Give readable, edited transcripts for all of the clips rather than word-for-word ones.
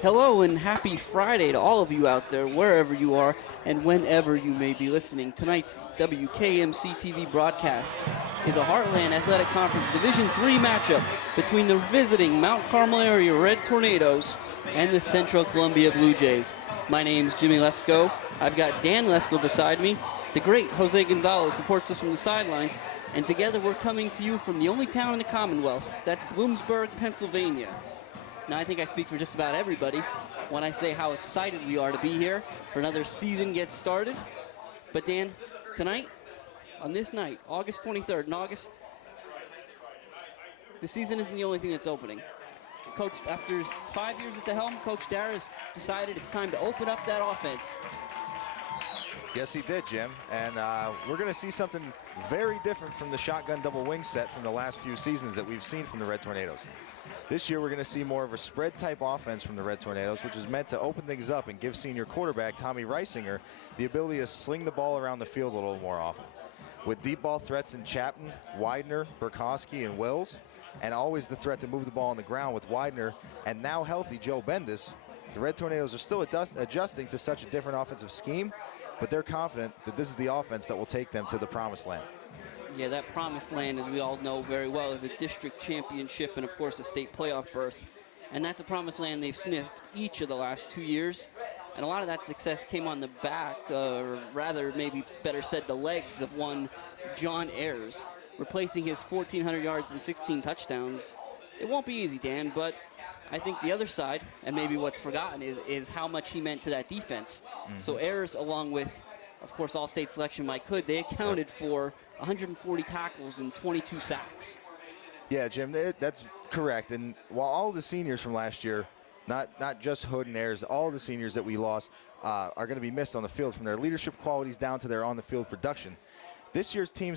Hello and happy Friday to all of you out there, wherever you are and whenever you may be listening. Tonight's WKMC TV broadcast is a Heartland Athletic Conference Division III matchup between the visiting Mount Carmel area Red Tornadoes and the Central Columbia Blue Jays. My name's Jimmy Lesko. I've got Dan Lesko beside me. The great Jose Gonzalez supports us from the sideline. And together we're coming to you from the only town in the Commonwealth. That's Bloomsburg, Pennsylvania. Now, I think I speak for just about everybody when I say how excited we are to be here for another season gets started. But Dan, tonight, on this night, August 23rd in August, the season isn't the only thing that's opening. Coach, after 5 years at the helm, Coach Dara has decided it's time to open up that offense. Yes, he did, Jim. And we're going to see something very different from the shotgun double wing set from the last few seasons that we've seen from the Red Tornadoes. This year, we're going to see more of a spread-type offense from the Red Tornadoes, which is meant to open things up and give senior quarterback Tommy Reisinger the ability to sling the ball around the field a little more often. With deep ball threats in Chapman, Widener, Burkowski, and Wills, and always the threat to move the ball on the ground with Widener and now healthy Joe Bendis, the Red Tornadoes are still adjusting to such a different offensive scheme, but they're confident that this is the offense that will take them to the promised land. Yeah, that promised land, as we all know very well, is a district championship and, of course, a state playoff berth. And that's a promised land they've sniffed each of the last 2 years. And a lot of that success came on the back, or rather, maybe better said, the legs of one John Ayers, replacing his 1,400 yards and 16 touchdowns. It won't be easy, Dan, but I think the other side, and maybe what's forgotten, is how much he meant to that defense. So Ayers, along with, of course, all-state selection Mike Hood, they accounted for 140 tackles and 22 sacks. Yeah, Jim, that's correct. And while all the seniors from last year, not just Hood and Ayers, all the seniors that we lost are going to be missed on the field, from their leadership qualities down to their on-the-field production. This year's team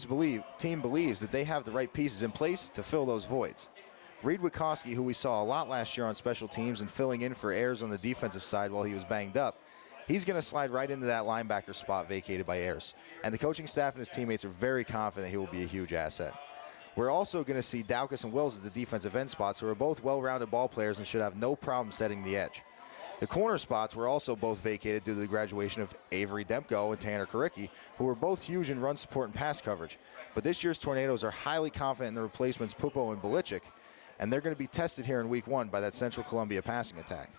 believes that they have the right pieces in place to fill those voids. Reed Wikoski, who we saw a lot last year on special teams and filling in for Ayers on the defensive side while he was banged up, he's going to slide right into that linebacker spot vacated by Ayers. And the coaching staff and his teammates are very confident he will be a huge asset. We're also going to see Daukus and Wills at the defensive end spots, who are both well-rounded ball players and should have no problem setting the edge. The corner spots were also both vacated due to the graduation of Avery Demko and Tanner Karicki, who were both huge in run support and pass coverage. But this year's Tornadoes are highly confident in the replacements Pupo and Belichick, and they're going to be tested here in week one by that Central Columbia passing attack.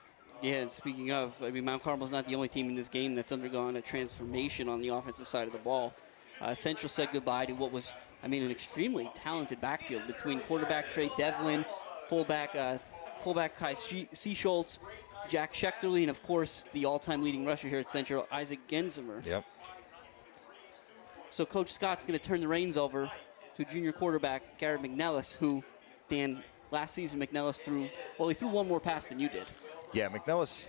Yeah, and speaking of, I mean, Mount Carmel's not the only team in this game that's undergone a transformation on the offensive side of the ball. Central said goodbye to what was, I mean, an extremely talented backfield between quarterback Trey Devlin, fullback Kai C. Schultz, Jack Schechterly, and, of course, the all-time leading rusher here at Central, Isaac Gensimer. Yep. So Coach Scott's going to turn the reins over to junior quarterback Garrett McNellis, who, Dan, last season McNellis threw one more pass than you did. Yeah, McNellis,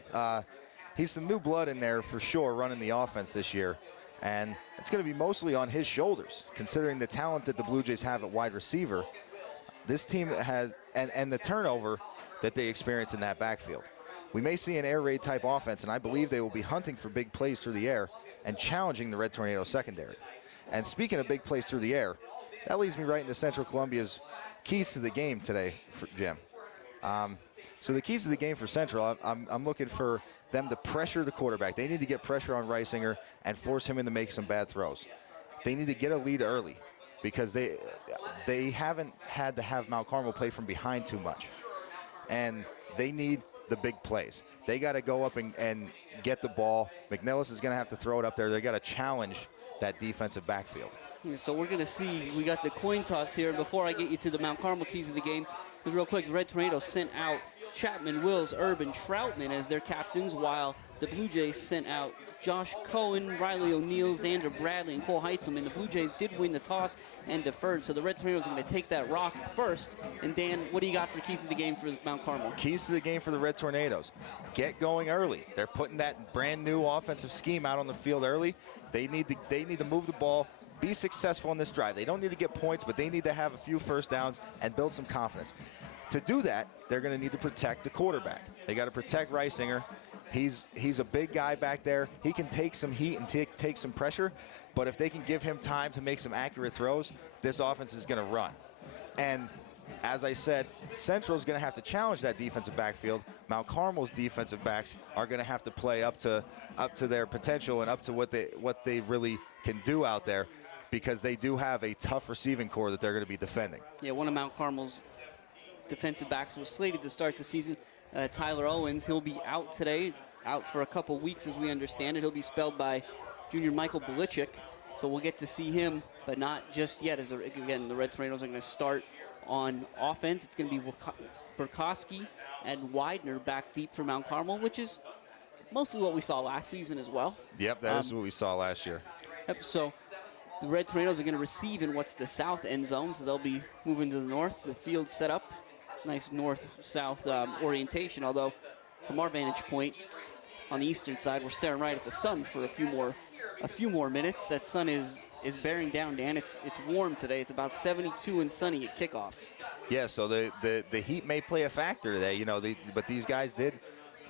he's some new blood in there for sure running the offense this year. And it's going to be mostly on his shoulders, considering the talent that the Blue Jays have at wide receiver. This team has, and the turnover that they experience in that backfield. We may see an air raid type offense, and I believe they will be hunting for big plays through the air and challenging the Red Tornado secondary. And speaking of big plays through the air, that leads me right into Central Columbia's keys to the game today, for Jim. So the keys to the game for Central, I'm looking for them to pressure the quarterback. They need to get pressure on Reisinger and force him into making some bad throws. They need to get a lead early because they haven't had to have Mount Carmel play from behind too much. And they need the big plays. They got to go up and get the ball. McNellis is going to have to throw it up there. They got to challenge that defensive backfield. Yeah, so we're going to see, we got the coin toss here. Before I get you to the Mount Carmel keys of the game, just real quick, the Red Tornadoes sent out Chapman, Wills, Urban, Troutman as their captains, while the Blue Jays sent out Josh Cohen, Riley O'Neal, Xander Bradley, and Cole Heitzman. The Blue Jays did win the toss and deferred, so the Red Tornadoes are going to take that rock first. And Dan, what do you got for keys to the game for Mount Carmel? Keys to the game for the Red Tornadoes. Get going early. They're putting that brand new offensive scheme out on the field early. They need to move the ball, be successful in this drive. They don't need to get points, but they need to have a few first downs and build some confidence. To do that, they're going to need to protect the quarterback. They got to protect Reisinger. He's a big guy back there. He can take some heat and take some pressure, But if they can give him time to make some accurate throws, this offense is going to run. And as I said, Central's going to have to challenge that defensive backfield. Mount Carmel's defensive backs are going to have to play up to their potential and up to what they really can do out there, because they do have a tough receiving core that they're going to be defending. Yeah, one of Mount Carmel's defensive backs was slated to start the season, Tyler Owens. He'll be out today, out for a couple weeks as we understand it. He'll be spelled by junior Michael Belichick, so we'll get to see him, but not just yet. As again, the Red Tornadoes are going to start on offense. It's going to be Burkowski and Widener back deep for Mount Carmel, which is mostly what we saw last season as well. Yep, that is what we saw last year. Yep, so the Red Tornadoes are going to receive in what's the south end zone, so they'll be moving to the north. The field's set up, nice north-south orientation, although from our vantage point on the eastern side, we're staring right at the sun for a few more minutes. That sun is bearing down, Dan. It's warm today. It's about 72 and sunny at kickoff. Yeah, so the heat may play a factor today, but these guys did.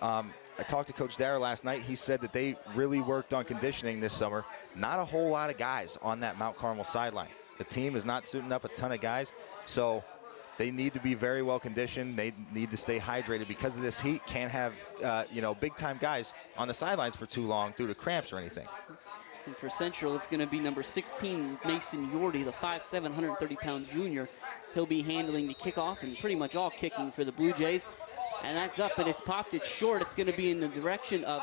I talked to Coach Dara last night. He said that they really worked on conditioning this summer. Not a whole lot of guys on that Mount Carmel sideline. The team is not suiting up a ton of guys, so they need to be very well conditioned. They need to stay hydrated because of this heat. Can't have big-time guys on the sidelines for too long due to cramps or anything. And for Central, it's going to be number 16, Mason Yordy, the 5'7", 130-pound junior. He'll be handling the kickoff and pretty much all kicking for the Blue Jays. And that's up, and it's popped it short. It's going to be in the direction of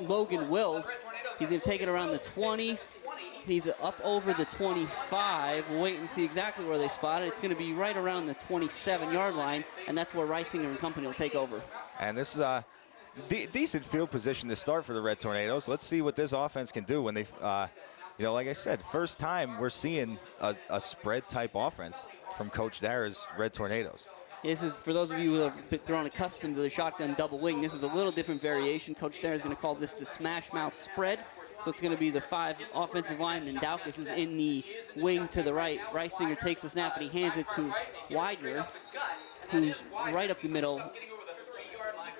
Logan Wills. He's going to take it around the 20. He's up over the 25. We'll wait and see exactly where they spot it. It's going to be right around the 27-yard line, and that's where Reisinger and company will take over. And this is a decent field position to start for the Red Tornadoes. Let's see what this offense can do when they, like I said, first time we're seeing a spread-type offense from Coach Dara's Red Tornadoes. This is, for those of you who have grown accustomed to the shotgun double wing, this is a little different variation. Coach Dara is going to call this the smash mouth spread. So it's going to be the 5 offensive linemen. Daukus is in the wing to the right. Reisinger takes the snap and he hands it to Widener, who's right up the middle,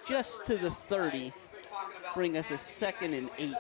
just to the 30. Bring us a 2nd and 8.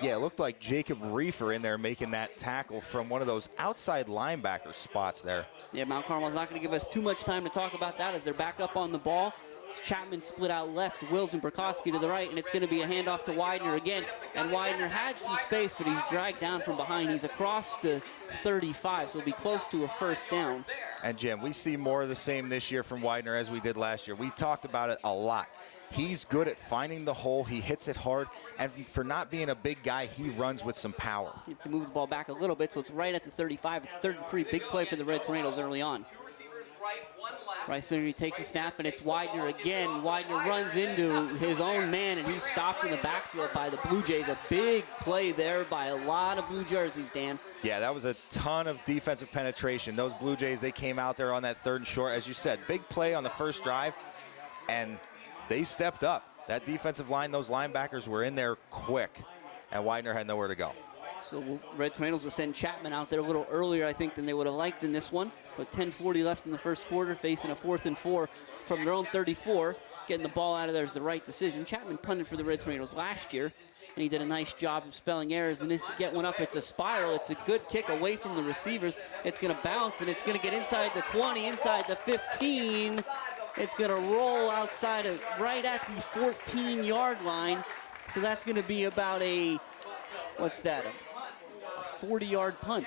Yeah, it looked like Jacob Reefer in there making that tackle from one of those outside linebacker spots there. Yeah, Mount Carmel's not going to give us too much time to talk about that as they're back up on the ball. It's Chapman split out left, Wills and Burkowski to the right, and it's going to be a handoff to Widener again. And Widener had some space, but he's dragged down from behind. He's across the 35, so he'll be close to a first down. And, Jim, we see more of the same this year from Widener as we did last year. We talked about it a lot. He's good at finding the hole. He hits it hard. And for not being a big guy, he runs with some power. To move the ball back a little bit, so it's right at the 35. It's 3rd and 3. Big play for the Red Tornadoes early on. Reisinger takes a snap, and it's Widener again. Widener runs into his own man, and he's stopped in the backfield by the Blue Jays. A big play there by a lot of blue jerseys, Dan. Yeah, that was a ton of defensive penetration. Those Blue Jays, they came out there on that 3rd and short. As you said, big play on the first drive, and they stepped up. That defensive line, those linebackers were in there quick, and Widener had nowhere to go. So Red Tornadoes will send Chapman out there a little earlier, I think, than they would have liked in this one. But 10:40 left in the first quarter, facing a 4th and 4 from their own 34. Getting the ball out of there is the right decision. Chapman punted for the Red Tornadoes last year, and he did a nice job of spelling errors. And this get one up, it's a spiral. It's a good kick away from the receivers. It's going to bounce, and it's going to get inside the 20, inside the 15. It's going to roll outside of right at the 14-yard line. So that's going to be about a 40-yard punt.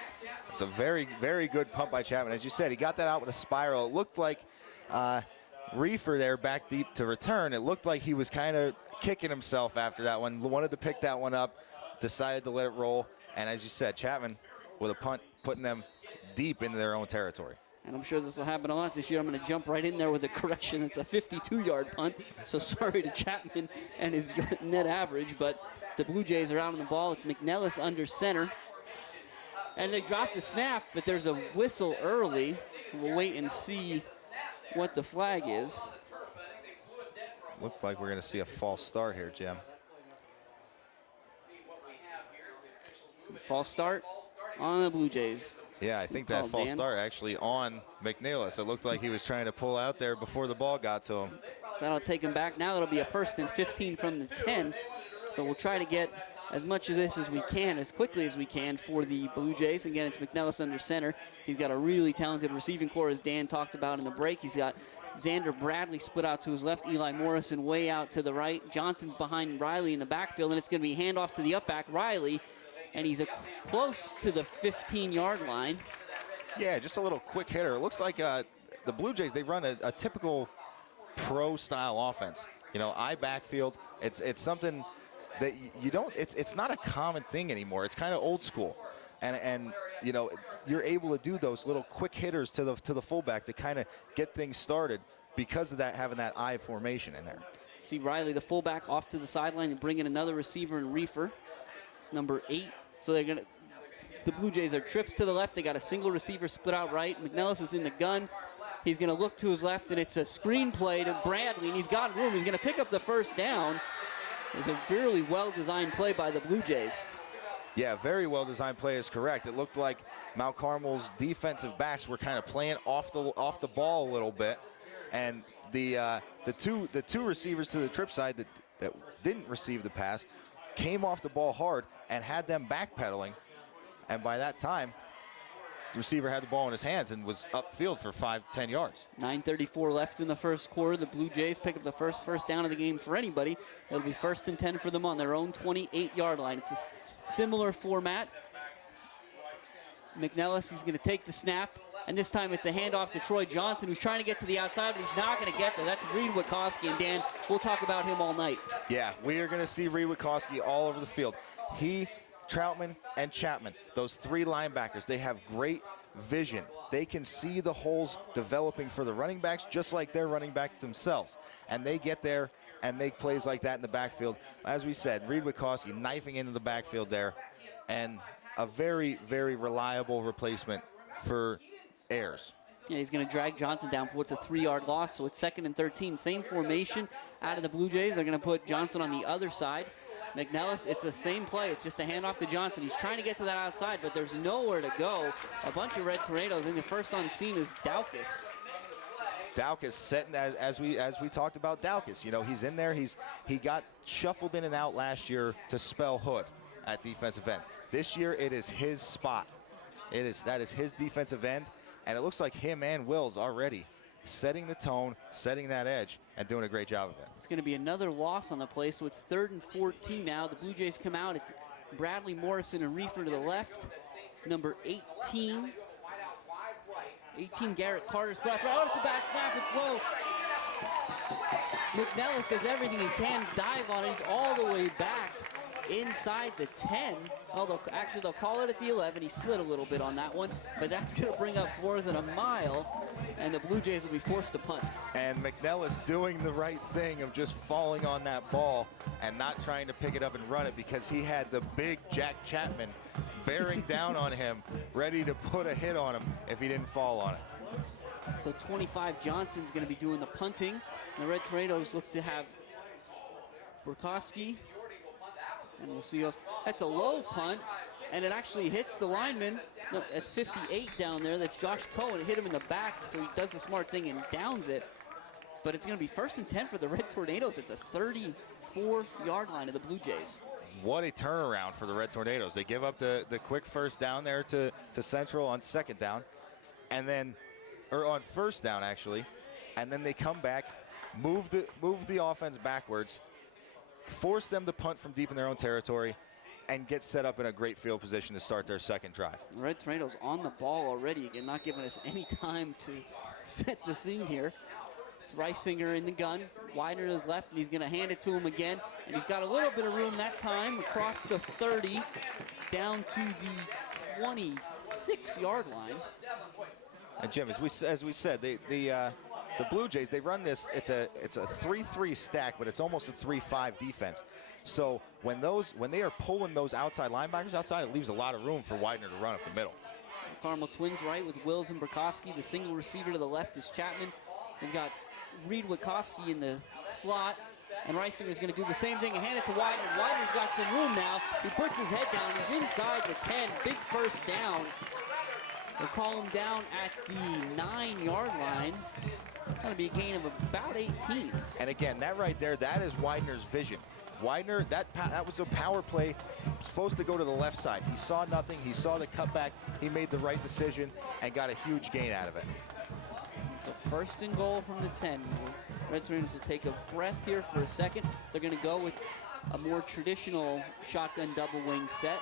It's a very, very good punt by Chapman. As you said, he got that out with a spiral. It looked like Reefer there back deep to return. It looked like he was kind of kicking himself after that one. Wanted to pick that one up, decided to let it roll. And as you said, Chapman with a punt, putting them deep into their own territory. And I'm sure this will happen a lot this year. I'm going to jump right in there with a correction. It's a 52-yard punt. So sorry to Chapman and his net average, but the Blue Jays are out on the ball. It's McNellis under center. And they dropped the snap, but there's a whistle early. We'll wait and see what the flag is. Looks like we're going to see a false start here, Jim. False start on the Blue Jays. Yeah, I think that false start actually on McNeilis. It looked like he was trying to pull out there before the ball got to him. So that'll take him back. Now it'll be a 1st and 15 from the 10. So we'll try to get as much of this as we can, as quickly as we can for the Blue Jays. Again, it's McNellis under center. He's got a really talented receiving core, as Dan talked about in the break. He's got Xander Bradley split out to his left, Eli Morrison way out to the right. Johnson's behind Riley in the backfield, and it's going to be handoff to the up back, Riley, and he's close to the 15-yard line. Yeah, just a little quick hitter. It looks like the Blue Jays, they run a typical pro-style offense. You know, I backfield. It's something that you don't. It's not a common thing anymore. It's kind of old school, and you know, you're able to do those little quick hitters to the fullback to kind of get things started because of that, having that I formation in there. See Riley, the fullback, off to the sideline and bring in another receiver in Reefer. It's number 8. So they're gonna. The Blue Jays are trips to the left. They got a single receiver split out right. McNellis is in the gun. He's going to look to his left, and it's a screen play to Bradley, and he's got room. He's going to pick up the first down. It's a really well-designed play by the Blue Jays. Yeah, very well-designed play is correct. It looked like Mount Carmel's defensive backs were kind of playing off the ball a little bit, and the two receivers to the trip side that didn't receive the pass came off the ball hard and had them backpedaling, and by that time, the receiver had the ball in his hands and was upfield for 5-10 yards. 9:34 left in the first quarter. The Blue Jays pick up the first down of the game for anybody. It'll be 1st and 10 for them on their own 28-yard line. It's a similar format. McNellis is going to take the snap, and this time it's a handoff to Troy Johnson, who's trying to get to the outside, but he's not going to get there. That's Reed Witkoski, and Dan, we'll talk about him all night. Yeah, we are going to see Reed Witkoski all over the field. He, Troutman, and Chapman, those 3 linebackers, they have great vision. They can see the holes developing for the running backs just like they're running back themselves. And they get there and make plays like that in the backfield. As we said, Reed Witkoski knifing into the backfield there, and a very, very reliable replacement for Ayers. Yeah, he's going to drag Johnson down for what's a 3-yard loss, so it's 2nd and 13. Same formation out of the Blue Jays. They're going to put Johnson on the other side. McNellis, it's the same play. It's just a handoff to Johnson. He's trying to get to that outside, but there's nowhere to go. A bunch of red tornadoes, and the first on scene is Daukus. Daukus setting, as we talked about Daukus. You know, he's in there. He got shuffled in and out last year to spell Hood at defensive end. This year, it is his spot. That is his defensive end, and it looks like him and Wills already setting the tone, setting that edge, and doing a great job of it. It's going to be another loss on the play, so it's 3rd and 14 now. The Blue Jays come out. It's Bradley, Morrison, and Reefer to the left. Number 18. 18, Garrett Carter's brought through. Oh, it's a bad snap. It's low. McNellis does everything he can. Dive on it. He's all the way back inside the 10. Well, they'll call it at the 11. He slid a little bit on that one, but that's going to bring up 4th and a mile, and the Blue Jays will be forced to punt. And McNellis doing the right thing of just falling on that ball and not trying to pick it up and run it, because he had the big Jack Chapman bearing down on him, ready to put a hit on him if he didn't fall on it. So 25 Johnson's going to be doing the punting. The Red Tornadoes look to have Burkowski. And we'll see us. That's a low punt, and it actually hits the lineman. No, it's 58 down there. That's Josh Cohen. It hit him in the back, so he does the smart thing and downs it. But it's going to be 1st and 10 for the Red Tornadoes at the 34-yard line of the Blue Jays. What a turnaround for the Red Tornadoes. They give up the quick first down there to Central on 2nd down, and then, or on 1st down actually, and then they come back, move the offense backwards, force them to punt from deep in their own territory, and get set up in a great field position to start their 2nd drive. The Red Tornadoes on the ball already, again, not giving us any time to set the scene here. It's Reisinger in the gun, Widener to his left, and he's going to hand it to him again. And he's got a little bit of room that time across the 30, down to the 26-yard line. And Jim, as we said, the Blue Jays, they run this. It's a 3-3 stack, but it's almost a 3-5 defense. So when they are pulling those outside linebackers outside, it leaves a lot of room for Widener to run up the middle. Carmel twins right with Wills and Burkowski. The single receiver to the left is Chapman. We've got Reed Witkoski in the slot, and Reisinger is going to do the same thing and hand it to Widener. Widener's got some room now. He puts his head down. He's inside the 10. Big first down. They'll call him down at the 9-yard line. Going to be a gain of about 18. And again, that right there, that is Widener's vision. Widener, that was a power play supposed to go to the left side. He saw nothing. He saw the cutback. He made the right decision and got a huge gain out of it. So first and goal from the 10. Red Raiders will take a breath here for a second. They're going to go with a more traditional shotgun double wing set.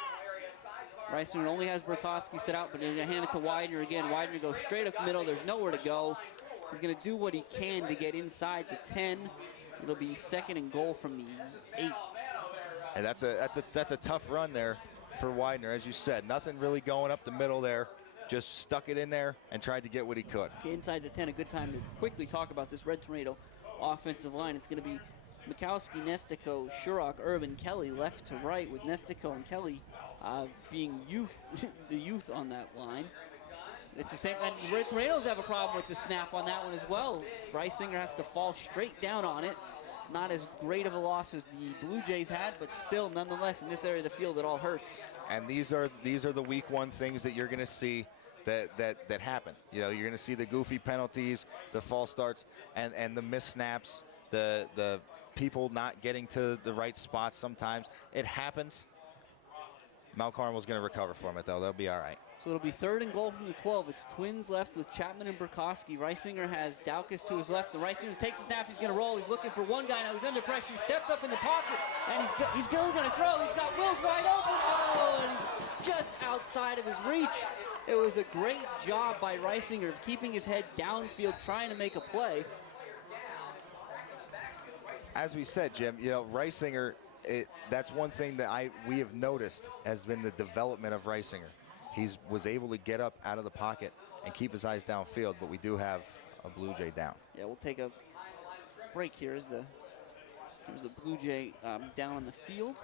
Reisinger only has Burkowski set out, but they're going to hand it to Widener again. Widener goes straight up middle. There's nowhere to go. He's going to do what he can to get inside the 10. It'll be second and goal from the 8. And that's a tough run there for Widener, as you said. Nothing really going up the middle there. Just stuck it in there and tried to get what he could. Inside the 10, a good time to quickly talk about this Red Tornado offensive line. It's going to be Mikowski, Nestico, Shurok, Urban, Kelly left to right, with Nestico and Kelly being the youth on that line. It's the same, and Red Tornadoes have a problem with the snap on that one as well. Reisinger has to fall straight down on it. Not as great of a loss as the Blue Jays had, but still, nonetheless, in this area of the field, it all hurts. And these are the week one things that you're going to see that happen. You know, you're going to see the goofy penalties, the false starts, and the missed snaps, the people not getting to the right spots sometimes. It happens. Mount Carmel's going to recover from it, though. They'll be all right. So it'll be third and goal from the 12. It's Twins left with Chapman and Burkowski. Reisinger has Daukus to his left, and Reisinger takes the snap. He's going to roll. He's looking for one guy now. He's under pressure. He steps up in the pocket, and he's going to throw. He's got Wills wide open. Oh, and he's just outside of his reach. It was a great job by Reisinger of keeping his head downfield, trying to make a play. As we said, Jim, you know, Reisinger, that's one thing that we have noticed has been the development of Reisinger. He was able to get up out of the pocket and keep his eyes downfield, but we do have a Blue Jay down. Yeah, we'll take a break here as there's the Blue Jay down on the field.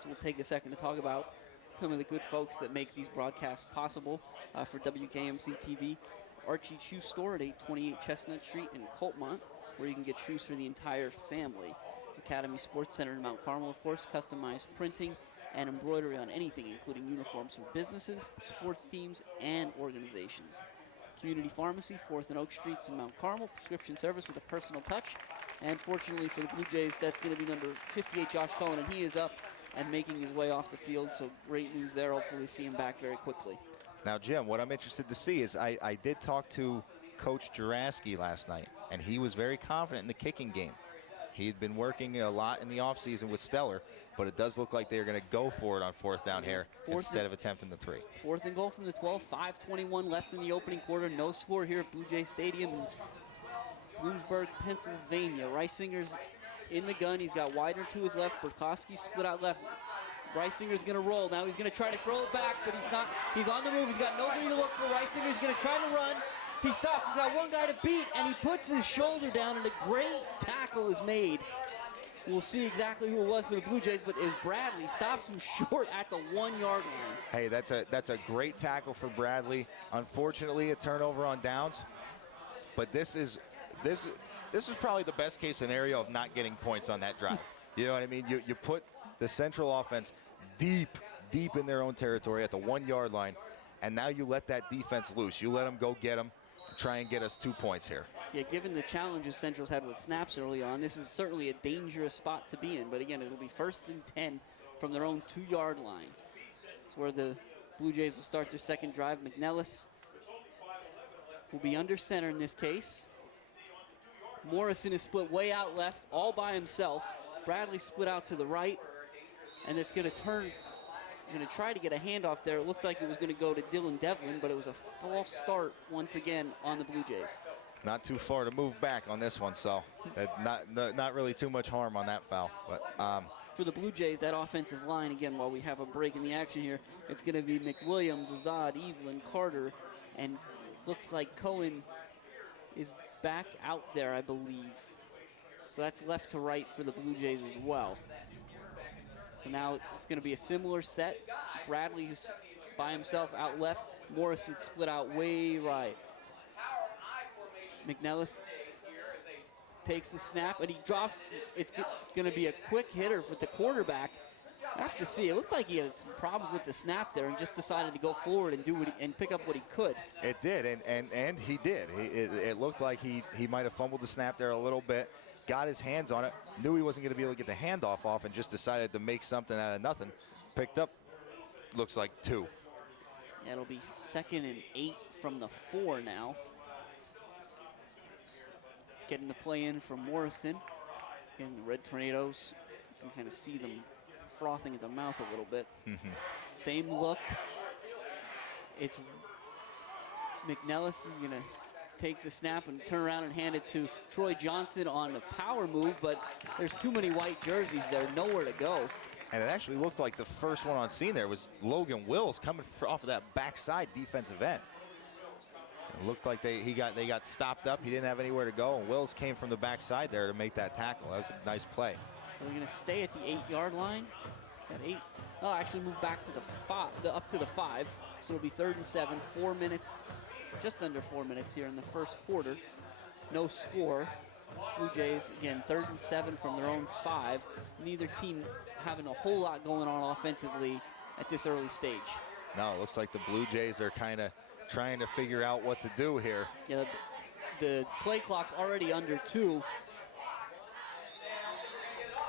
So we'll take a second to talk about some of the good folks that make these broadcasts possible for WKMC TV. Archie Shoe Store at 828 Chestnut Street in Coltmont, where you can get shoes for the entire family. Academy Sports Center in Mount Carmel, of course, customized printing and embroidery on anything, including uniforms for businesses, sports teams, and organizations. Community Pharmacy, 4th and Oak Streets in Mount Carmel, prescription service with a personal touch. And fortunately for the Blue Jays, that's going to be number 58, Josh Cohen, and he is up and making his way off the field, so great news there. Hopefully see him back very quickly. Now, Jim, what I'm interested to see is I did talk to Coach Juraski last night, and he was very confident in the kicking game. He had been working a lot in the offseason with Stellar, but it does look like they're going to go for it on 4th down here instead of attempting the 3. 4th and goal from the 12, 5:21 left in the opening quarter. No score here at Blue Jay Stadium in Bloomsburg, Pennsylvania. Reisinger's in the gun. He's got Widener to his left. Burkowski split out left. Reisinger's going to roll. Now he's going to try to throw it back, but he's not. He's on the move. He's got nobody to look for. Reisinger's going to try to run. He stops. He's got one guy to beat, and he puts his shoulder down, and a great tackle is made. We'll see exactly who it was for the Blue Jays, but as Bradley stops him short at the 1-yard line. Hey, that's a great tackle for Bradley. Unfortunately, a turnover on downs, but this is probably the best case scenario of not getting points on that drive. You know what I mean? You put the Central offense deep in their own territory at the 1-yard line, and now you let that defense loose. You let them go get them, try and get us 2 points here. Yeah, given the challenges Central's had with snaps early on, this is certainly a dangerous spot to be in. But again, it'll be 1st and 10 from their own 2-yard line. It's where the Blue Jays will start their second drive. McNellis will be under center in this case. Morrison is split way out left, all by himself. Bradley split out to the right, and it's going to turn. Going to try to get a handoff there. It looked like it was going to go to Dylan Devlin, but it was a false start once again on the Blue Jays. Not too far to move back on this one, so not really too much harm on that foul. But for the Blue Jays, that offensive line, again, while we have a break in the action here, it's going to be McWilliams, Azad, Evelyn, Carter, and looks like Cohen is back out there, I believe. So that's left to right for the Blue Jays as well. So now it's going to be a similar set. Bradley's by himself out left. Morrison split out way right. McNellis takes the snap, and he drops. It's going to be a quick hitter with the quarterback. I have to see. It looked like he had some problems with the snap there and just decided to go forward and do and pick up what he could. It did, and he did. It looked like he might have fumbled the snap there a little bit, got his hands on it, knew he wasn't going to be able to get the handoff off, and just decided to make something out of nothing. Picked up, looks like 2. Yeah, it'll be 2nd and 8 from the 4 now. Getting the play in from Morrison. Again, the Red Tornadoes, you can kind of see them frothing at the mouth a little bit. Same look. It's McNellis is going to take the snap and turn around and hand it to Troy Johnson on the power move, but there's too many white jerseys there, nowhere to go. And it actually looked like the first one on scene there was Logan Wills coming off of that backside defensive end. It looked like they got stopped up. He didn't have anywhere to go, and Wills came from the backside there to make that tackle. That was a nice play. So they're going to stay at the 8-yard line. That 8. Oh, actually move back to the 5, up to the 5. So it'll be 3rd and 7. 4 minutes, just under 4 minutes here in the first quarter. No score. Blue Jays, again, 3rd and 7 from their own 5. Neither team having a whole lot going on offensively at this early stage. No, it looks like the Blue Jays are kind of trying to figure out what to do here. Yeah, the play clock's already under 2.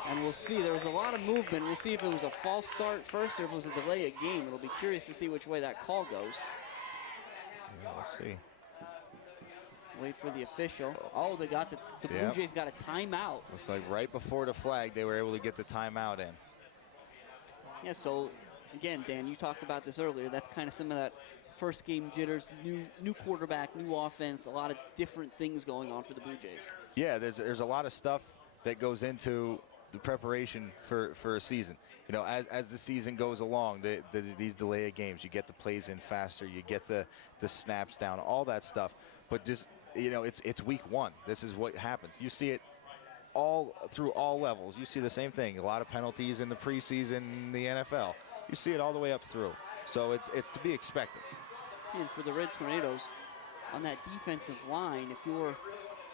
And we'll see, there was a lot of movement. We'll see if it was a false start first or if it was a delay of game. It'll be curious to see which way that call goes. Yeah, we'll see. Wait for the official. Oh, they got the Blue Jays got a timeout. Looks like right before the flag, they were able to get the timeout in. Yeah, so again, Dan, you talked about this earlier. That's kind of some of that first game jitters, new quarterback, new offense, a lot of different things going on for the Blue Jays. Yeah, there's a lot of stuff that goes into the preparation for a season. You know, as the season goes along, these delay of games, you get the plays in faster, you get the snaps down, all that stuff. But just, you know, it's week 1. This is what happens. You see it all through all levels. You see the same thing. A lot of penalties in the preseason in the NFL. You see it all the way up through. So it's to be expected. And for the Red Tornadoes, on that defensive line, if you're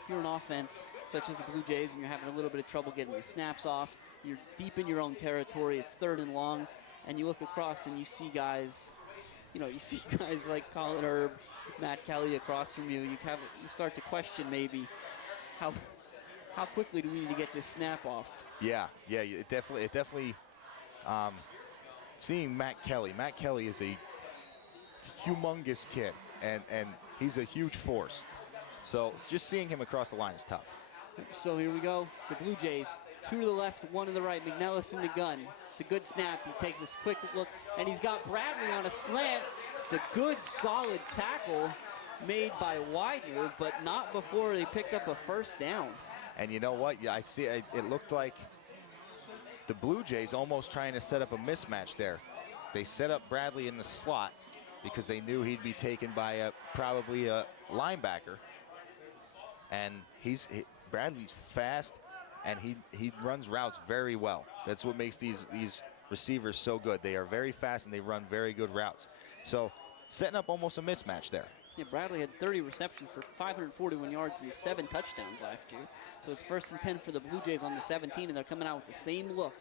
an offense such as the Blue Jays and you're having a little bit of trouble getting the snaps off, you're deep in your own territory, it's 3rd and long, and you look across and you see guys, you see guys like Colin Erb, Matt Kelly across from you. You start to question maybe how quickly do we need to get this snap off? Yeah, it definitely. Seeing Matt Kelly is a humongous kid, and he's a huge force. So just seeing him across the line is tough. So here we go. The Blue Jays, 2 to the left, 1 to the right. McNellis in the gun. It's a good snap. He takes a quick look, and he's got Bradley on a slant. It's a good, solid tackle made by Widener, but not before they picked up a first down. And you know what? Yeah, I see. It looked like the Blue Jays almost trying to set up a mismatch there. They set up Bradley in the slot because they knew he'd be taken by probably a linebacker. And Bradley's fast, and he runs routes very well. That's what makes these receivers so good. They are very fast, and they run very good routes. So setting up almost a mismatch there. Yeah, Bradley had 30 receptions for 541 yards and 7 touchdowns last year. So it's 1st and 10 for the Blue Jays on the 17, and they're coming out with the same look.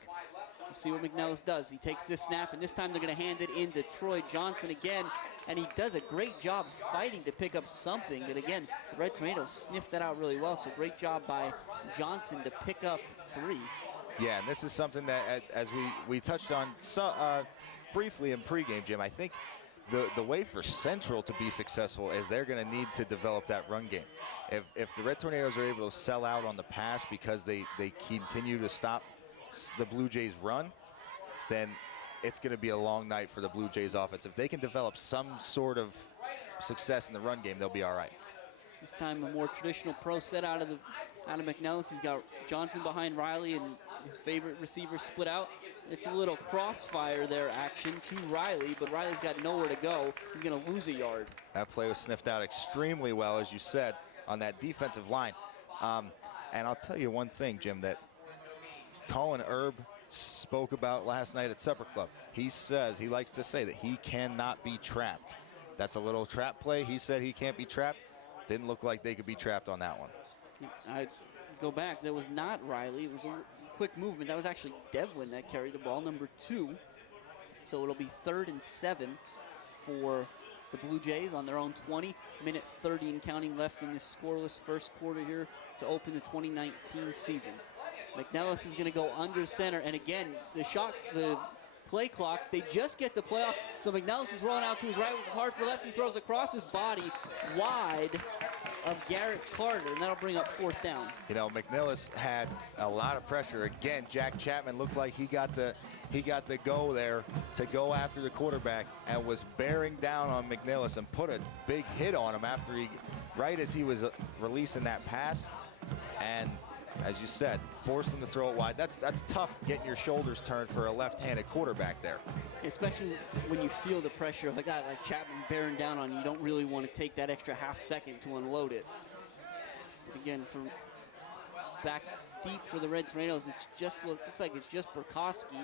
We'll see what McNellis does. He takes this snap, and this time they're going to hand it into Troy Johnson again, and he does a great job fighting to pick up something. And again, the Red Tornadoes sniffed that out really well, so great job by Johnson to pick up 3. Yeah, and this is something that, as we touched on briefly in pregame, Jim, I think the way for Central to be successful is they're going to need to develop that run game. If the Red Tornadoes are able to sell out on the pass because they continue to stop the Blue Jays run, then it's going to be a long night for the Blue Jays offense. If they can develop some sort of success in the run game, they'll be all right. This time a more traditional pro set out of McNellis. He's got Johnson behind Riley and his favorite receiver split out. It's a little crossfire there action to Riley, but Riley's got nowhere to go. He's going to lose a yard. That play was sniffed out extremely well, as you said, on that defensive line. And I'll tell you one thing, Jim, that Colin Erb spoke about last night at Supper Club. He says, he likes to say that he cannot be trapped. That's a little trap play. He said he can't be trapped. Didn't look like they could be trapped on that one. I go back. That was not Riley. It was a quick movement. That was actually Devlin that carried the ball, number 2. So it'll be 3rd and 7 for the Blue Jays on their own 20. Minute 30 and counting left in this scoreless first quarter here to open the 2019 season. McNellis is going to go under center, and again, the play clock, they just get the play off, so McNellis is rolling out to his right, which is hard for lefty, throws across his body wide of Garrett Carter, and that'll bring up fourth down. You know, McNellis had a lot of pressure. Again, Jack Chapman looked like he got the go there to go after the quarterback and was bearing down on McNellis and put a big hit on him after right as he was releasing that pass. And as you said, forced him to throw it wide. That's tough, getting your shoulders turned for a left-handed quarterback there. Especially when you feel the pressure of a guy like Chapman bearing down on you. You don't really want to take that extra half second to unload it. But again, from back deep for the Red Tornadoes, it just looks like it's just Burkowski.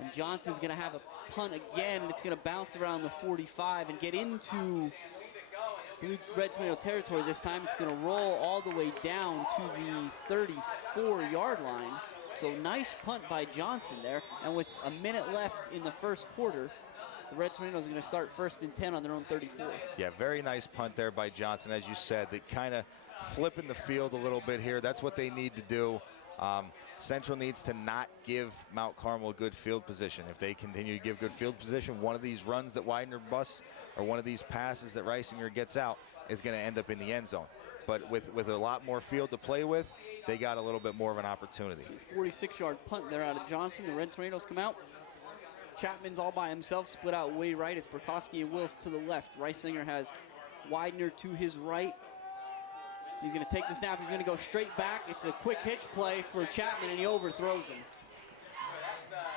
And Johnson's going to have a punt again, and it's going to bounce around the 45 and get into Red Tornado territory. This time it's going to roll all the way down to the 34-yard line. So nice punt by Johnson there. And with a minute left in the first quarter, the Red Tornadoes are going to start 1st and 10 on their own 34. Yeah, very nice punt there by Johnson. As you said, they kind of flipping the field a little bit here. That's what they need to do. Central needs to not give Mount Carmel good field position. If they continue to give good field position, one of these runs that Widener busts or one of these passes that Reisinger gets out is going to end up in the end zone. But with a lot more field to play with, they got a little bit more of an opportunity. 46-yard punt there out of Johnson. The Red Tornadoes come out. Chapman's all by himself, split out way right. It's Burkowski and Wills to the left. Reisinger has Widener to his right. He's going to take the snap. He's going to go straight back. It's a quick hitch play for Chapman, and he overthrows him.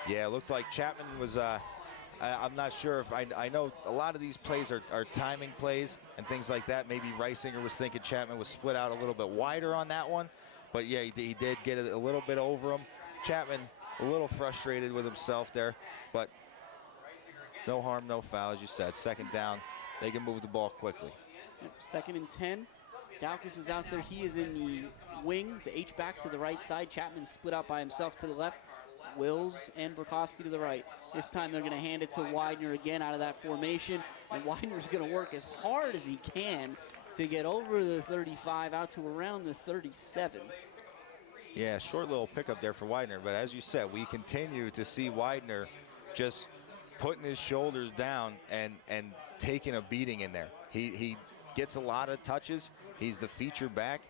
Yeah, it looked like Chapman was, I'm not sure if, I know a lot of these plays are timing plays and things like that. Maybe Reisinger was thinking Chapman was split out a little bit wider on that one. But yeah, he did get it a little bit over him. Chapman a little frustrated with himself there, but no harm, no foul, as you said. Second down, they can move the ball quickly. Yep, 2nd and 10. Dowkus is out there. He is in the wing, the H-back to the right side. Chapman split out by himself to the left. Wills and Burkowski to the right. This time they're going to hand it to Widener again out of that formation. And Widener's going to work as hard as he can to get over the 35 out to around the 37. Yeah, short little pickup there for Widener. But as you said, we continue to see Widener just putting his shoulders down and taking a beating in there. He gets a lot of touches. He's the feature back,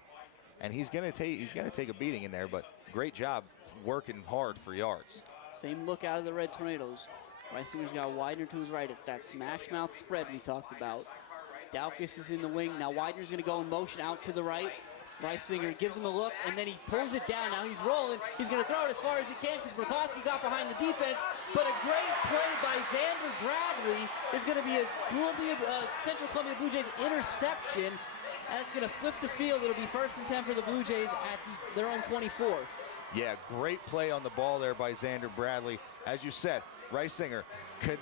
and he's gonna take a beating in there. But great job working hard for yards. Same look out of the Red Tornadoes. Reisinger's got Widener to his right. It's that smash mouth spread we talked about. Dowkus is in the wing. Now Widener's gonna go in motion out to the right. Reisinger gives him a look, and then he pulls it down. Now he's rolling. He's going to throw it as far as he can because Burkowski got behind the defense. But a great play by Xander Bradley is going to be a Central Columbia Blue Jays interception. And it's going to flip the field. It'll be 1st and 10 for the Blue Jays at their own 24. Yeah, great play on the ball there by Xander Bradley. As you said, Reisinger could,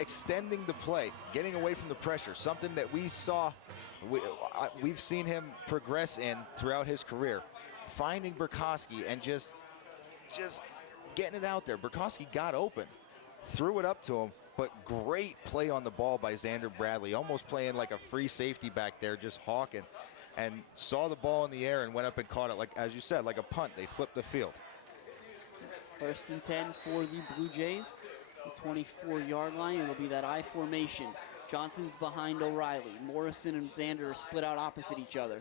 extending the play, getting away from the pressure, something that we saw. We've seen him progress in throughout his career, finding Burkowski and just getting it out there. Burkowski got open, threw it up to him, but great play on the ball by Xander Bradley, almost playing like a free safety back there, just hawking, and saw the ball in the air and went up and caught it, like, as you said, like a punt. They flipped the field. 1st and 10 for the Blue Jays, the 24-yard line. It'll be that I formation. Johnson's behind O'Reilly. Morrison and Xander are split out opposite each other.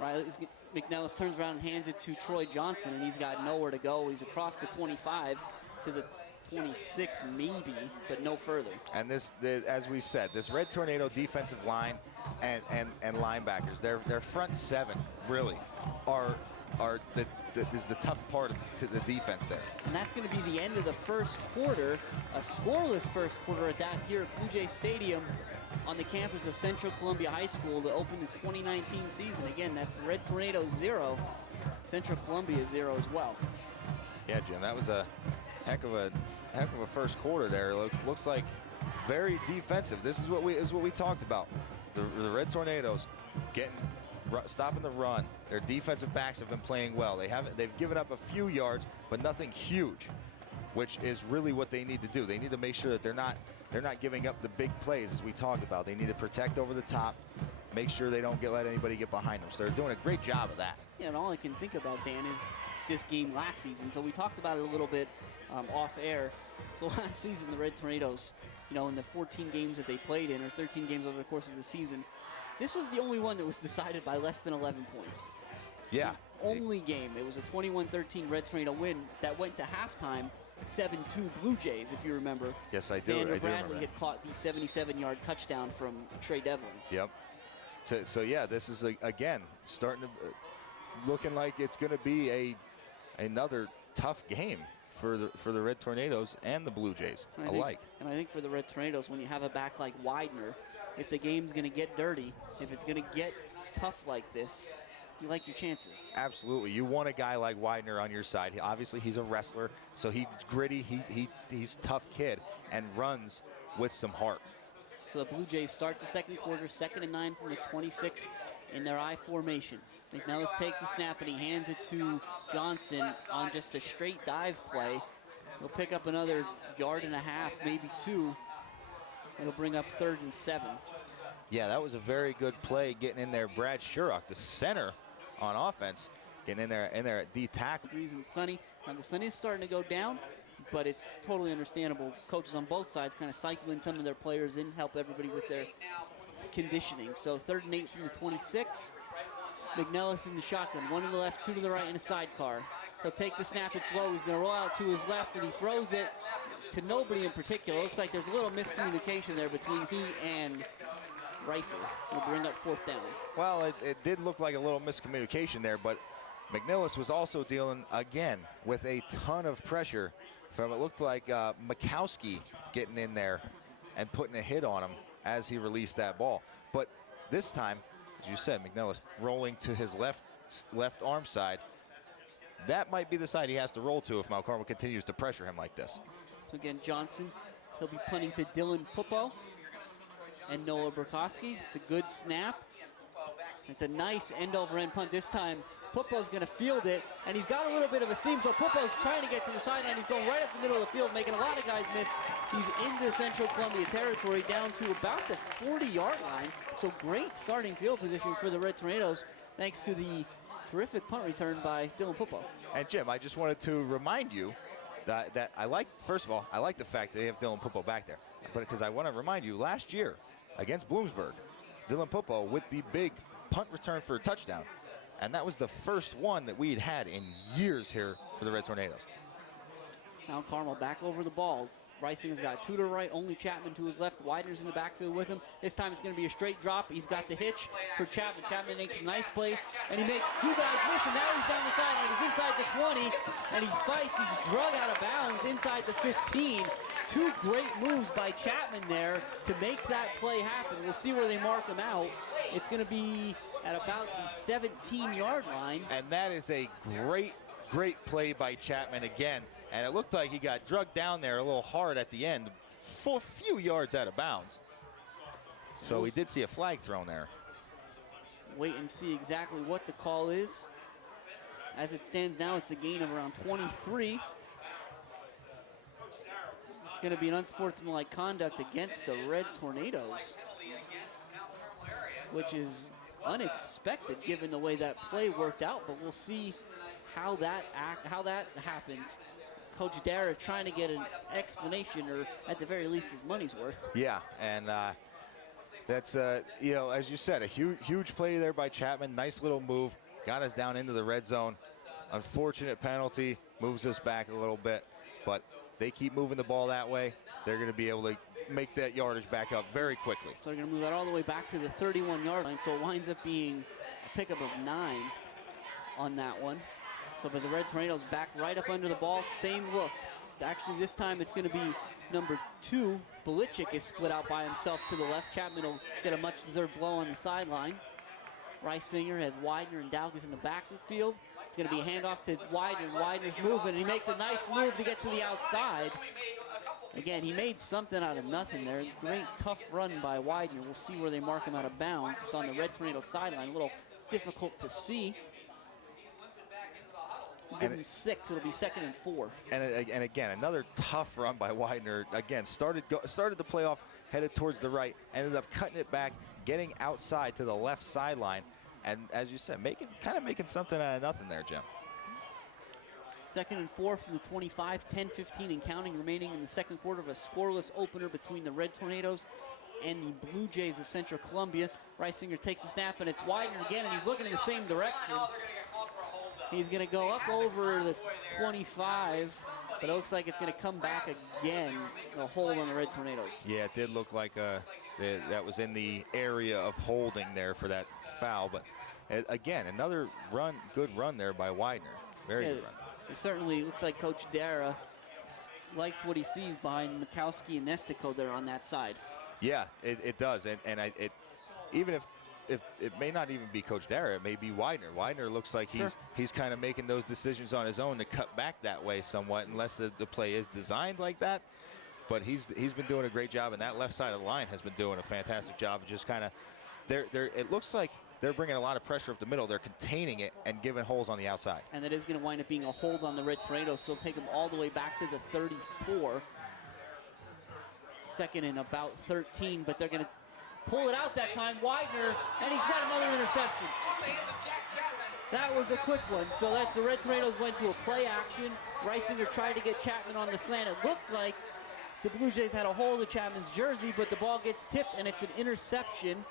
McNellis turns around and hands it to Troy Johnson, and he's got nowhere to go. He's across the 25 to the 26 maybe, but no further. And as we said, this Red Tornado defensive line and linebackers, their front seven really is the tough part to the defense there. And that's going to be the end of the first quarter, a scoreless first quarter at that here at Blue Jay Stadium on the campus of Central Columbia High School to open the 2019 season. Again, that's Red Tornadoes 0, Central Columbia 0 as well. Yeah, Jim, that was a heck of a first quarter there. Looks like very defensive. This is what we talked about. The Red Tornadoes stopping the run. Their defensive backs have been playing well. They've given up a few yards, but nothing huge. which is really what they need to do. They need to make sure that they're not giving up the big plays as we talked about. They need to protect over the top, make sure they don't let anybody get behind them. So they're doing a great job of that. Yeah, and all I can think about, Dan, is this game last season. So we talked about it a little bit off air. So last season, the Red Tornadoes, in the 14 games that they played in, or 13 games over the course of the season, this was the only one that was decided by less than 11 points. Yeah. The only game. It was a 21-13 Red Tornado win that went to halftime 7-2 Blue Jays, if you remember. Yes, I do. Xander I do Bradley remember had caught the 77-yard touchdown from Trey Devlin. Yep. So yeah, this is, again, starting to looking like it's going to be another tough game for the Red Tornadoes and the Blue Jays alike. And I think for the Red Tornadoes, when you have a back like Widener, if the game's going to get dirty, if it's going to get tough like this, you like your chances. Absolutely. You want a guy like Widener on your side. Obviously, he's a wrestler, so he's gritty. He's a tough kid and runs with some heart. So the Blue Jays start the second quarter, 2nd and 9 from the 26 in their I formation. McNellis takes a snap and he hands it to Johnson on just a straight dive play. He'll pick up another yard and a half, maybe 2. It'll bring up 3rd and 7. Yeah, that was a very good play getting in there. Brad Shurock, the center on offense, getting in there at D tackle. Degrees and sunny. Now the sun is starting to go down, but it's totally understandable. Coaches on both sides kind of cycling some of their players in, help everybody with their conditioning. So 3rd and 8 from the 26. McNellis in the shotgun, 1 to the left, 2 to the right, and a sidecar. He'll take the snap, it's low. He's going to roll out to his left, and he throws it to nobody in particular. Looks like there's a little miscommunication there between he and Rifle. It'll bring up 4th down. Well, it did look like a little miscommunication there, but McNellis was also dealing, again, with a ton of pressure from, it looked like Mikowski getting in there and putting a hit on him as he released that ball. But this time, as you said, McNellis rolling to his left arm side. That might be the side he has to roll to if Mount Carmel continues to pressure him like this. So again, Johnson, he'll be punting to Dylan Pupo and Noah Burkowski. It's a good snap. It's a nice end-over-end punt. This time, Pupo's going to field it, and he's got a little bit of a seam, so Pupo's trying to get to the sideline. He's going right up the middle of the field, making a lot of guys miss. He's into Central Columbia territory, down to about the 40-yard line. So great starting field position for the Red Tornadoes, thanks to the terrific punt return by Dylan Pupo. And Jim, I just wanted to remind you that I like, first of all, I like the fact that they have Dylan Pupo back there. But because I want to remind you, last year against Bloomsburg, Dylan Pupo with the big punt return for a touchdown. And that was the first one that we had in years here for the Red Tornadoes. Mount Carmel back over the ball. Reisinger's got 2 to the right, only Chapman to his left. Widener's in the backfield with him. This time it's going to be a straight drop. He's got the hitch for Chapman. Chapman makes a nice play, and he makes 2 guys miss, and now he's down the sideline. He's inside the 20, and he fights. He's drug out of bounds inside the 15. 2 great moves by Chapman there to make that play happen. We'll see where they mark him out. It's going to be at about the 17-yard line. And that is a great play by Chapman again. And it looked like he got drugged down there a little hard at the end, for a few yards out of bounds. So we did see a flag thrown there. Wait and see exactly what the call is. As it stands now, it's a gain of around 23. It's going to be an unsportsmanlike conduct against the Red Tornadoes, which is unexpected given the way that play worked out, but we'll see how that happens. Coach Dara trying to get an explanation, or at the very least his money's worth. Yeah, and that's, as you said, a huge play there by Chapman. Nice little move. Got us down into the red zone. Unfortunate penalty. Moves us back a little bit. But they keep moving the ball that way. They're going to be able to make that yardage back up very quickly. So they're going to move that all the way back to the 31-yard line. So it winds up being a pickup of 9 on that one. So but the Red Tornadoes back right up under the ball. Same look. Actually, this time it's going to be number 2. Belichick is split out by himself to the left. Chapman will get a much-deserved blow on the sideline. Reisinger has Widener and Dowkins in the backfield. It's going to be a handoff to Widener. Widener's moving, and he makes a nice move to get to the outside. Again, he made something out of nothing there. Great tough run by Widener. We'll see where they mark him out of bounds. It's on the Red Tornado sideline. A little difficult to see. Give him 6. It'll be 2nd and 4. And again, another tough run by Widener. Again, started the play off, headed towards the right, ended up cutting it back, getting outside to the left sideline, and as you said, kind of making something out of nothing there, Jim. 2nd and 4 from the 25, 10-15 and counting remaining in the second quarter of a scoreless opener between the Red Tornadoes and the Blue Jays of Central Columbia. Reisinger takes a snap, and it's Widener again, and he's looking in the same direction. He's going to go up over the 25, but it looks like it's going to come back again, a hold on the Red Tornadoes. Yeah, it did look like that was in the area of holding there for that foul, but again, another good run there by Widener. Very good run. It certainly looks like Coach Dara likes what he sees behind Mikowski and Nestico there on that side. Yeah, it does, and even if it may not even be Coach Dara, it may be Widener. Widener looks like he's kind of making those decisions on his own to cut back that way somewhat, unless the play is designed like that. But he's been doing a great job, and that left side of the line has been doing a fantastic job of just kind of it looks like they're bringing a lot of pressure up the middle. They're containing it and giving holes on the outside. And that is going to wind up being a hold on the Red Tornadoes, so take them all the way back to the 34. 2nd and about 13, but they're going to pull it out that time. Widener, and he's got another interception. That was a quick one. So that's the Red Tornadoes went to a play action. Reisinger tried to get Chapman on the slant. It looked like the Blue Jays had a hold of Chapman's jersey, but the ball gets tipped, and it's an interception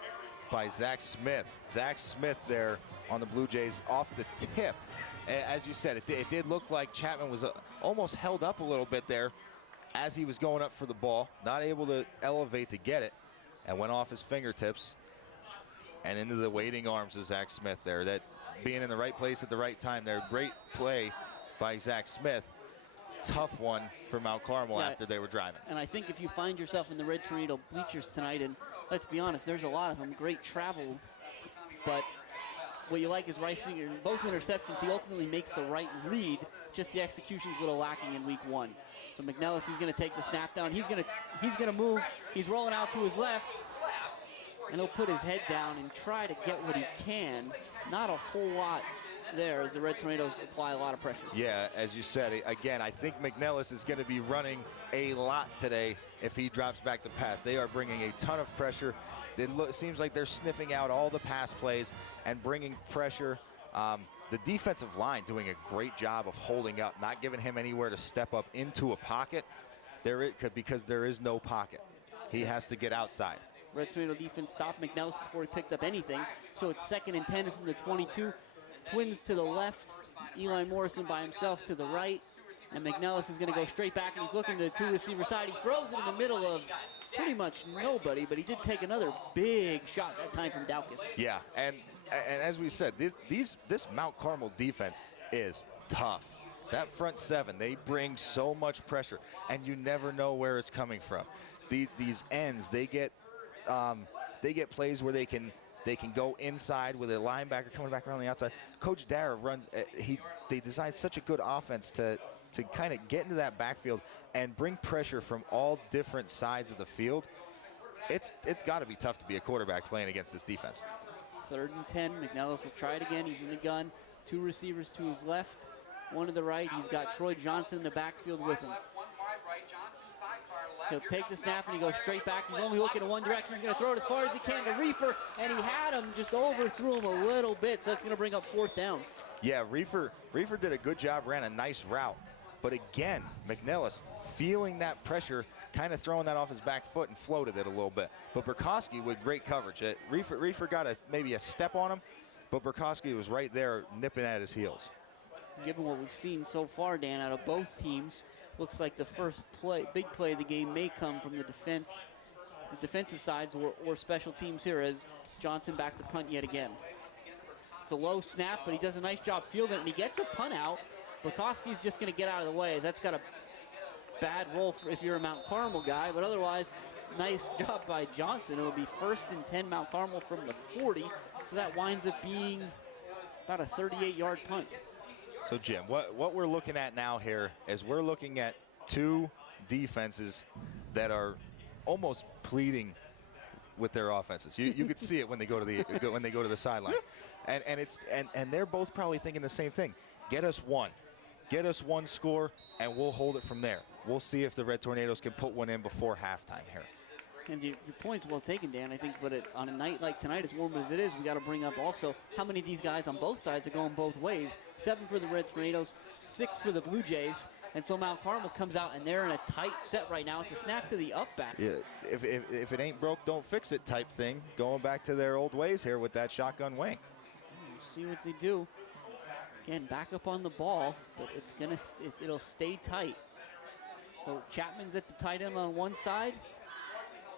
by Zach Smith. Zach Smith there on the Blue Jays off the tip. As you said, it did look like Chapman was almost held up a little bit there as he was going up for the ball, not able to elevate to get it, and went off his fingertips and into the waiting arms of Zach Smith there. That being in the right place at the right time there. Great play by Zach Smith. Tough one for Mount Carmel after they were driving. And I think if you find yourself in the Red Tornado bleachers tonight, and let's be honest, there's a lot of them, great travel, but what you like is Reisinger. Both interceptions, he ultimately makes the right read, just the execution's a little lacking in week 1. So McNellis is going to take the snap down. He's going to move. He's rolling out to his left, and he'll put his head down and try to get what he can. Not a whole lot there as the Red Tornadoes apply a lot of pressure. Yeah, as you said, again, I think McNellis is going to be running a lot today if he drops back to pass. They are bringing a ton of pressure. It seems like they're sniffing out all the pass plays and bringing pressure. The defensive line doing a great job of holding up, not giving him anywhere to step up into a pocket because there is no pocket. He has to get outside. Red Tornado defense stopped McNellis before he picked up anything. So it's 2nd and 10 from the 22. Twins to the left. Eli Morrison by himself to the right. And McNellis is going to go straight back, and he's looking to the 2 receiver side. He throws it in the middle of pretty much nobody, but he did take another big shot that time from Daukus. Yeah, and as we said, this Mount Carmel defense is tough. That front 7, they bring so much pressure, and you never know where it's coming from. These ends, they get plays where they can go inside with a linebacker coming back around the outside. Coach Dara runs. They designed such a good offense to kind of get into that backfield and bring pressure from all different sides of the field. It's got to be tough to be a quarterback playing against this defense. 3rd and 10. McNellis will try it again. He's in the gun. 2 receivers to his left, 1 to the right. He's got Troy Johnson in the backfield with him. He'll take the snap and he goes straight back. He's only looking in one direction. He's going to throw it as far as he can to Reefer, and he had him, just overthrew him a little bit, so that's going to bring up 4th down. Yeah, Reefer did a good job, ran a nice route. But again, McNellis feeling that pressure, kind of throwing that off his back foot and floated it a little bit. But Burkowski with great coverage. Reefer got maybe a step on him, but Burkowski was right there nipping at his heels. Given what we've seen so far, Dan, out of both teams, looks like the first big play of the game may come from the defensive sides or special teams here, as Johnson back to punt yet again. It's a low snap, but he does a nice job fielding it, and he gets a punt out. Burkowski's just going to get out of the way, as that's got a bad roll if you're a Mount Carmel guy, but otherwise, nice job by Johnson. It will be 1st and 10 Mount Carmel from the 40, so that winds up being about a 38-yard punt. So, Jim, what we're looking at now here is we're looking at 2 defenses that are almost pleading with their offenses. You could see it when they go to the sideline, and they're both probably thinking the same thing. Get us 1. get us one score, and we'll hold it from there. We'll see if the Red Tornadoes can put one in before halftime here. And your point's well taken, Dan. I think, but on a night like tonight, as warm as it is, we got to bring up also how many of these guys on both sides are going both ways. 7 for the Red Tornadoes, 6 for the Blue Jays. And so Mount Carmel comes out, and they're in a tight set right now. It's a snap to the up back. Yeah, if it ain't broke, don't fix it type thing. Going back to their old ways here with that shotgun wing. We'll see what they do. Again, back up on the ball, but it'll stay tight. So Chapman's at the tight end on one side.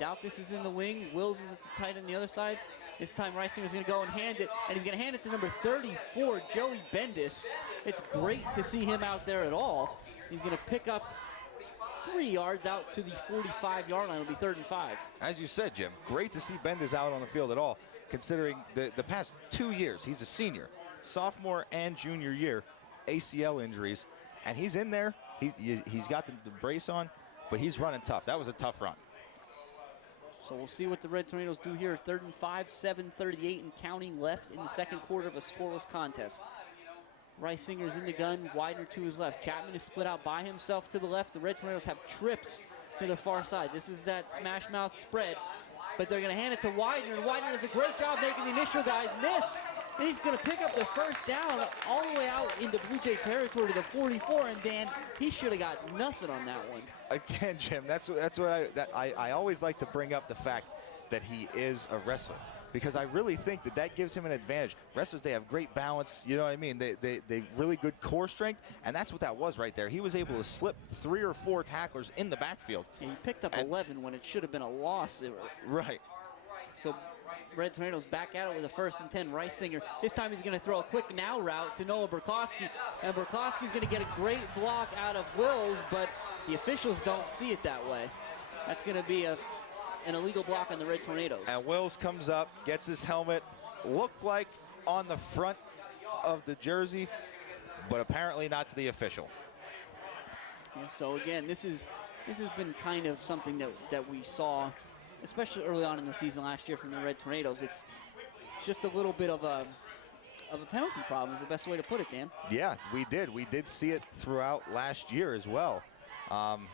Daukus is in the wing. Wills is at the tight end on the other side. This time Reisinger's going to go and hand it, and he's going to hand it to number 34, Joey Bendis. It's great to see him out there at all. He's going to pick up 3 yards out to the 45-yard line. It'll be 3rd and 5. As you said, Jim, great to see Bendis out on the field at all, considering the past 2 years. He's a senior, sophomore and junior year, ACL injuries, and he's in there. He's got the brace on, but he's running tough. That was a tough run. So we'll see what the Red Tornadoes do here. 3rd and 5, 7:38 and counting left in the second quarter of a scoreless contest. Reisinger's in the gun, Widener to his left. Chapman is split out by himself to the left. The Red Tornadoes have trips to the far side. This is that smash mouth spread, but they're going to hand it to Widener, and Widener does a great job making the initial guys miss. And he's going to pick up the first down all the way out into Blue Jay territory to the 44. And Dan, he should have got nothing on that one. Again, Jim, that's what I always like to bring up, the fact that he is a wrestler, because I really think that gives him an advantage. Wrestlers, they have great balance. You know what I mean? They really good core strength, and that's what that was right there. He was able to slip 3 or 4 tacklers in the backfield. Yeah, he picked up 11 when it should have been a loss. Right. So Red Tornadoes back at it with a 1st and 10. Reisinger, this time he's going to throw a quick now route to Noah Burkowski. And Burkowski's going to get a great block out of Wills, but the officials don't see it that way. That's going to be an illegal block on the Red Tornadoes. And Wills comes up, gets his helmet, looked like on the front of the jersey, but apparently not to the official. Yeah, so again, this has been kind of something that we saw, especially early on in the season last year from the Red Tornadoes. It's just a little bit of a penalty problem is the best way to put it, Dan. Yeah, we did. We did see it throughout last year as well.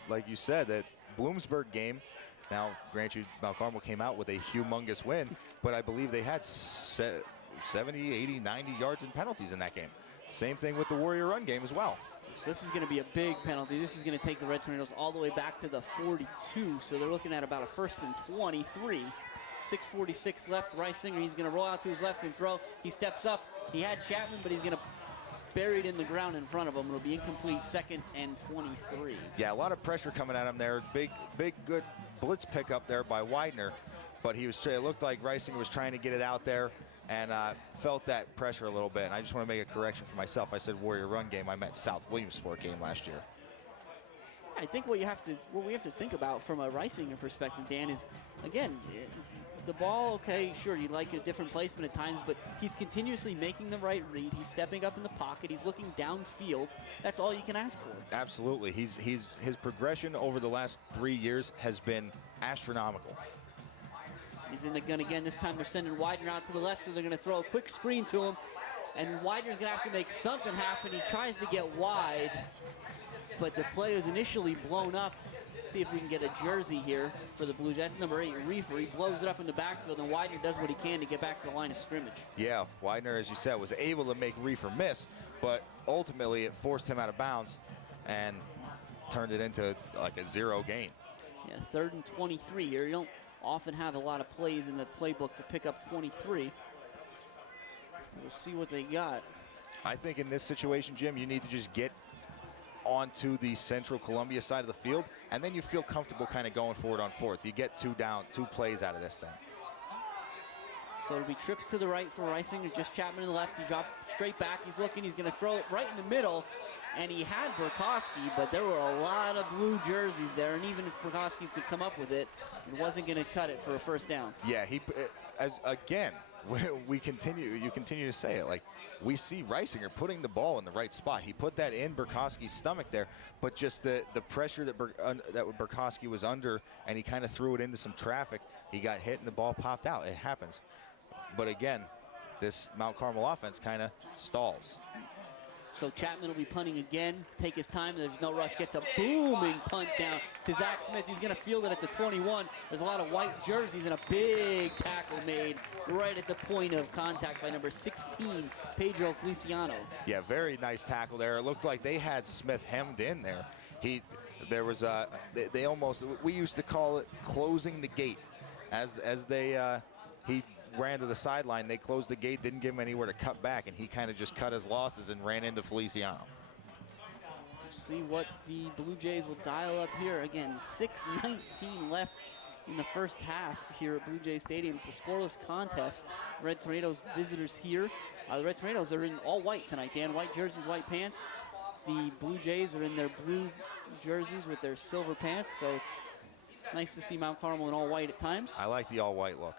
Like you said, that Bloomsburg game, now granted Mount Carmel came out with a humongous win, but I believe they had 70, 80, 90 yards in penalties in that game. Same thing with the Warrior Run game as well. So this is going to be a big penalty. This is going to take the Red Tornadoes all the way back to the 42. So they're looking at about a 1st and 23. 6:46 left. Reisinger, he's going to roll out to his left and throw. He steps up. He had Chapman, but he's going to bury it in the ground in front of him. It'll be incomplete. 2nd and 23. Yeah, a lot of pressure coming at him there. Big, good blitz pickup there by Widener. But it looked like Reisinger was trying to get it out there, and felt that pressure a little bit. And I just want to make a correction for myself. I said Warrior Run game. I meant South Williamsport game last year. I think what we have to think about from a Reisinger perspective, Dan, is, again, the ball, okay, sure, you'd like a different placement at times, but he's continuously making the right read. He's stepping up in the pocket. He's looking downfield. That's all you can ask for. Absolutely. His progression over the last 3 years has been astronomical. He's in the gun again. This time they're sending Widener out to the left, so they're going to throw a quick screen to him. And Widener's going to have to make something happen. He tries to get wide, but the play is initially blown up. See if we can get a jersey here for the Blue Jays. That's number 8, Reefer. He blows it up in the backfield, and Widener does what he can to get back to the line of scrimmage. Yeah, Widener, as you said, was able to make Reefer miss, but ultimately it forced him out of bounds and turned it into like a 0 gain. Yeah, 3rd and 23 here. You don't often have a lot of plays in the playbook to pick up 23. We'll see what they got. I think in this situation, Jim, you need to just get onto the Central Columbia side of the field, and then you feel comfortable kind of going forward on 4th. You get 2 down, 2 plays out of this thing. So it'll be trips to the right for Reisinger, just Chapman to the left. He drops straight back. He's looking. He's going to throw it right in the middle, and he had Burkowski, but there were a lot of blue jerseys there, and even if Burkowski could come up with it, it wasn't going to cut it for a 1st down. Yeah, again, you continue to say it, like, we see Reisinger putting the ball in the right spot. He put that in Burkowski's stomach there, but just the pressure that Burkowski was under, and he kind of threw it into some traffic. He got hit and the ball popped out. It happens. But again, this Mount Carmel offense kind of stalls. So Chapman will be punting again, take his time, there's no rush, gets a booming punt down to Zach Smith. He's gonna field it at the 21. There's a lot of white jerseys and a big tackle made right at the point of contact by number 16, Pedro Feliciano. Yeah, very nice tackle there. It looked like they had Smith hemmed in there. There was they almost, we used to call it closing the gate. He ran to the sideline, they closed the gate, didn't give him anywhere to cut back, and he kind of just cut his losses and ran into Feliciano. See what the Blue Jays will dial up here. Again, 6:19 left in the first half here at Blue Jay Stadium. It's a scoreless contest. Red Tornadoes visitors here. The Red Tornadoes are in all white tonight, Dan. White jerseys, white pants. The Blue Jays are in their blue jerseys with their silver pants, so it's nice to see Mount Carmel in all white at times. I like the all-white look.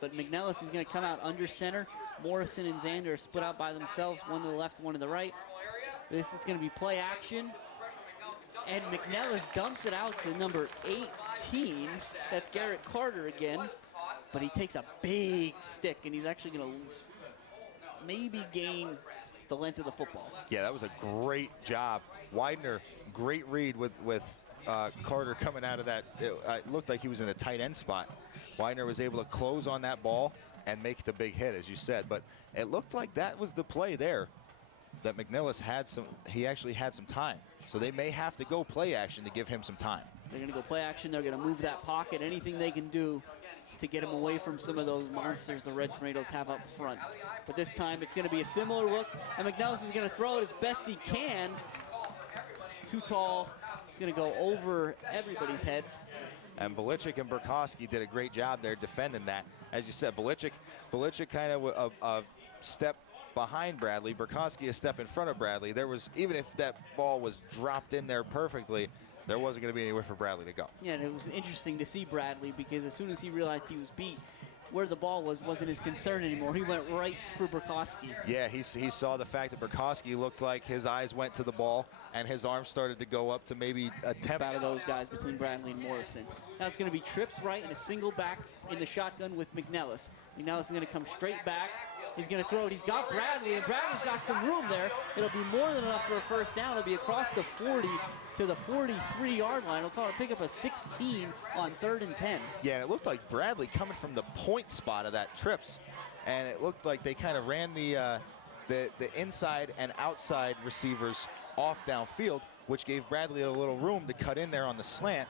But McNellis is going to come out under center. Morrison and Zander are split out by themselves, one to the left, one to the right. This is going to be play action. And McNellis dumps it out to number 18. That's Garrett Carter again. But he takes a big stick, and he's actually going to maybe gain the length of the football. Yeah, that was a great job. Widener, great read with Carter coming out of that. It looked like he was in a tight end spot. Widener was able to close on that ball and make the big hit, as you said. But it looked like that was the play there, that McNellis actually had some time. So they may have to go play action to give him some time. They're going to go play action. They're going to move that pocket, anything they can do to get him away from some of those monsters the Red Tornadoes have up front. But this time it's going to be a similar look, and McNellis is going to throw it as best he can. It's too tall. It's going to go over everybody's head. And Belichick and Burkowski did a great job there defending that. As you said, Belichick kind of a step behind Bradley, Burkowski a step in front of Bradley. There was, even if that ball was dropped in there perfectly, there wasn't going to be anywhere for Bradley to go. Yeah, and it was interesting to see Bradley, because as soon as he realized he was beat, where the ball wasn't his concern anymore. He went right for Burkowski. Yeah, he saw the fact that Burkowski looked like his eyes went to the ball and his arms started to go up to maybe attempt. Out of those guys between Bradley and Morrison. Now it's going to be trips right and a single back in the shotgun with McNellis. McNellis is going to come straight back. He's going to throw it. He's got Bradley, and Bradley's got some room there. It'll be more than enough for a first down. It'll be across the 40 to the 43-yard line. He'll call it pick up a 16 on 3rd and 10. Yeah, and it looked like Bradley coming from the point spot of that trips, and it looked like they kind of ran the inside and outside receivers off downfield, which gave Bradley a little room to cut in there on the slant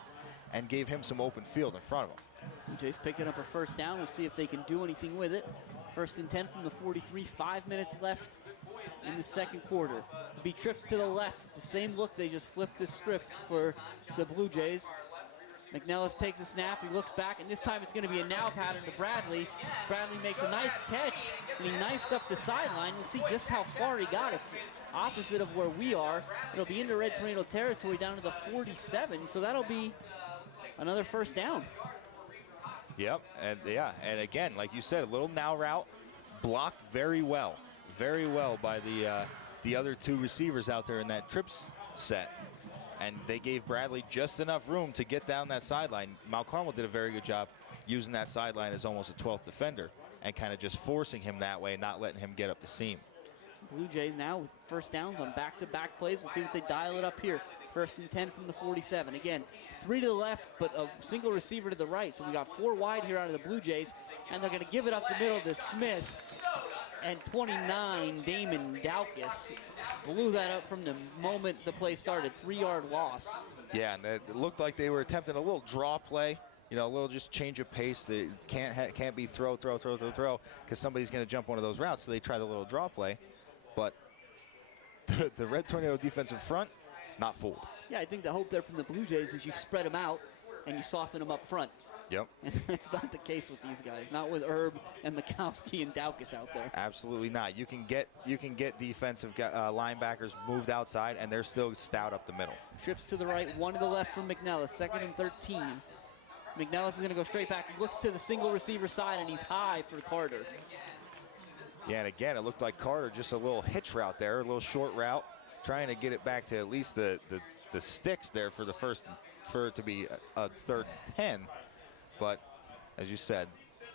and gave him some open field in front of him. Blue Jays picking up a first down. We'll see if they can do anything with it. 1st and 10 from the 43, 5 minutes left in the second quarter. It'll be trips to the left. It's the same look. They just flipped the script for the Blue Jays. McNellis takes a snap. He looks back, and this time it's going to be a now pattern to Bradley. Bradley makes a nice catch, and he knifes up the sideline. You'll see just how far he got. It's opposite of where we are. It'll be into Red Tornado territory down to the 47, so that'll be another first down. Yep, and again, like you said, a little now route, blocked very well by the other two receivers out there in that trips set, and they gave Bradley just enough room to get down that sideline. Mount Carmel did a very good job using that sideline as almost a 12th defender and kind of just forcing him that way, not letting him get up the seam. Blue Jays now with first downs on back-to-back plays. We'll see if they dial it up here. 1st and 10 from the 47. Again, 3 to the left, but a single receiver to the right. So we got 4 wide here out of the Blue Jays, and they're going to give it up the middle to Smith. And 29, Damon Daukus blew that up from the moment the play started. 3-yard loss. Yeah, and it looked like they were attempting a little draw play. You know, a little just change of pace. They can't be throw, because somebody's going to jump one of those routes. So they try the little draw play, but the Red Tornado defensive front, not fooled. Yeah, I think the hope there from the Blue Jays is you spread them out and you soften them up front. Yep. And that's not the case with these guys. Not with Herb and Mikowski and Daukus out there. Absolutely not. You can get defensive linebackers moved outside, and they're still stout up the middle. Trips to the right, 1 to the left from McNellis. 2nd and 13. McNellis is going to go straight back. He looks to the single receiver side, and he's high for Carter. Yeah, and again, it looked like Carter just a little hitch route there, a little short route, trying to get it back to at least the sticks there for it to be a 3rd and 10. But as you said,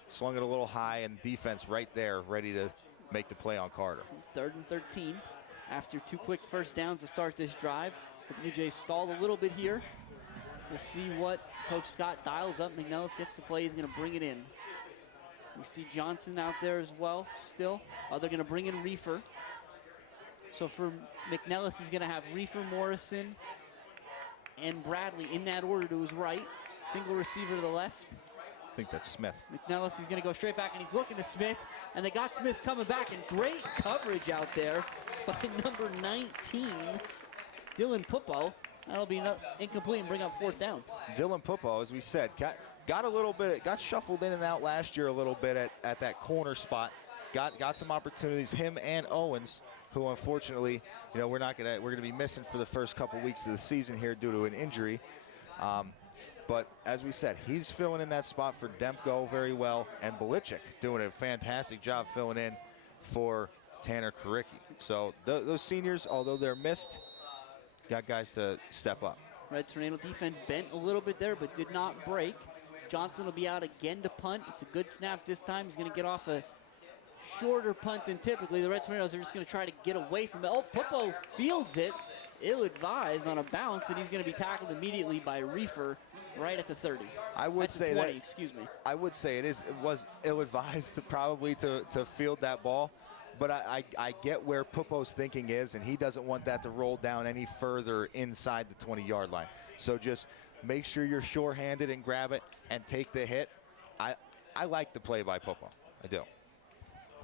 slung it a little high, and defense right there ready to make the play on Carter. 3rd and 13. after 2 quick first downs to start this drive. The Blue Jays stalled a little bit here. We'll see what Coach Scott dials up. McNellis gets the play. He's going to bring it in. We see Johnson out there as well still. They're going to bring in Reefer. So for McNellis, he's going to have Reefer, Morrison, and Bradley in that order to his right. Single receiver to the left. I think that's Smith. McNellis, he's going to go straight back, and he's looking to Smith. And they got Smith coming back, and great coverage out there by number 19, Dylan Pupo. That'll be incomplete and bring up 4th down. Dylan Pupo, as we said, got a little bit, got shuffled in and out last year a little bit at that corner spot. Got some opportunities. Him and Owens, who unfortunately, we're gonna be missing for the first couple weeks of the season here due to an injury. But as we said, he's filling in that spot for Demko very well, and Belichick doing a fantastic job filling in for Tanner Karicki. So those seniors, although they're missed, got guys to step up. Red Tornado defense bent a little bit there, but did not break. Johnson will be out again to punt. It's a good snap this time. He's going to get off a shorter punt than typically. The Red Tornadoes are just going to try to get away from it. Oh, Pupo fields it, ill-advised on a bounce, and he's going to be tackled immediately by Reefer right at the 30. I would say 20, that. Excuse me. I would say it was ill-advised to field that ball. But I get where Pupo's thinking is, and he doesn't want that to roll down any further inside the 20-yard line. So just make sure you're sure-handed and grab it and take the hit. I like the play by Pupo. I do.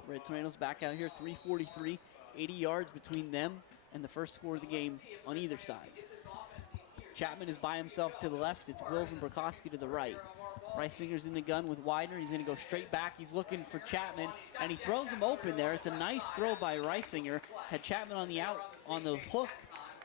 Red Tornadoes back out here, 3:43, 80 yards between them and the first score of the game on either side. Chapman is by himself to the left. It's Wills and Burkowski to the right. Reisinger's in the gun with Widener. He's going to go straight back. He's looking for Chapman, and he throws him open there. It's a nice throw by Reisinger. Had Chapman on the hook,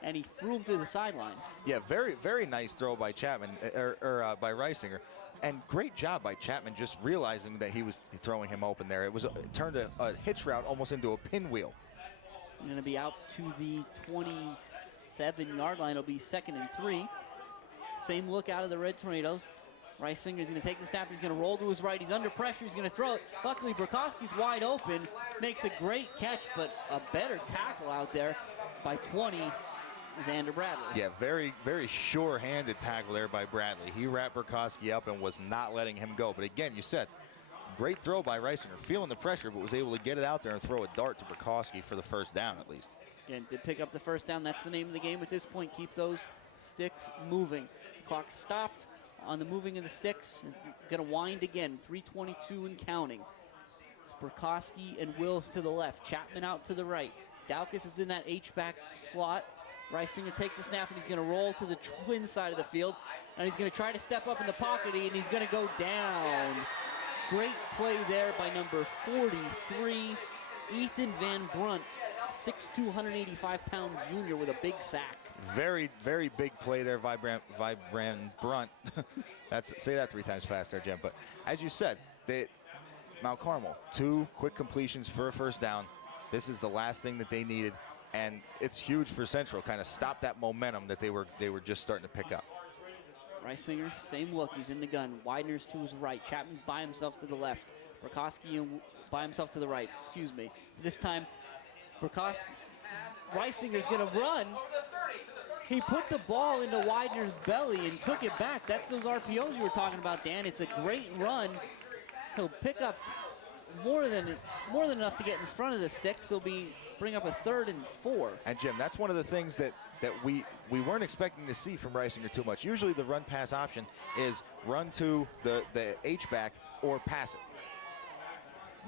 and he threw him to the sideline. Yeah, very, very nice throw by Chapman, by Reisinger. And great job by Chapman just realizing that he was throwing him open there. It turned a hitch route almost into a pinwheel. Going to be out to the 27-yard line. It'll be 2nd and 3. Same look out of the Red Tornadoes. Reisinger's going to take the snap. He's going to roll to his right. He's under pressure. He's going to throw it. Luckily, Burkowski's wide open. Makes a great catch, but a better tackle out there by 20, Xander Bradley. Yeah, very, very sure-handed tackle there by Bradley. He wrapped Burkowski up and was not letting him go. But again, you said, great throw by Reisinger. Feeling the pressure, but was able to get it out there and throw a dart to Burkowski for the first down at least. Again, did pick up the first down. That's the name of the game at this point. Keep those sticks moving. The clock stopped on the moving of the sticks. It's going to wind again. 3:22 and counting. It's Burkowski and Wills to the left. Chapman out to the right. Daukus is in that H-back slot. Reisinger takes the snap, and he's going to roll to the twin side of the field. And he's going to try to step up in the pocket, and he's going to go down. Great play there by number 43, Ethan Van Brunt. 6'2", 185-pound junior with a big sack. Very, very big play there, Van Brunt. Say that 3 times fast there, Jim. But as you said, Mount Carmel, 2 quick completions for a first down. This is the last thing that they needed, and it's huge for Central. Kind of stop that momentum that they were just starting to pick up. Reisinger, same look. He's in the gun. Widener's to his right. Chapman's by himself to the left. Burkowski by himself to the right. Excuse me. This time, Reisinger's going to run. He put the ball into Widener's belly and took it back. That's those RPOs you were talking about, Dan. It's a great run. He'll pick up more than enough to get in front of the sticks. He'll bring up a 3rd and 4. And Jim, that's one of the things that we weren't expecting to see from Reisinger too much. Usually the run-pass option is run to the H-back or pass it.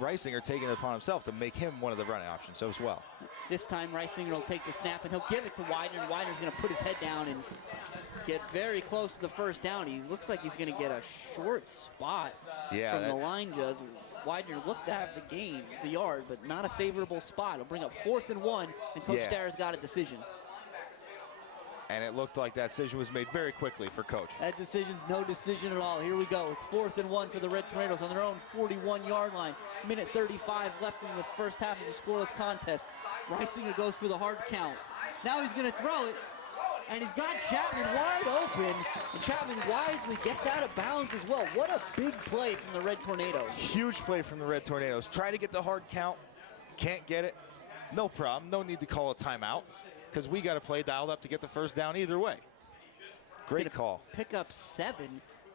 Reisinger taking it upon himself to make him one of the running options as well. This time Reisinger will take the snap, and he'll give it to Widener, and Widener's going to put his head down and get very close to the first down. He looks like he's going to get a short spot from the line judge. Widener looked to have the yard, but not a favorable spot. It'll bring up 4th and 1, and Coach Starr's got a decision. And it looked like that decision was made very quickly for Coach. That decision's no decision at all. Here we go. It's 4th and 1 for the Red Tornadoes on their own 41-yard line. Minute 35 left in the first half of the scoreless contest. Reisinger goes for the hard count. Now he's going to throw it, and he's got Chapman wide open, and Chapman wisely gets out of bounds as well. What a big play from the Red Tornadoes. Huge play from the Red Tornadoes. Try to get the hard count, can't get it. No problem. No need to call a timeout because we got to play dialed up to get the first down either way. Great call. Pick up 7.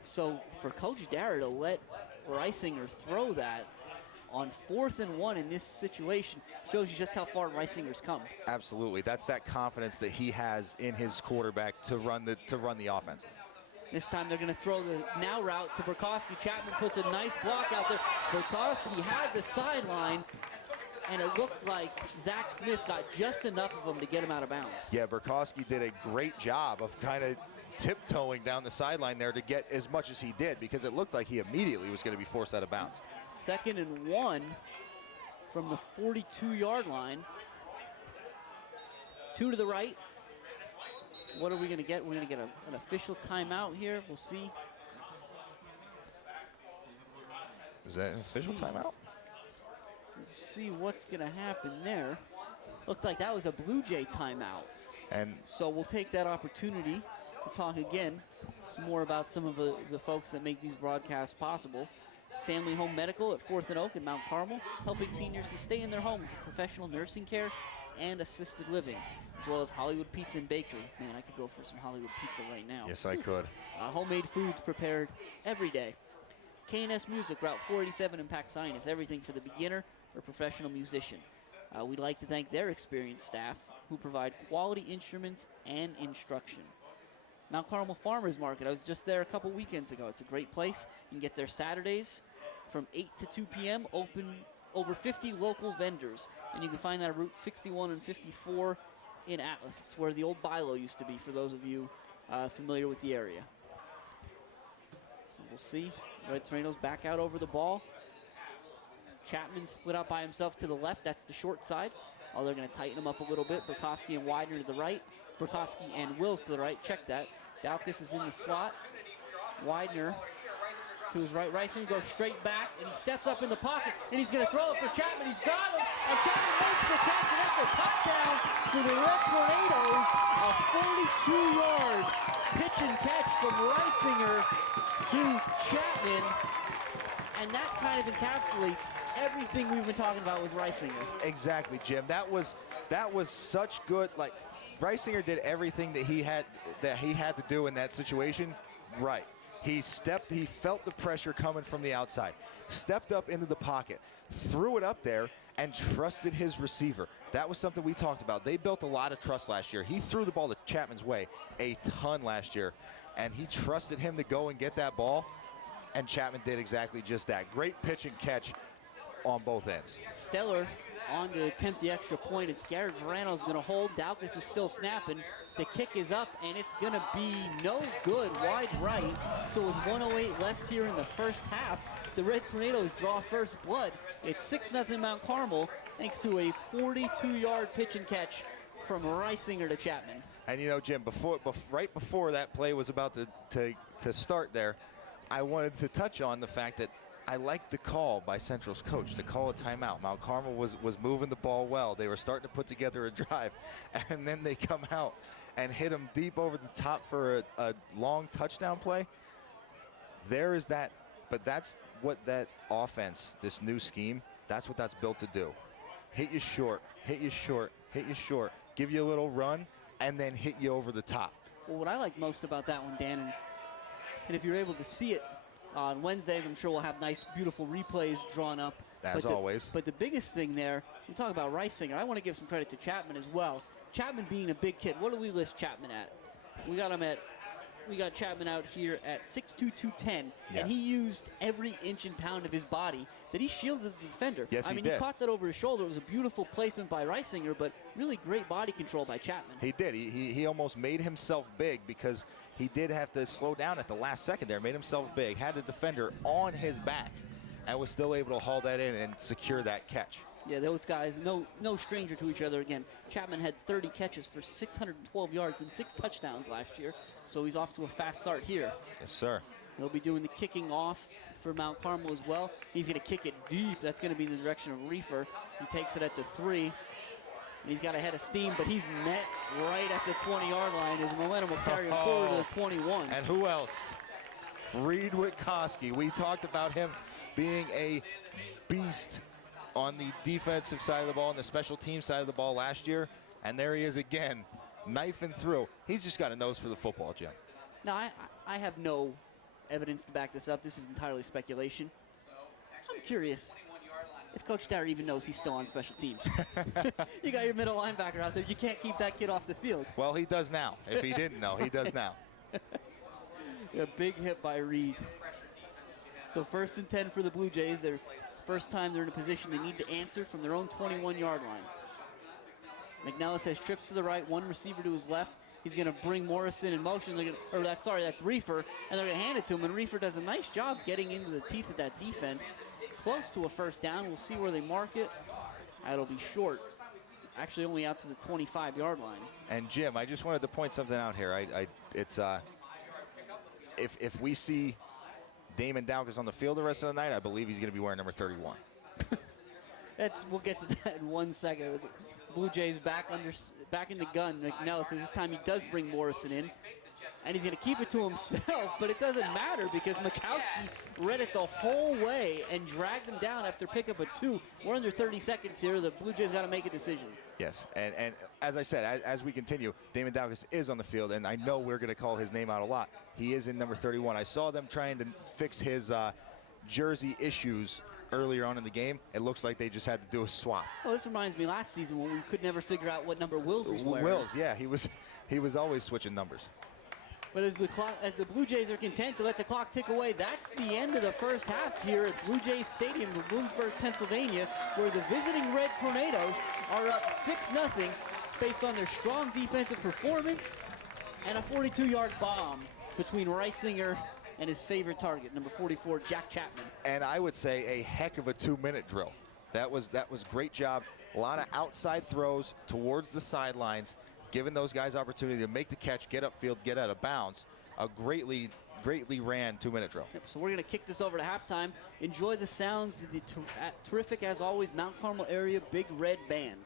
So for Coach Dara to let Reisinger throw that on 4th and 1 in this situation shows you just how far Reisinger's come. Absolutely. That's that confidence that he has in his quarterback to run the offense. This time they're going to throw the now route to Burkowski. Chapman puts a nice block out there. Burkowski had the sideline, and it looked like Zach Smith got just enough of him to get him out of bounds. Yeah, Burkowski did a great job of kind of tiptoeing down the sideline there to get as much as he did because it looked like he immediately was going to be forced out of bounds. 2nd and 1 from the 42-yard line. It's 2 to the right. What are we going to get? We're going to get an official timeout here. We'll see. Is that an official timeout? We'll see what's going to happen there. Looked like that was a Blue Jay timeout. And so we'll take that opportunity to talk again some more about some of the folks that make these broadcasts possible. Family Home Medical at 4th and Oak in Mount Carmel, helping seniors to stay in their homes with professional nursing care and assisted living, as well as Hollywood Pizza and Bakery. Man, I could go for some Hollywood pizza right now. Yes, I could. Homemade foods prepared every day. K&S Music, Route 487 in Paxine is everything for the beginner or professional musician. We'd like to thank their experienced staff who provide quality instruments and instruction. Mount Carmel Farmers Market, I was just there a couple weekends ago. It's a great place. You can get there Saturdays from 8 to 2 p.m., open over 50 local vendors. And you can find that at Route 61 and 54 in Atlas. It's where the old Bilo used to be, for those of you familiar with the area. So we'll see. Red Tornadoes back out over the ball. Chapman split out by himself to the left. That's the short side. Oh, they're going to tighten him up a little bit. Burkowski and Widener to the right. Burkowski and Wills to the right. Check that. Daukus is in the slot. Widener to his right. Reisinger goes straight back, and he steps up in the pocket, and he's going to throw it for Chapman. He's got him, and Chapman makes the catch, and that's a touchdown for the Red Tornadoes. A 42-yard pitch and catch from Reisinger to Chapman. And that kind of encapsulates everything we've been talking about with Reisinger. Exactly, Jim. That was such good. Like, Reisinger did everything that he had to do in that situation right. He felt the pressure coming from the outside, stepped up into the pocket, threw it up there, and trusted his receiver. That was something we talked about. They built a lot of trust last year. He threw the ball to Chapman's way a ton last year, and he trusted him to go and get that ball, and Chapman did exactly just that. Great pitch and catch on both ends. Stellar on to attempt the extra point. It's Garrett Verano's going to hold. Daukus is still snapping. The kick is up, and it's going to be no good, wide right. So with 1:08 left here in the first half, the Red Tornadoes draw first blood. It's 6-0 Mount Carmel, thanks to a 42-yard pitch and catch from Reisinger to Chapman. And you know, Jim, right before that play was about to start there, I wanted to touch on the fact that I liked the call by Central's coach to call a timeout. Mount Carmel was moving the ball well. They were starting to put together a drive, and then they come out and hit him deep over the top for a long touchdown play. There is that, but that's what that offense, this new scheme, that's what that's built to do. Hit you short, hit you short, hit you short, give you a little run, and then hit you over the top. Well, what I like most about that one, Dan, and if you're able to see it on Wednesdays, I'm sure we'll have nice, beautiful replays drawn up. As always. But the biggest thing there, I'm talking about Reisinger. I want to give some credit to Chapman as well. Chapman being a big kid. What do we list Chapman at? We got Chapman out here at 6'2", 210, yes. And he used every inch and pound of his body that he shielded the defender. Yes, he caught that over his shoulder. It was a beautiful placement by Reisinger, but really great body control by Chapman. He did. He almost made himself big because he did have to slow down at the last second there, made himself big, had the defender on his back, and was still able to haul that in and secure that catch. Yeah, those guys, no stranger to each other again. Chapman had 30 catches for 612 yards and 6 touchdowns last year, so he's off to a fast start here. Yes, sir. He'll be doing the kicking off for Mount Carmel as well. He's going to kick it deep. That's going to be in the direction of Reefer. He takes it at the 3. And he's got a head of steam, but he's met right at the 20-yard line. His momentum will carry him forward to the 21. And who else? Reed Witkowski. We talked about him being a beast on the defensive side of the ball and the special team side of the ball last year, and there he is again, knifing through. He's just got a nose for the football, Jim. Now, I have no evidence to back this up. This is entirely speculation. I'm curious if Coach Dyer even knows he's still on special teams. You got your middle linebacker out there. You can't keep that kid off the field. Well, he does now. If he didn't know, he does now. A big hit by Reed. So 1st and 10 for the Blue Jays. Their first time they're in a position they need to answer from their own 21-yard line. McNellis has trips to the right, one receiver to his left. He's going to bring Morrison in motion. That's Reefer, and they're going to hand it to him. And Reefer does a nice job getting into the teeth of that defense. Close to a first down. We'll see where they mark it. That'll be short. Actually, only out to the 25-yard line. And Jim, I just wanted to point something out here. If we see Damon Daukus on the field the rest of the night, I believe he's going to be wearing number 31. We'll get to that in 1 second. Blue Jays back in the gun. McNellis, this time he does bring Morrison in, and he's going to keep it to himself, but it doesn't matter because Mikowski read it the whole way and dragged him down after pickup of 2. We're under 30 seconds here. The Blue Jays got to make a decision. Yes, and as I said, as we continue, Damon Daukus is on the field, and I know we're going to call his name out a lot. He is in number 31. I saw them trying to fix his jersey issues earlier on in the game. It looks like they just had to do a swap. Well, this reminds me last season when we could never figure out what number Wills was wearing. Wills, yeah, he was always switching numbers. But as the Blue Jays are content to let the clock tick away, that's the end of the first half here at Blue Jays Stadium in Bloomsburg, Pennsylvania, where the visiting Red Tornadoes are up 6-0 based on their strong defensive performance and a 42-yard bomb between Reisinger and his favorite target, number 44, Jack Chapman. And I would say a heck of a 2-minute drill. That was great job. A lot of outside throws towards the sidelines, giving those guys opportunity to make the catch, get upfield, get out of bounds. A greatly ran 2-minute drill. Yep, so we're going to kick this over to halftime. Enjoy the sounds of the terrific, as always, Mount Carmel area Big Red Band.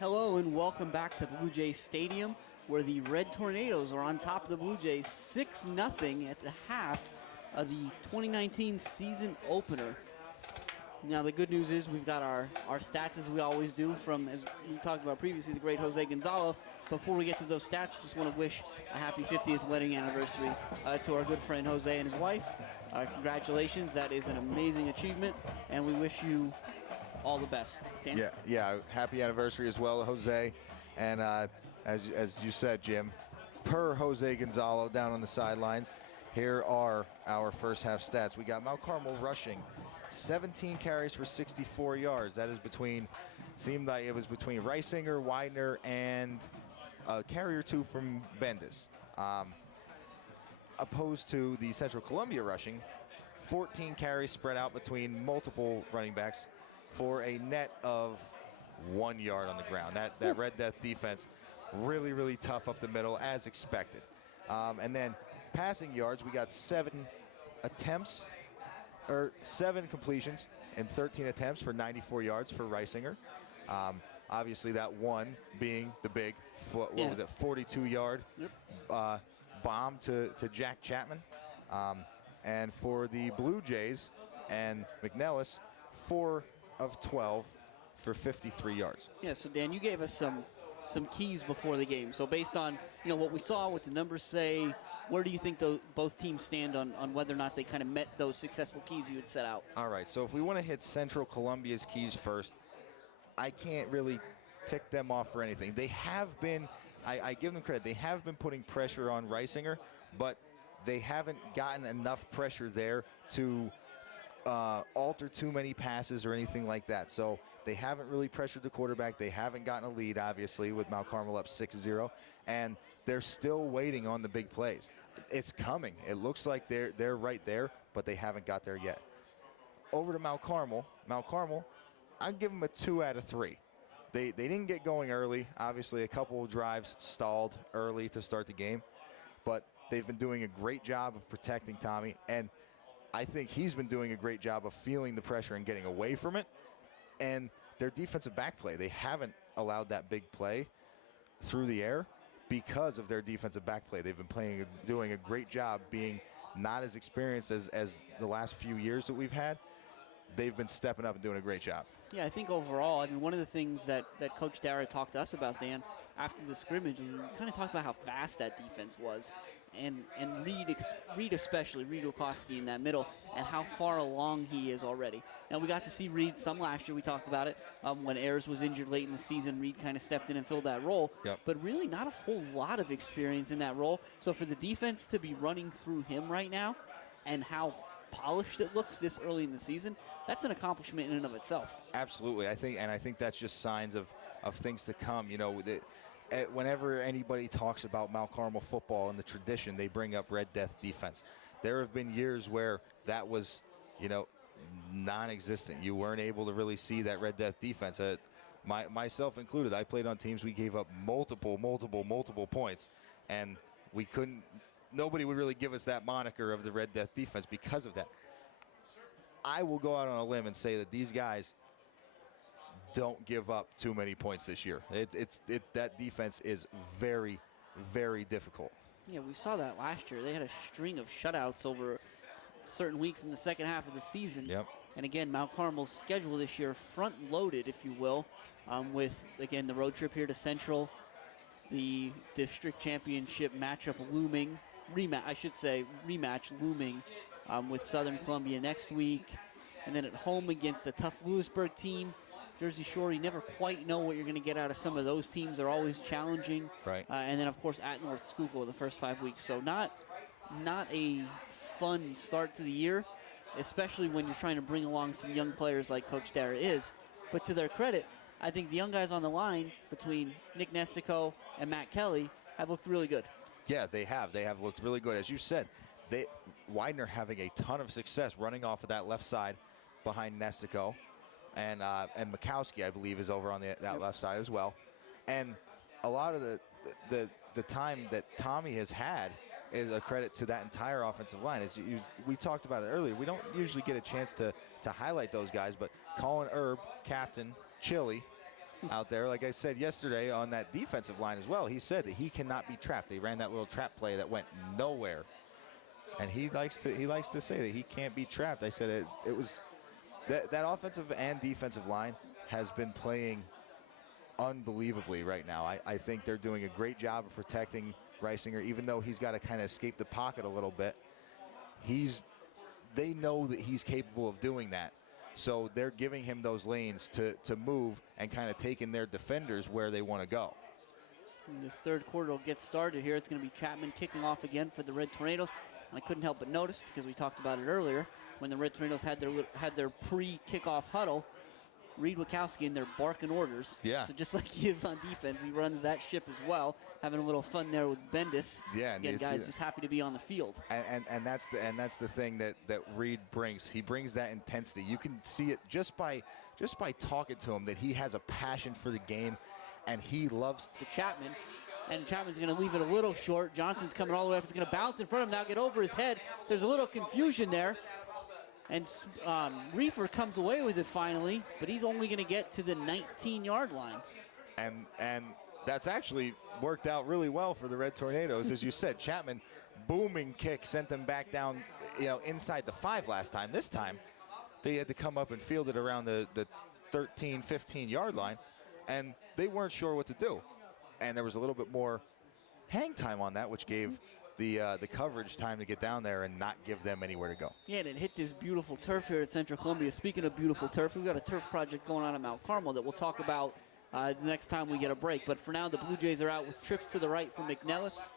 Hello and welcome back to Blue Jays Stadium, where the Red Tornadoes are on top of the Blue Jays 6-0 at the half of the 2019 season opener. Now the good news is we've got our stats as we always do from, as we talked about previously, the great Jose Gonzalo. Before we get to those stats, just want to wish a happy 50th wedding anniversary to our good friend Jose and his wife. Congratulations, that is an amazing achievement, and we wish you all the best. Dan? Yeah, happy anniversary as well, Jose. And as you said, Jim, per Jose Gonzalo down on the sidelines, here are our first half stats. We got Mount Carmel rushing 17 carries for 64 yards. That is seemed like it was between Reisinger, Widener, and a carry or two from Bendis. Opposed to the Central Columbia rushing, 14 carries spread out between multiple running backs for a net of 1 yard on the ground. That Red Death defense, really, really tough up the middle, as expected. And then passing yards, we got 7 completions and 13 attempts for 94 yards for Reisinger. Obviously, that one being the big, 42-yard bomb to Jack Chapman. And for the Blue Jays and McNellis, 4 of 12 for 53 yards. Yeah, so Dan, you gave us some keys before the game. So based on what we saw, what the numbers say, where do you think both teams stand on whether or not they kind of met those successful keys you had set out? All right, so if we want to hit Central Columbia's keys first, I can't really tick them off for anything. They have been, I give them credit, they have been putting pressure on Reisinger, but they haven't gotten enough pressure there to alter too many passes or anything like that. So they haven't really pressured the quarterback. They haven't gotten a lead, obviously, with Mount Carmel up 6-0, and they're still waiting on the big plays. It's coming. It looks like they're right there, but they haven't got there yet. Over to Mount Carmel. Mount Carmel, I'd give them a 2 out of 3. They didn't get going early. Obviously, a couple of drives stalled early to start the game, but they've been doing a great job of protecting Tommy, and I think he's been doing a great job of feeling the pressure and getting away from it. And their defensive back play, they haven't allowed that big play through the air because of their defensive back play. They've been doing a great job being not as experienced as the last few years that we've had. They've been stepping up and doing a great job. Yeah, I think overall, one of the things that Coach Dara talked to us about, Dan, after the scrimmage, we kind of talked about how fast that defense was. And Reed especially, Reed Wilkowski in that middle, and how far along he is already. Now, we got to see Reed some last year. We talked about it. When Ayers was injured late in the season, Reed kind of stepped in and filled that role. Yep. But really not a whole lot of experience in that role. So for the defense to be running through him right now and how polished it looks this early in the season, that's an accomplishment in and of itself. Absolutely. I think that's just signs of things to come. Whenever anybody talks about Mount Carmel football and the tradition, they bring up Red Death defense. There have been years where that was, non-existent. You weren't able to really see that Red Death defense. Myself included, I played on teams we gave up multiple points, and nobody would really give us that moniker of the Red Death defense because of that. I will go out on a limb and say that these guys don't give up too many points this year. That defense is very, very difficult. Yeah, we saw that last year. They had a string of shutouts over certain weeks in the second half of the season. Yep. And again, Mount Carmel's schedule this year front-loaded, if you will, with, again, the road trip here to Central, the district championship matchup looming, rematch looming with Southern Columbia next week, and then at home against a tough Lewisburg team. Jersey Shore, you never quite know what you're going to get out of some of those teams. They're always challenging. Right. And then, of course, at North Schuylkill the first 5 weeks. So not a fun start to the year, especially when you're trying to bring along some young players like Coach Dara is. But to their credit, I think the young guys on the line between Nick Nestico and Matt Kelly have looked really good. Yeah, they have. They have looked really good. As you said, Widener having a ton of success running off of that left side behind Nestico. And Mikowski, I believe, is over on that left side as well. And a lot of the time that Tommy has had is a credit to that entire offensive line. We talked about it earlier. We don't usually get a chance to highlight those guys, but Colin Erb, captain, Chili, out there. Like I said yesterday on that defensive line as well, he said that he cannot be trapped. They ran that little trap play that went nowhere. And he likes to say that he can't be trapped. I said it was that offensive and defensive line has been playing unbelievably right now. I think they're doing a great job of protecting Reisinger, even though he's got to kind of escape the pocket a little bit. They know that he's capable of doing that. So they're giving him those lanes to move and kind of taking their defenders where they want to go. And this third quarter will get started here. It's going to be Chapman kicking off again for the Red Tornadoes. And I couldn't help but notice, because we talked about it earlier, when the Red Tornadoes had their pre-kickoff huddle, Reed Wachowski in there barking orders. Yeah. So just like he is on defense, he runs that ship as well, having a little fun there with Bendis. Yeah, and again, guys just happy to be on the field. And that's the thing that Reed brings. He brings that intensity. You can see it just by talking to him, that he has a passion for the game, and he loves to Chapman. And Chapman's going to leave it a little short. Johnson's coming all the way up. He's going to bounce in front of him now, get over his head. There's a little confusion there. And Reefer comes away with it finally, but he's only going to get to the 19-yard line. And that's actually worked out really well for the Red Tornadoes. As you said, Chapman, booming kick, sent them back down, inside the 5 last time. This time, they had to come up and field it around the 13, 15-yard line, and they weren't sure what to do. And there was a little bit more hang time on that, which gave the coverage time to get down there and not give them anywhere to go. Yeah, and it hit this beautiful turf here at Central Columbia. Speaking of beautiful turf, we've got a turf project going on at Mount Carmel that we'll talk about the next time we get a break. But for now, the Blue Jays are out with trips to the right from McNellis.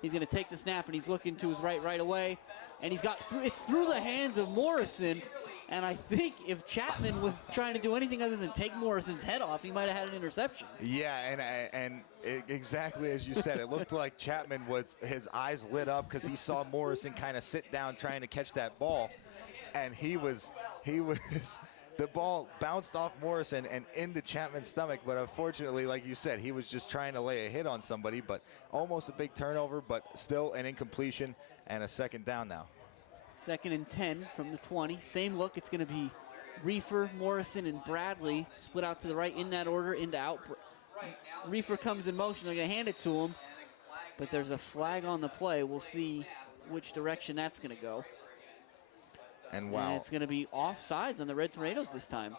He's going to take the snap, and he's looking to his right away. And it's through the hands of Morrison. And I think if Chapman was trying to do anything other than take Morrison's head off, he might have had an interception. Yeah, and exactly as you said, it looked like Chapman his eyes lit up because he saw Morrison kind of sit down trying to catch that ball, and the ball bounced off Morrison and into Chapman's stomach. But unfortunately, like you said, he was just trying to lay a hit on somebody. But almost a big turnover, but still an incompletion and a second down now. 2nd and 10 from the 20. Same look. It's going to be Reefer, Morrison, and Bradley split out to the right in that order, into out. Reefer comes in motion. They're going to hand it to him, but there's a flag on the play. We'll see which direction that's going to go. And wow. And it's going to be offsides on the Red Tornadoes this time.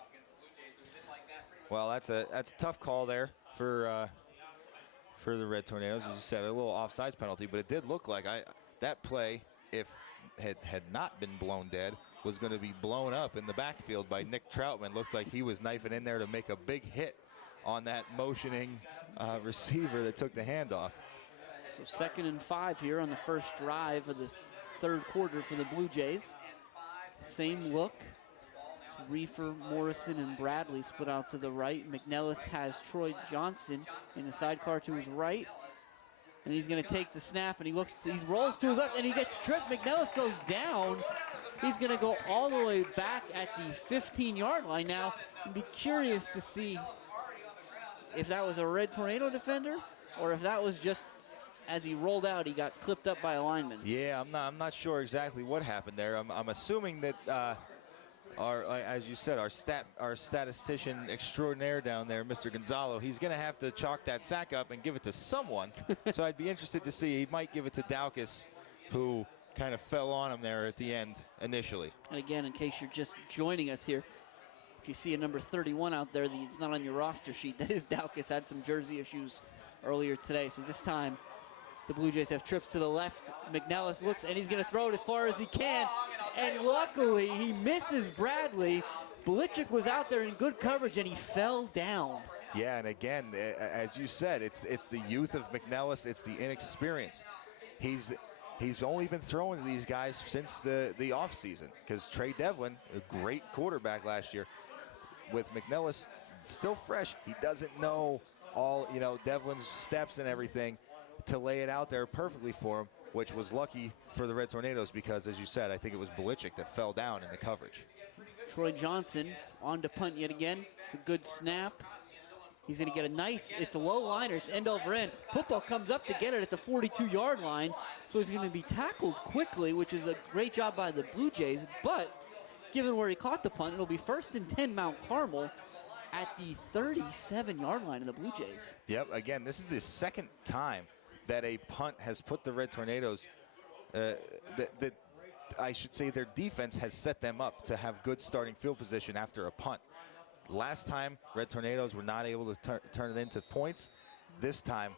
Well, that's a tough call there for the Red Tornadoes. As you said, a little offsides penalty, but it did look like that play, if had not been blown dead, was going to be blown up in the backfield by Nick Troutman. Looked like he was knifing in there to make a big hit on that motioning receiver that took the handoff. So 2nd and 5 here on the first drive of the third quarter for the Blue Jays. Same look. It's Reefer, Morrison, and Bradley split out to the right. McNellis has Troy Johnson in the sidecar to his right. And he's going to take the snap, and he rolls to his left, and he gets tripped. McNellis goes down. He's going to go all the way back at the 15-yard line. Now, I'd be curious to see if that was a Red Tornado defender or if that was just as he rolled out, he got clipped up by a lineman. Yeah, I'm not sure exactly what happened there. I'm assuming that as you said, our statistician extraordinaire down there, Mr. Gonzalo, he's going to have to chalk that sack up and give it to someone. So I'd be interested to see. He might give it to Daukus, who kind of fell on him there at the end initially. And again, in case you're just joining us here, if you see a number 31 out there that's not on your roster sheet, that is Daukus. Had some jersey issues earlier today. So this time, the Blue Jays have trips to the left. McNellis looks, and he's going to throw it as far as he can. And luckily, he misses Bradley. Belichick was out there in good coverage, and he fell down. Yeah, and again, as you said, it's the youth of McNellis. It's the inexperience. He's only been throwing to these guys since the offseason, because Trey Devlin, a great quarterback last year, with McNellis still fresh, he doesn't know all, Devlin's steps and everything to lay it out there perfectly for him, which was lucky for the Red Tornadoes because, as you said, I think it was Belichick that fell down in the coverage. Troy Johnson on to punt yet again. It's a good snap. He's going to get it's a low liner. It's end over end. Football comes up to get it at the 42-yard line, so he's going to be tackled quickly, which is a great job by the Blue Jays. But given where he caught the punt, it'll be 1st and 10 Mount Carmel at the 37-yard line of the Blue Jays. Yep, again, this is the second time that a punt has put the Red Tornadoes, I should say their defense has set them up to have good starting field position after a punt. Last time, Red Tornadoes were not able to turn it into points. This time,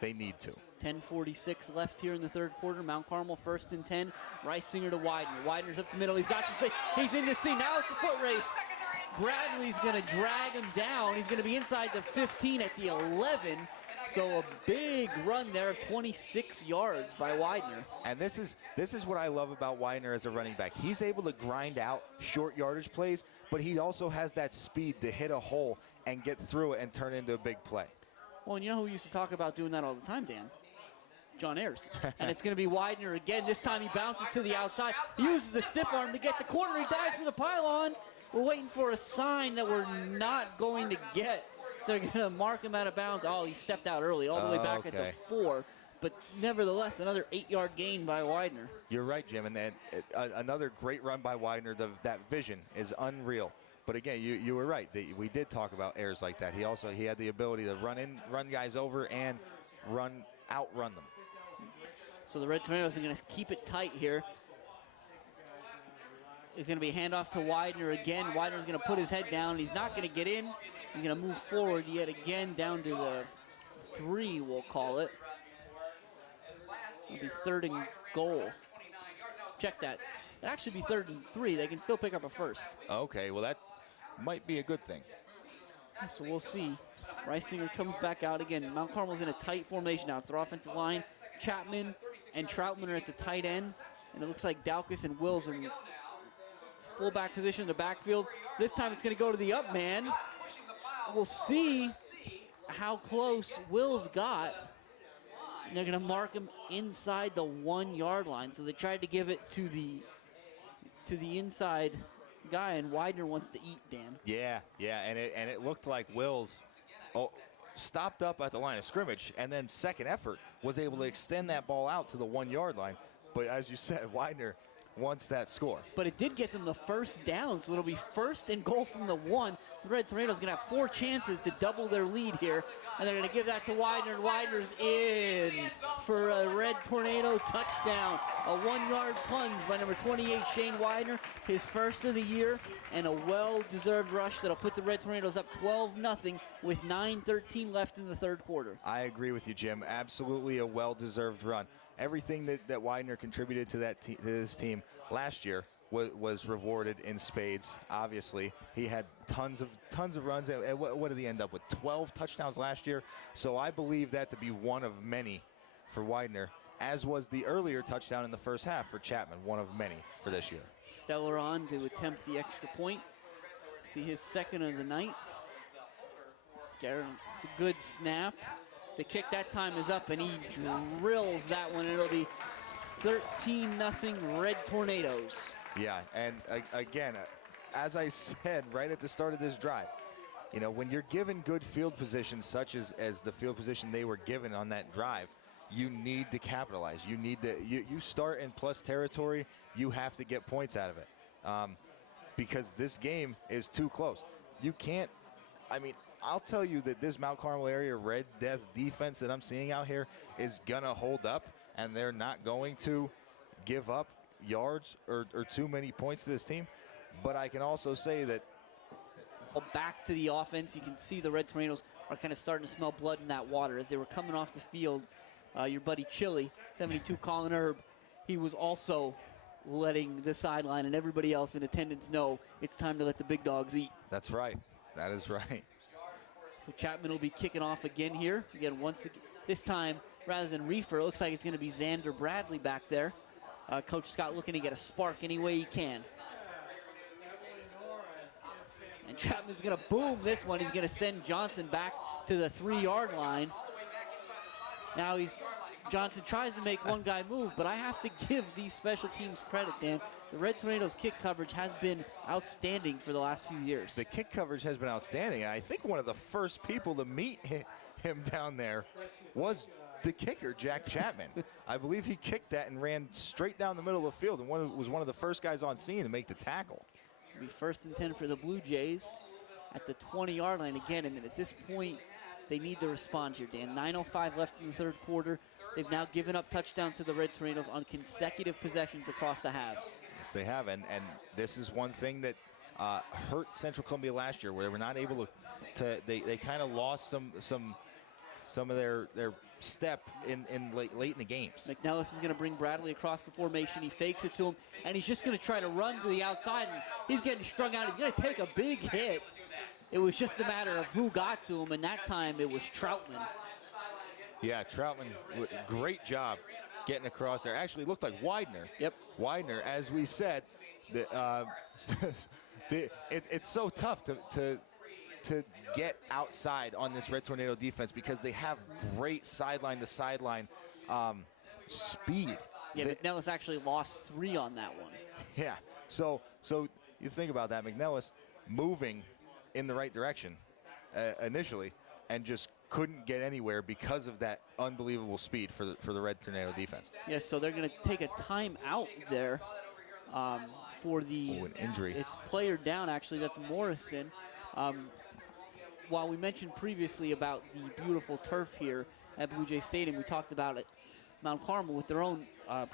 they need to. 10:46 left here in the third quarter. Mount Carmel 1st and 10. Riesinger to Widener. Widener's up the middle. He's got the space. He's in the seam. Now it's a foot race. Bradley's going to drag him down. He's going to be inside the 15 at the 11. So a big run there of 26 yards by Widener. And this is what I love about Widener as a running back. He's able to grind out short yardage plays, but he also has that speed to hit a hole and get through it and turn into a big play. Well, and you know who used to talk about doing that all the time, Dan? John Ayers. And it's going to be Widener again. This time he bounces to the outside. He uses the stiff arm to get the corner. He dives from the pylon. We're waiting for a sign that we're not going to get. They're going to mark him out of bounds. Oh, he stepped out early, all the way back at the 4. But nevertheless, another 8-yard gain by Widener. You're right, Jim. And another great run by Widener. That vision is unreal. But again, you were right. We did talk about Ayers like that. He had the ability to run guys over and outrun them. So the Red Tornadoes are going to keep it tight here. It's going to be a handoff to Widener again. Widener's going to put his head down. He's not going to get in. He's going to move forward yet again down to the 3, we'll call it. It'll be 3rd and goal. Check that. It'll actually be 3rd and 3. They can still pick up a first. Okay, well, that might be a good thing. So we'll see. Riesinger comes back out again. Mount Carmel's in a tight formation now. It's their offensive line. Chapman and Troutman are at the tight end. And it looks like Daukus and Wills are in fullback position in the backfield. This time it's going to go to the up man. We'll see how close Wills got. And they're going to mark him inside the 1-yard line. So they tried to give it to the inside guy, and Widener wants to eat, Dan. Yeah, and it looked like Wills stopped up at the line of scrimmage, and then second effort was able to extend that ball out to the 1-yard line. But as you said, Widener wants that score. But it did get them the first down, so it'll be 1st and goal from the 1. The Red Tornadoes going to have 4 chances to double their lead here, and they're going to give that to Widener, and Widener's in for a Red Tornado touchdown. A 1-yard plunge by number 28, Shane Widener, his first of the year, and a well-deserved rush that'll put the Red Tornadoes up 12-0 with 9:13 left in the third quarter. I agree with you, Jim. Absolutely a well-deserved run. Everything that Widener contributed to this team last year was rewarded in spades. Obviously, he had tons of runs. What did he end up with? 12 touchdowns last year. So I believe that to be one of many for Widener, as was the earlier touchdown in the first half for Chapman, one of many for this year. Stellar on to attempt the extra point. See his second of the night. It's a good snap. The kick that time is up, and he drills that one. It'll be 13-0 Red Tornadoes. Yeah, and again, as I said right at the start of this drive, you know, when you're given good field position, such as the field position they were given on that drive, you need to capitalize. You need to. You start in plus territory. You have to get points out of it, because this game is too close. You can't. I mean, I'll tell you that this Mount Carmel area Red Death defense that I'm seeing out here is gonna hold up, and they're not going to give up yards or too many points to this team. But I can also say that back to the offense, you can see the Red Tornadoes are kind of starting to smell blood in that water as they were coming off the field. Your buddy Chili, 72 Colin Herb, he was also letting the sideline and everybody else in attendance know it's time to let the big dogs eat. That's right. That is right. So Chapman will be kicking off again here. Again, this time, rather than Reefer, it looks like it's going to be Xander Bradley back there. Coach Scott looking to get a spark any way he can. And Chapman's going to boom this one. He's going to send Johnson back to the 3-yard line. Now Johnson tries to make one guy move, but I have to give these special teams credit, Dan. The Red Tornadoes kick coverage has been outstanding for the last few years. The kick coverage has been outstanding, and I think one of the first people to meet him down there was the kicker, Jack Chapman. I believe he kicked that and ran straight down the middle of the field, and was one of the first guys on scene to make the tackle. It'll be 1st and 10 for the Blue Jays. at the 20-yard line again. And at this point, they need to respond here, Dan. 9:05 left in the third quarter. They've now given up touchdowns to the Red Tornadoes on consecutive possessions across the halves. Yes, they have, and this is one thing that hurt Central Columbia last year, where they were not able to they kind of lost some of their step in late in the games. McNellis is going to bring Bradley across the formation. He fakes it to him, and he's just going to try to run to the outside, and he's getting strung out. He's going to take a big hit. It was just a matter of who got to him, and that time it was Troutman. Yeah, Troutman, great job getting across there. Actually looked like Widener. Yep. Widener, as we said, it's so tough to get outside on this Red Tornado defense because they have great sideline-to-sideline speed. Yeah, McNellis actually lost 3 on that one. Yeah, so you think about that, McNellis moving in the right direction initially and just couldn't get anywhere because of that unbelievable speed for the Red Tornado defense. Yes, so they're going to take a timeout there for the an injury. It's player down, actually. That's Morrison. While we mentioned previously about the beautiful turf here at Bluejay Stadium, we talked about it, Mount Carmel with their own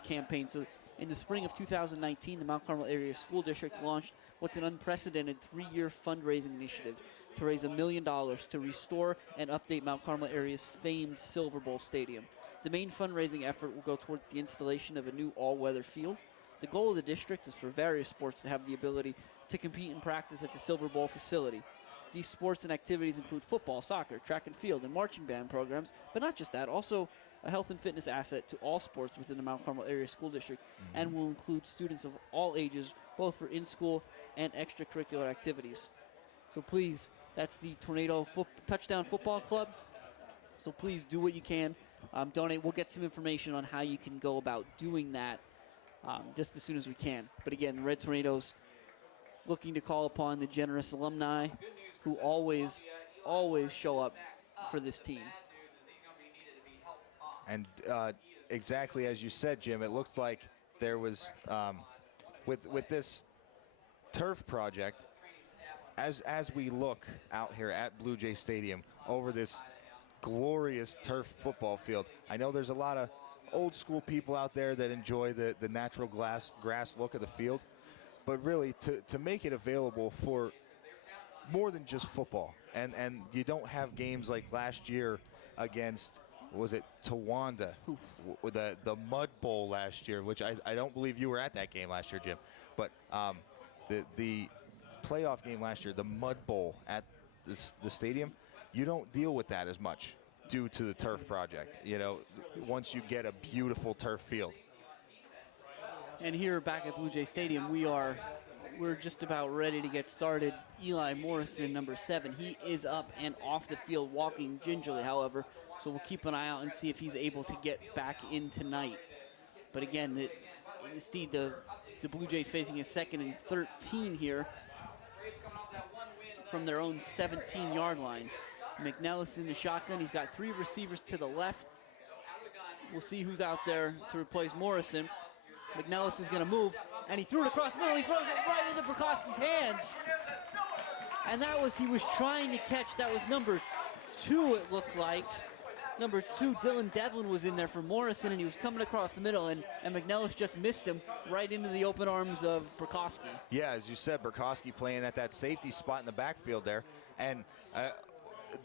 campaign. So in the spring of 2019, the Mount Carmel Area School District launched what's an unprecedented 3-year fundraising initiative to raise $1 million to restore and update Mount Carmel area's famed Silver Bowl Stadium. The main fundraising effort will go towards the installation of a new all-weather field. The goal of the district is for various sports to have the ability to compete and practice at the Silver Bowl facility. These sports and activities include football, soccer, track and field, and marching band programs, but not just that, also a health and fitness asset to all sports within the Mount Carmel Area School District, and will include students of all ages, both for in-school and extracurricular activities. So please, that's the Tornado Touchdown Football Club. So please do what you can. Donate. We'll get some information on how you can go about doing that just as soon as we can. But again, the Red Tornadoes looking to call upon the generous alumni who always show up for this team. And exactly as you said, Jim, it looks like there was, with this turf project, as we look out here at Bluejay Stadium over this glorious turf football field, I know there's a lot of old school people out there that enjoy the natural grass look of the field, but really to make it available for more than just football, and you don't have games like last year against, was it Towanda, with the Mud Bowl last year, which I don't believe you were at that game last year, Jim, but the playoff game last year, the Mud Bowl at the stadium, you don't deal with that as much due to the turf project, you know, once you get a beautiful turf field. And here back at Bluejay Stadium, we're just about ready to get started. Eli Morrison, number 7, he is up and off the field walking gingerly, however, so we'll keep an eye out and see if he's able to get back in tonight. But again, instead the Blue Jays facing a 2nd and 13 here from their own 17-yard line. McNellis in the shotgun. He's got 3 receivers to the left. We'll see who's out there to replace Morrison. McNellis is going to move, and he threw it across the middle. He throws it right into Prokowski's hands. And he was trying to catch, that was number 2, it looked like. Number 2, Dylan Devlin, was in there for Morrison, and he was coming across the middle, and McNellis just missed him right into the open arms of Prokowski. Yeah, as you said, Prokowski playing at that safety spot in the backfield there, and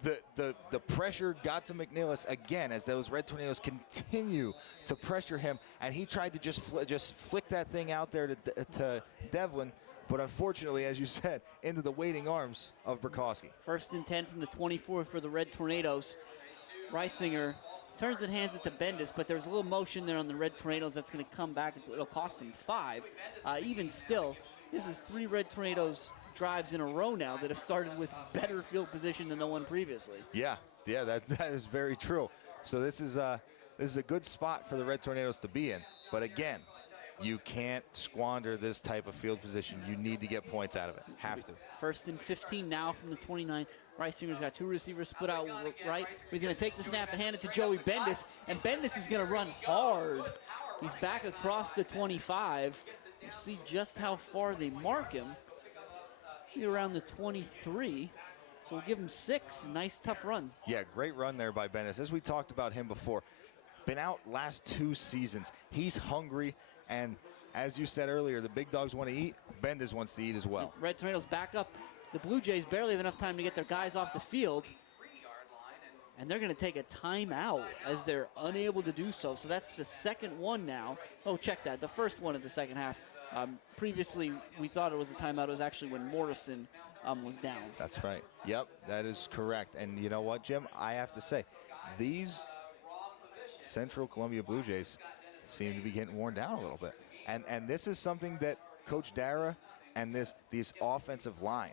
the pressure got to McNellis again as those Red Tornadoes continue to pressure him, and he tried to just flick that thing out there to Devlin, but unfortunately, as you said, into the waiting arms of Prokowski. 1st and 10 from the 24 for the Red Tornadoes. Reisinger turns and hands it to Bendis, but there's a little motion there on the Red Tornadoes that's going to come back. It'll cost them 5. Even still, this is 3 Red Tornadoes drives in a row now that have started with better field position than the one previously. Yeah, that is very true. So this is a good spot for the Red Tornadoes to be in. But again, you can't squander this type of field position. You need to get points out of it. Have to. 1st and 15 now from the 29. Reisinger's got 2 receivers split out right. He's going to take the snap and hand it to Joey Bendis, and Bendis is going to run hard. He's back across the 25. We'll see just how far they mark him. You're around the 23. So we'll give him 6. Nice, tough run. Yeah, great run there by Bendis. As we talked about him before, been out last 2 seasons. He's hungry, and as you said earlier, the big dogs want to eat. Bendis wants to eat as well. Red Tornadoes back up. The Blue Jays barely have enough time to get their guys off the field, and they're going to take a timeout as they're unable to do so. So that's the second one now. Oh, check that. The first one of the second half. Previously, we thought it was a timeout. It was actually when Morrison was down. That's right. Yep, that is correct. And you know what, Jim? I have to say, these Central Columbia Blue Jays seem to be getting worn down a little bit. And this is something that Coach Dara and this offensive line,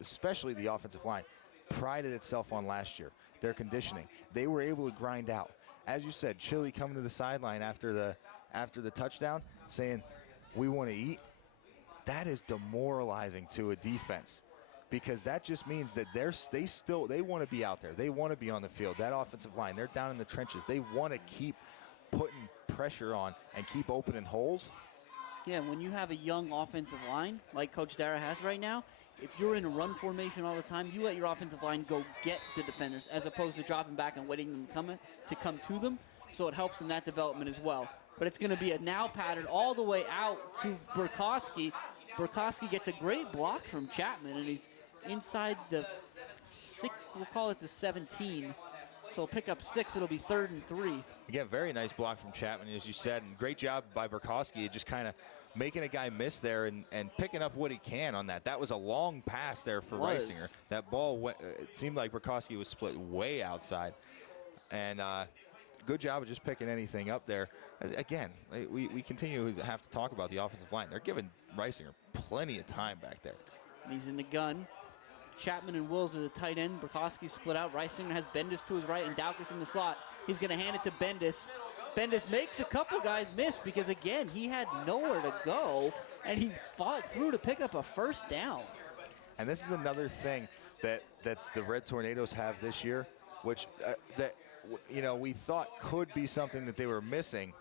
especially the offensive line, prided itself on last year. Their conditioning. They were able to grind out. As you said, Chili coming to the sideline after the touchdown saying, "We want to eat." That is demoralizing to a defense, because that just means that they want to be out there. They want to be on the field. That offensive line, they're down in the trenches. They want to keep putting pressure on and keep opening holes. Yeah, when you have a young offensive line like Coach Dara has right now, if you're in a run formation all the time, you let your offensive line go get the defenders as opposed to dropping back and waiting them to come to them. So it helps in that development as well. But it's going to be a now pattern all the way out to Burkowski. Burkowski gets a great block from Chapman, and he's inside the 6, we'll call it the 17. So he'll pick up 6. It'll be 3rd and 3. Again, very nice block from Chapman, as you said, and great job by Burkowski, just kind of making a guy miss there and picking up what he can on that. That was a long pass there for Reisinger. That ball, it seemed like Burkowski was split way outside. And good job of just picking anything up there. Again, we continue to have to talk about the offensive line. They're giving Reisinger plenty of time back there. And he's in the gun. Chapman and Wills are the tight end. Burkowski split out. Reisinger has Bendis to his right and Daukus in the slot. He's going to hand it to Bendis. Bendis makes a couple guys miss because, again, he had nowhere to go, and he fought through to pick up a first down. And this is another thing that the Red Tornadoes have this year, which we thought could be something that they were missing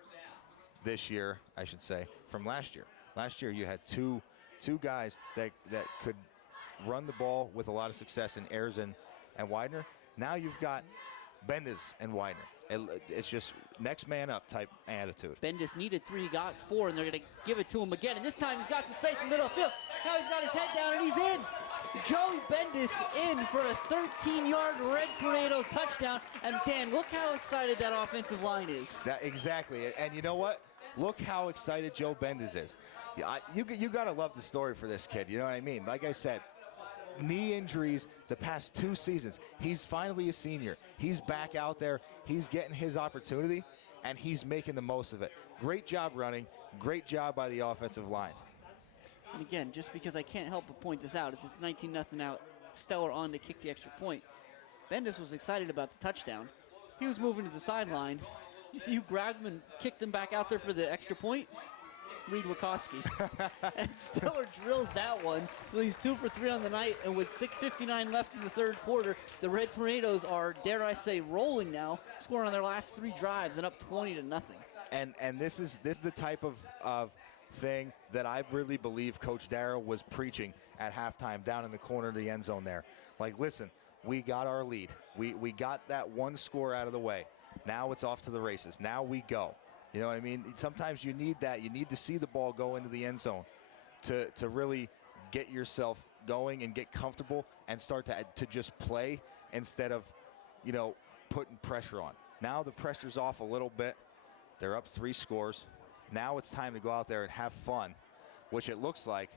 this year, I should say, from last year. Last year you had two guys that could run the ball with a lot of success in Erzin and Widener. Now you've got Bendis and Widener. It's just next man up type attitude. Bendis needed 3, got 4, and they're going to give it to him again. And this time he's got some space in the middle of the field. Now he's got his head down and he's in. Joey Bendis in for a 13-yard Red Tornado touchdown. And Dan, look how excited that offensive line is. Exactly. And you know what? Look how excited Joe Bendis is. You got to love the story for this kid. You know what I mean? Like I said, knee injuries the past 2 seasons. He's finally a senior. He's back out there. He's getting his opportunity, and he's making the most of it. Great job running. Great job by the offensive line. And again, just because I can't help but point this out, it's 19-0 out. Stellar on to kick the extra point. Bendis was excited about the touchdown. He was moving to the sideline. You see who grabbed him and kicked him back out there for the extra point? Reed Wachowski. And Stellar drills that one. So he's 2 for 3 on the night, and with 6:59 left in the third quarter, the Red Tornadoes are, dare I say, rolling now, scoring on their last 3 drives and up 20-0. And this is the type of thing that I really believe Coach Dara was preaching at halftime down in the corner of the end zone there. Like, listen, we got our lead. We got that 1 score out of the way. Now it's off to the races. Now we go. You know what I mean? Sometimes you need that. You need to see the ball go into the end zone to really get yourself going and get comfortable and start to just play instead of, putting pressure on. Now the pressure's off a little bit. They're up 3 scores. Now it's time to go out there and have fun, which it looks like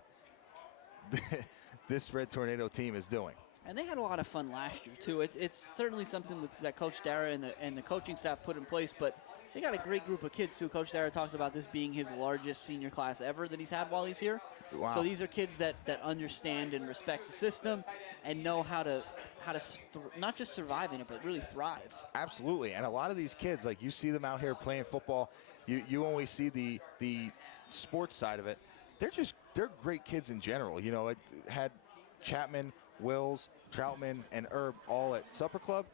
this Red Tornado team is doing. And they had a lot of fun last year, too. It's certainly something that Coach Dara and the coaching staff put in place, but they got a great group of kids, too. Coach Dara talked about this being his largest senior class ever that he's had while he's here. Wow. So these are kids that understand and respect the system and know how to not just survive in it, but really thrive. Absolutely. And a lot of these kids, like you see them out here playing football, you only see the sports side of it. They're great kids in general. It had Chapman, Wills, Troutman, and Herb all at Supper Club,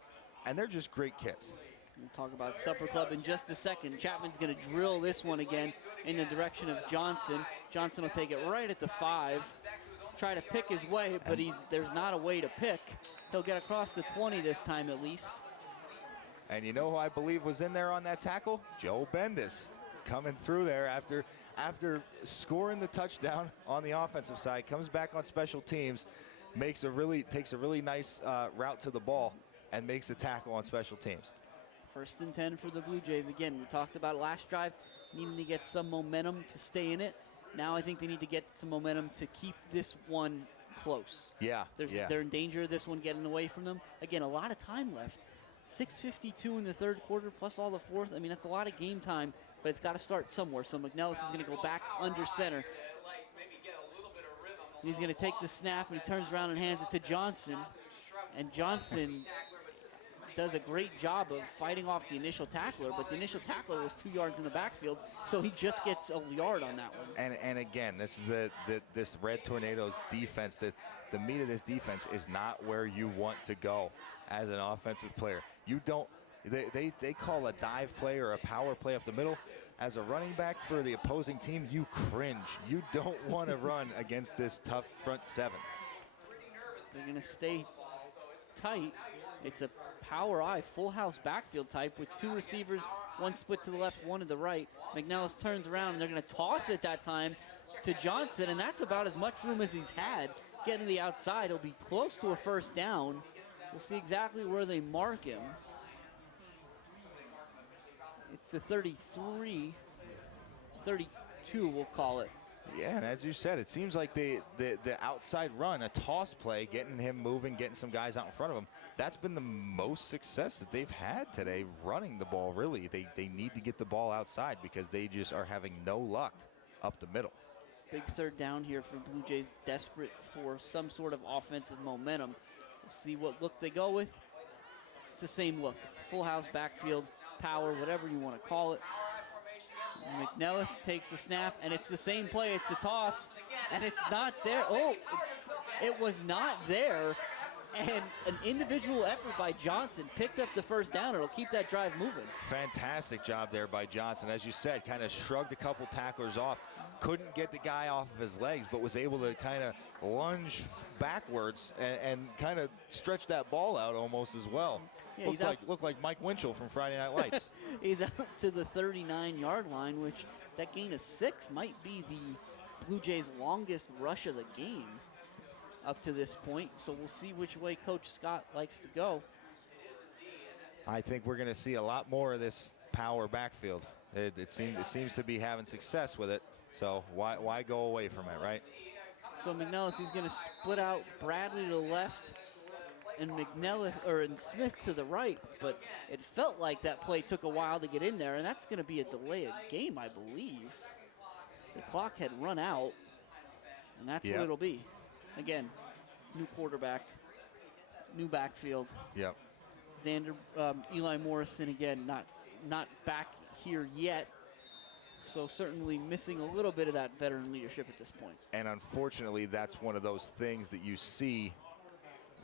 and they're just great kids. We'll talk about Supper Club in just a second. Chapman's going to drill this one again in the direction of Johnson. Johnson will take it right at the 5. try to pick his way, but there's not a way to pick. He'll get across the 20 this time at least. And you know who I believe was in there on that tackle? Joe Bendis coming through there after scoring the touchdown on the offensive side, comes back on special teams, takes a really nice route to the ball and makes a tackle on special teams. 1st and 10 for the Blue Jays. Again, we talked about last drive, needing to get some momentum to stay in it. Now I think they need to get some momentum to keep this one close. Yeah, They're in danger of this one getting away from them. Again, a lot of time left. 6:52 in the 3rd quarter plus all the 4th. I mean, that's a lot of game time, but it's got to start somewhere. So McNellis is going to go back under center. And he's going to take the snap, and he turns around and hands it to Johnson. And Johnson does a great job of fighting off the initial tackler, but the initial tackler was 2 yards in the backfield, so he just gets a yard on that one. And again, this is this Red Tornadoes defense. The meat of this defense is not where you want to go as an offensive player. You don't. They call a dive play or a power play up the middle. As a running back for the opposing team, you cringe. You don't want to run against this tough front 7. They're going to stay tight. It's a power I, full house backfield type with 2 receivers, 1 split to the left, 1 to the right. McNellis turns around, and they're going to toss it that time to Johnson, and that's about as much room as he's had. Getting to the outside, he'll be close to a 1st down. We'll see exactly where they mark him. It's the 33, 32, we'll call it. Yeah, and as you said, it seems like the outside run, a toss play, getting him moving, getting some guys out in front of him, that's been the most success that they've had today running the ball, really. They need to get the ball outside because they just are having no luck up the middle. Big 3rd down here for Blue Jays, desperate for some sort of offensive momentum. We'll see what look they go with. It's the same look. It's full house backfield, power, whatever you want to call it. McNellis takes the snap, and it's the same play. It's a toss, and it's not there. Oh, it was not there. And an individual effort by Johnson picked up the 1st down. It'll keep that drive moving. Fantastic job there by Johnson. As you said, kind of shrugged a couple tacklers off. Couldn't get the guy off of his legs, but was able to kind of lunge backwards and kind of stretch that ball out almost as well. Yeah, looked like Mike Winchell from Friday Night Lights. He's out to the 39-yard line, which that gain of 6 might be the Blue Jays' longest rush of the game up to this point. So we'll see which way Coach Scott likes to go. I think we're going to see a lot more of this power backfield. It seems to be having success with it. So why go away from it, right? So McNellis, he's going to split out Bradley to the left and and Smith to the right, but it felt like that play took a while to get in there, and that's going to be a delay of game, I believe. The clock had run out, and that's what it'll be. Again, new quarterback, new backfield. Yep. Eli Morrison again, not back here yet. So certainly missing a little bit of that veteran leadership at this point. And unfortunately, that's one of those things that you see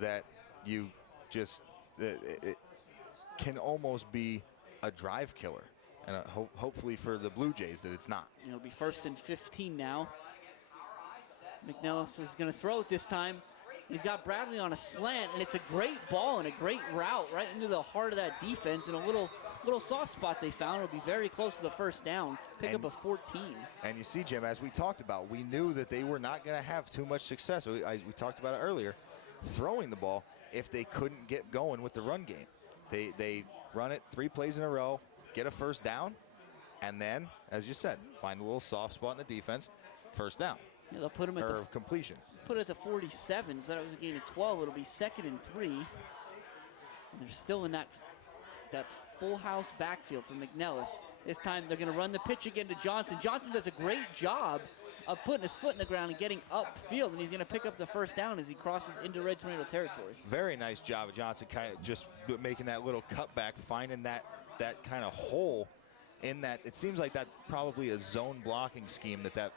that you just it can almost be a drive killer. And hopefully for the Blue Jays that it's not. It'll be 1st and 15 now. McNellis is going to throw it this time. He's got Bradley on a slant, and it's a great ball and a great route right into the heart of that defense, and a little soft spot they found. It'll be very close to the 1st down. Pick up a 14. And you see, Jim, as we talked about, we knew that they were not going to have too much success. We talked about it earlier, throwing the ball if they couldn't get going with the run game. They run it 3 plays in a row, get a 1st down, and then, as you said, find a little soft spot in the defense, 1st down. Yeah, they'll put him at the completion. Put it at the 47, so that was a gain of 12. It'll be 2nd and 3. And they're still in that full house backfield for McNellis. This time they're going to run the pitch again to Johnson. Johnson does a great job of putting his foot in the ground and getting upfield, and he's going to pick up the 1st down as he crosses into Red Tornado territory. Very nice job of Johnson, kind of just making that little cutback, finding that kind of hole in that. It seems like that probably a zone blocking scheme that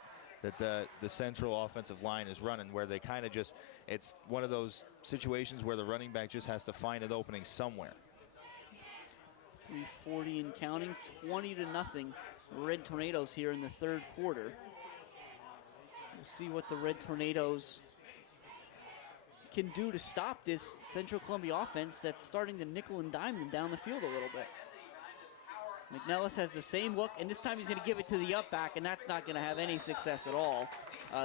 the Central offensive line is running, where they kind of just, it's one of those situations where the running back just has to find an opening somewhere. 3:40 and counting, 20-0. Red Tornadoes here in the 3rd quarter. We'll see what the Red Tornadoes can do to stop this Central Columbia offense that's starting to nickel and dime them down the field a little bit. McNellis has the same look, and this time he's going to give it to the up back, and that's not going to have any success at all.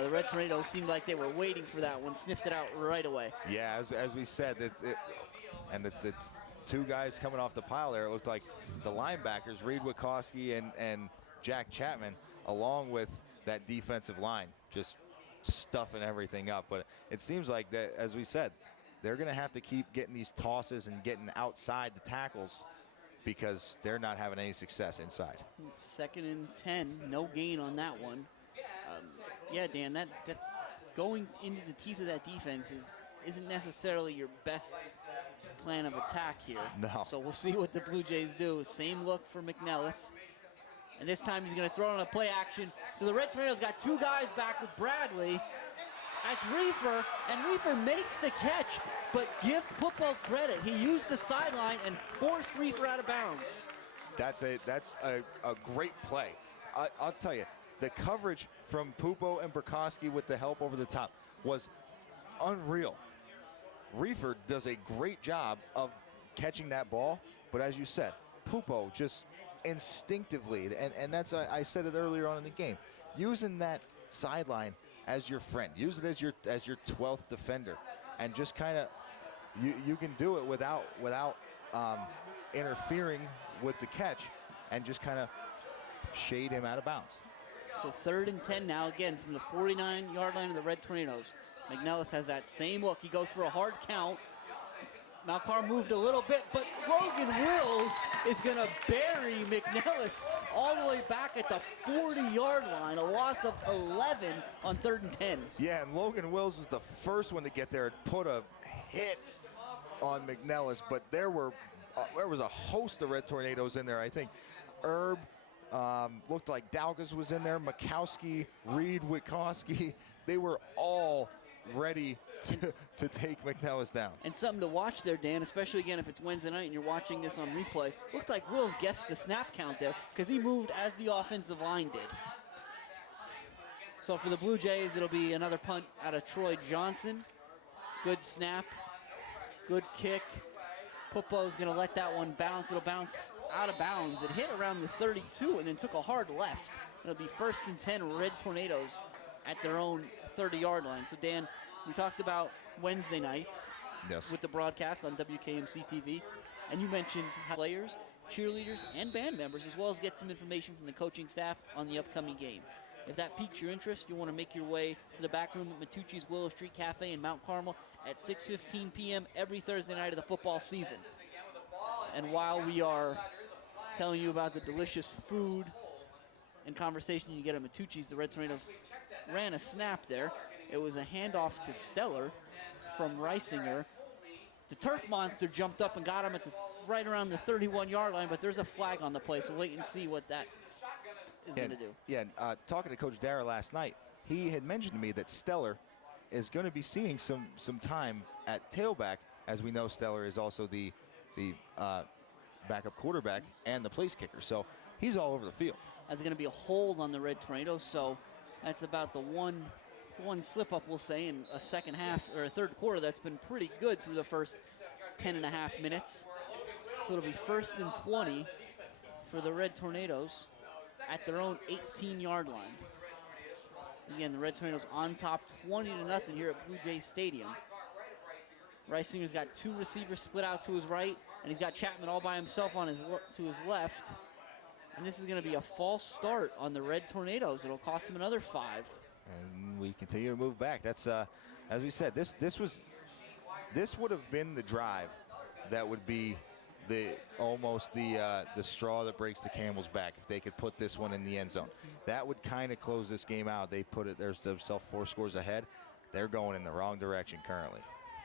The Red Tornadoes seemed like they were waiting for that one, sniffed it out right away. Yeah, as we said, and the two guys coming off the pile there, it looked like the linebackers, Reed Witkowski and Jack Chapman, along with that defensive line, just stuffing everything up. But it seems like that, as we said, they're going to have to keep getting these tosses and getting outside the tackles because they're not having any success inside. 2nd and 10, no gain on that one. Yeah, Dan, that going into the teeth of that defense isn't necessarily your best plan of attack here. No. So we'll see what the Blue Jays do. Same look for McNellis. And this time he's going to throw it on a play action. So the Red Tornadoes got two guys back with Bradley. That's Reefer, and Reefer makes the catch, but give Pupo credit. He used the sideline and forced Reefer out of bounds. That's a great play. I'll tell you, the coverage from Pupo and Burkowski with the help over the top was unreal. Reefer does a great job of catching that ball, but as you said, Pupo just instinctively, and that's, I said it earlier on in the game, using that sideline as your friend, use it as your 12th defender, and just kind of you can do it without interfering with the catch, and just kind of shade him out of bounds. So 3rd and 10 now, again from the 49-yard line of the Red Tornadoes. McNellis has that same look. He goes for a hard count. Malcar moved a little bit, but Logan Wills is going to bury McNellis all the way back at the 40-yard line. A loss of 11 on 3rd and 10. Yeah, and Logan Wills is the first one to get there and put a hit on McNellis, but there was a host of Red Tornadoes in there. I think Herb, looked like Daugas was in there, Mikowski, Reed, Witkowski. They were all ready to take McNellis down. And something to watch there, Dan, especially again if it's Wednesday night and you're watching this on replay. Looked like Wills guessed the snap count there because he moved as the offensive line did. So for the Blue Jays, it'll be another punt out of Troy Johnson. Good snap, good kick. Pupo's going to let that one bounce. It'll bounce out of bounds. It hit around the 32 and then took a hard left. It'll be 1st and 10 Red Tornadoes at their own 30-yard line. So, Dan, we talked about Wednesday nights with the broadcast on WKMC TV, and you mentioned players, cheerleaders, and band members, as well as get some information from the coaching staff on the upcoming game. If that piques your interest, you'll want to make your way to the back room at Matucci's Willow Street Cafe in Mount Carmel at 6:15 p.m. every Thursday night of the football season. And while we are telling you about the delicious food and conversation you get at Matucci's, the Red Tornadoes ran a snap there. It was a handoff to Stellar from Reisinger. The Turf Monster jumped up and got him at right around the 31-yard line, but there's a flag on the play, so wait and see what that is going to do. Yeah, talking to Coach Dara last night, he had mentioned to me that Stellar is going to be seeing some time at tailback. As we know, Stellar is also the backup quarterback and the place kicker, so he's all over the field. That's going to be a hold on the Red Tornadoes, so that's about the one slip-up, we'll say, in a second half or a third quarter that's been pretty good through the first 10.5 minutes. So it'll be 1st and 20 for the Red Tornadoes at their own 18-yard line. Again, the Red Tornadoes on top 20-0 here at Blue Jays Stadium. Reisinger's got two receivers split out to his right, and he's got Chapman all by himself on to his left. And this is going to be a false start on the Red Tornadoes. It'll cost him another 5. And we continue to move back. That's as we said, this would have been the drive that would be almost the straw that breaks the camel's back if they could put this one in the end zone. That would kind of close this game out. They put it themselves 4 scores ahead. They're going in the wrong direction currently.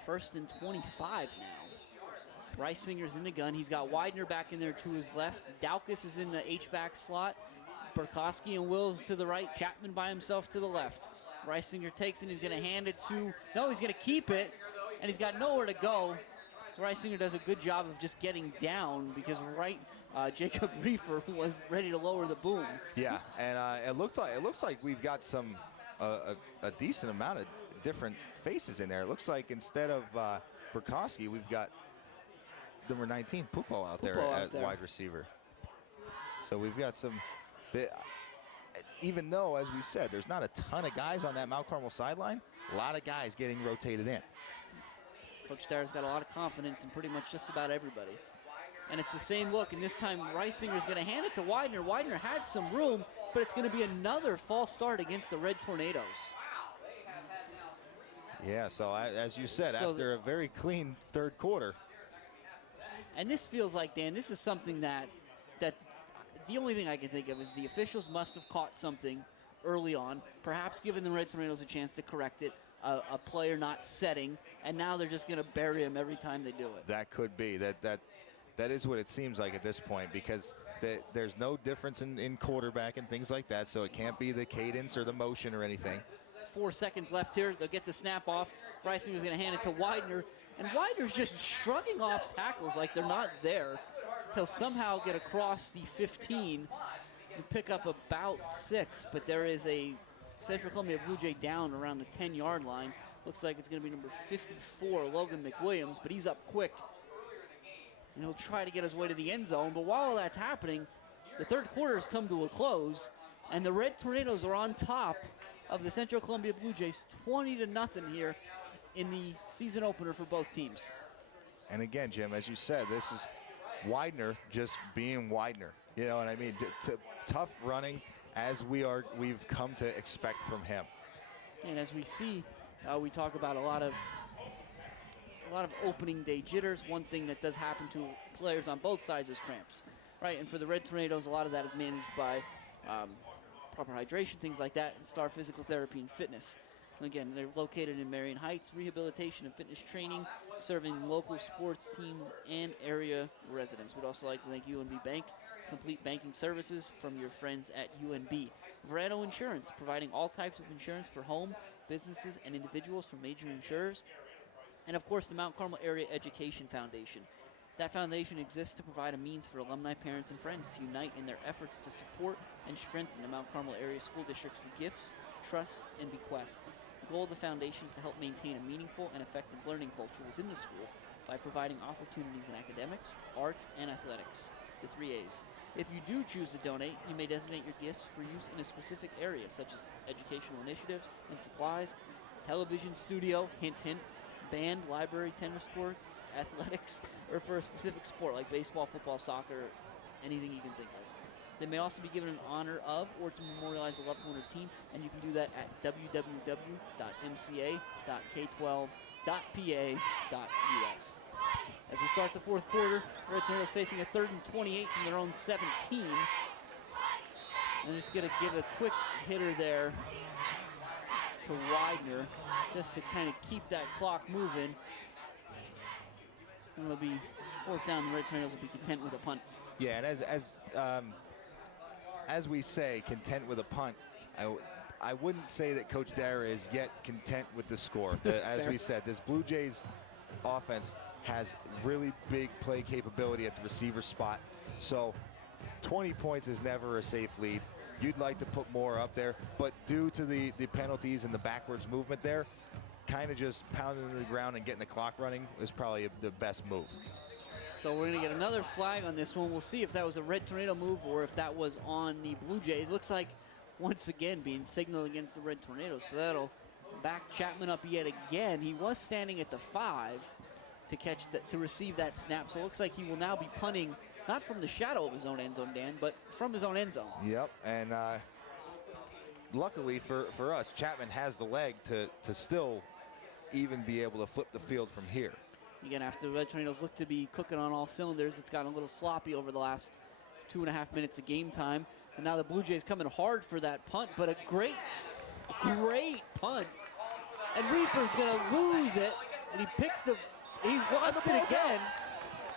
1st and 25 now. Reisinger's in the gun. He's got Widener back in there to his left. Daukas is in the H-back slot. Burkowski and Wills to the right. Chapman by himself to the left. Reisinger takes it. He's going to hand it to... No, he's going to keep it. And he's got nowhere to go. So Reisinger does a good job of just getting down because Jacob Reefer was ready to lower the boom. Yeah, and it looks like we've got a decent amount of different faces in there. It looks like instead of Burkowski, we've got number 19, Pupo out there at wide receiver. So we've got some, even though, as we said, there's not a ton of guys on that Mount Carmel sideline, a lot of guys getting rotated in. Coach Dyer's got a lot of confidence in pretty much just about everybody. And it's the same look, and this time Reisinger is going to hand it to Widener. Widener had some room, but it's going to be another false start against the Red Tornadoes. Yeah, so as you said, after a very clean third quarter. And this feels like, Dan, this is something that the only thing I can think of is the officials must have caught something early on, perhaps giving the Red Tornadoes a chance to correct it, a player not setting, and now they're just going to bury him every time they do it. That could be. That is what it seems like at this point, because there's no difference in quarterback and things like that, so it can't be the cadence or the motion or anything. 4 seconds left here. They'll get the snap off. Reisinger's going to hand it to Widener, and Widener's just shrugging off tackles like they're not there. He'll somehow get across the 15 and pick up about 6, but there is a Central Columbia Blue Jay down around the 10-yard line. Looks like it's going to be number 54, Logan McWilliams, but he's up quick. And he'll try to get his way to the end zone, but while all that's happening, the third quarter has come to a close, and the Red Tornadoes are on top of the Central Columbia Blue Jays 20-0 here in the season opener for both teams. And again, Jim, as you said, this is Widener just being Widener. You know what I mean? Tough running, as we've come to expect from him. And as we see, we talk about a lot of opening day jitters. One thing that does happen to players on both sides is cramps, right? And for the Red Tornadoes, a lot of that is managed by proper hydration, things like that, and Star Physical Therapy and Fitness. And again, they're located in Marion Heights, rehabilitation and fitness training, serving local sports teams and area residents. We'd also like to thank UNB Bank, complete banking services from your friends at UNB. Verano Insurance, providing all types of insurance for home, businesses, and individuals from major insurers. And of course, the Mount Carmel Area Education Foundation. That foundation exists to provide a means for alumni, parents, and friends to unite in their efforts to support and strengthen the Mount Carmel Area School Districts with gifts, trusts, and bequests. The goal of the foundation is to help maintain a meaningful and effective learning culture within the school by providing opportunities in academics, arts, and athletics, the 3 A's. If you do choose to donate, you may designate your gifts for use in a specific area, such as educational initiatives and supplies, television studio, hint, hint, band, library, tennis courts, athletics, or for a specific sport like baseball, football, soccer, anything you can think of. They may also be given in honor of or to memorialize a loved one or team, and you can do that at www.mca.k12.pa.us. As we start the fourth quarter, Red Tornadoes facing a 3rd and 28 from their own 17. And just going to give a quick hitter there to Widener just to kind of keep that clock moving. And it'll be 4th down. The Red Tornadoes will be content with a punt. Yeah, and as we say, content with a punt, I wouldn't say that Coach Dyer is yet content with the score. As we said, this Blue Jays offense has really big play capability at the receiver spot. So 20 points is never a safe lead. You'd like to put more up there, but due to the penalties and the backwards movement there, kind of just pounding into the ground and getting the clock running is probably the best move. So we're going to get another flag on this one. We'll see if that was a Red Tornado move or if that was on the Blue Jays. Looks like, once again, being signaled against the Red Tornadoes. So that'll back Chapman up yet again. He was standing at the 5 to receive that snap. So it looks like he will now be punting, not from the shadow of his own end zone, Dan, but from his own end zone. Yep, and luckily for us, Chapman has the leg to still even be able to flip the field from here. Again, after the Red Tornadoes look to be cooking on all cylinders, it's gotten a little sloppy over the last 2.5 minutes of game time. And now the Blue Jays coming hard for that punt, but a great punt. And Reefer's going to lose it, and he lost it again.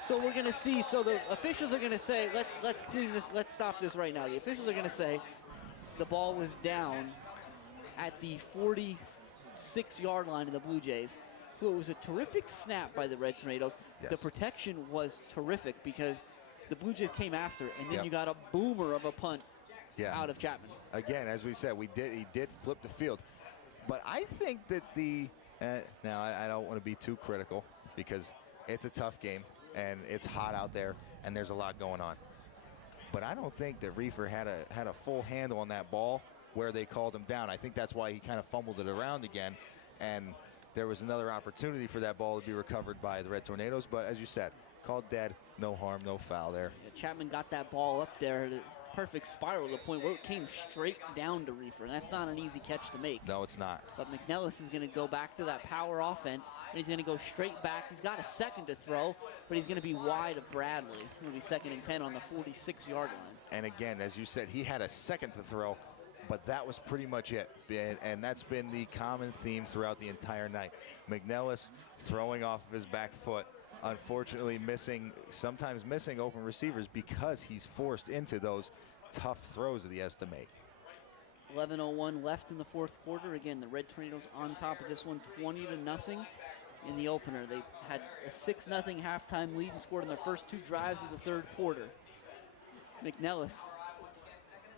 So we're going to see, so the officials are going to say, let's clean this, let's stop this right now. The officials are going to say the ball was down at the 46-yard line of the Blue Jays. So it was a terrific snap by the Red Tornadoes. Yes. The protection was terrific because the Blue Jays came after, and then you got a boomer of a punt out of Chapman. Again, as we said, he did flip the field. But I think that now I don't want to be too critical because it's a tough game and it's hot out there and there's a lot going on. But I don't think that Reefer had a full handle on that ball where they called him down. I think that's why he kind of fumbled it around again, and there was another opportunity for that ball to be recovered by the Red Tornadoes. But as you said, called dead, no harm, no foul there. Yeah, Chapman got that ball up there, the perfect spiral to the point where it came straight down to Reefer, and that's not an easy catch to make. No, it's not. But McNellis is going to go back to that power offense, and he's going to go straight back. He's got a second to throw, but he's going to be wide of Bradley. It'll be 2nd and 10 on the 46-yard line. And again, as you said, he had a second to throw, but that was pretty much it. And that's been the common theme throughout the entire night. McNellis throwing off of his back foot, unfortunately sometimes missing open receivers because he's forced into those tough throws that he has to make. 11:01 left in the 4th quarter. Again, the Red Tornadoes on top of this one, 20-0 in the opener. They had a 6-0 halftime lead and scored in their first 2 drives of the 3rd quarter. McNellis,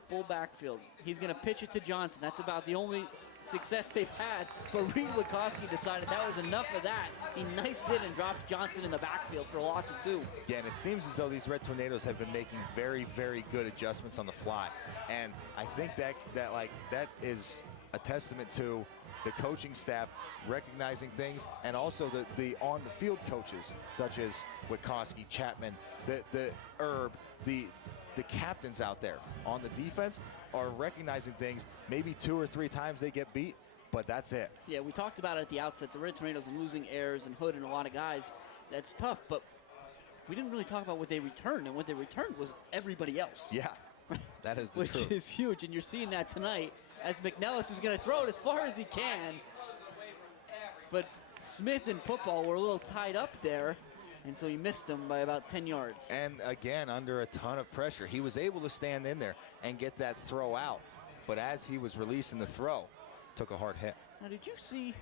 full backfield. He's going to pitch it to Johnson. That's about the only success they've had, but Reed Wikoski decided that was enough of that. He knifes it and drops Johnson in the backfield for a loss of 2. Yeah, and it seems as though these Red Tornadoes have been making very, very good adjustments on the fly. And I think that is a testament to the coaching staff recognizing things, and also the on-the-field coaches, such as Wikoski, Chapman, the Herb, the captains out there on the defense are recognizing things. Maybe 2 or 3 times they get beat, but that's it. Yeah, we talked about it at the outset. The Red Tornadoes are losing Ayers and Hood and a lot of guys. That's tough, but we didn't really talk about what they returned, and what they returned was everybody else. Yeah, that is the truth. Which is huge, and you're seeing that tonight as McNellis is going to throw it as far as he can. But Smith and Football were a little tied up there, and so he missed them by about 10 yards. And again, under a ton of pressure. He was able to stand in there and get that throw out. But as he was releasing the throw, took a hard hit. Now, did you see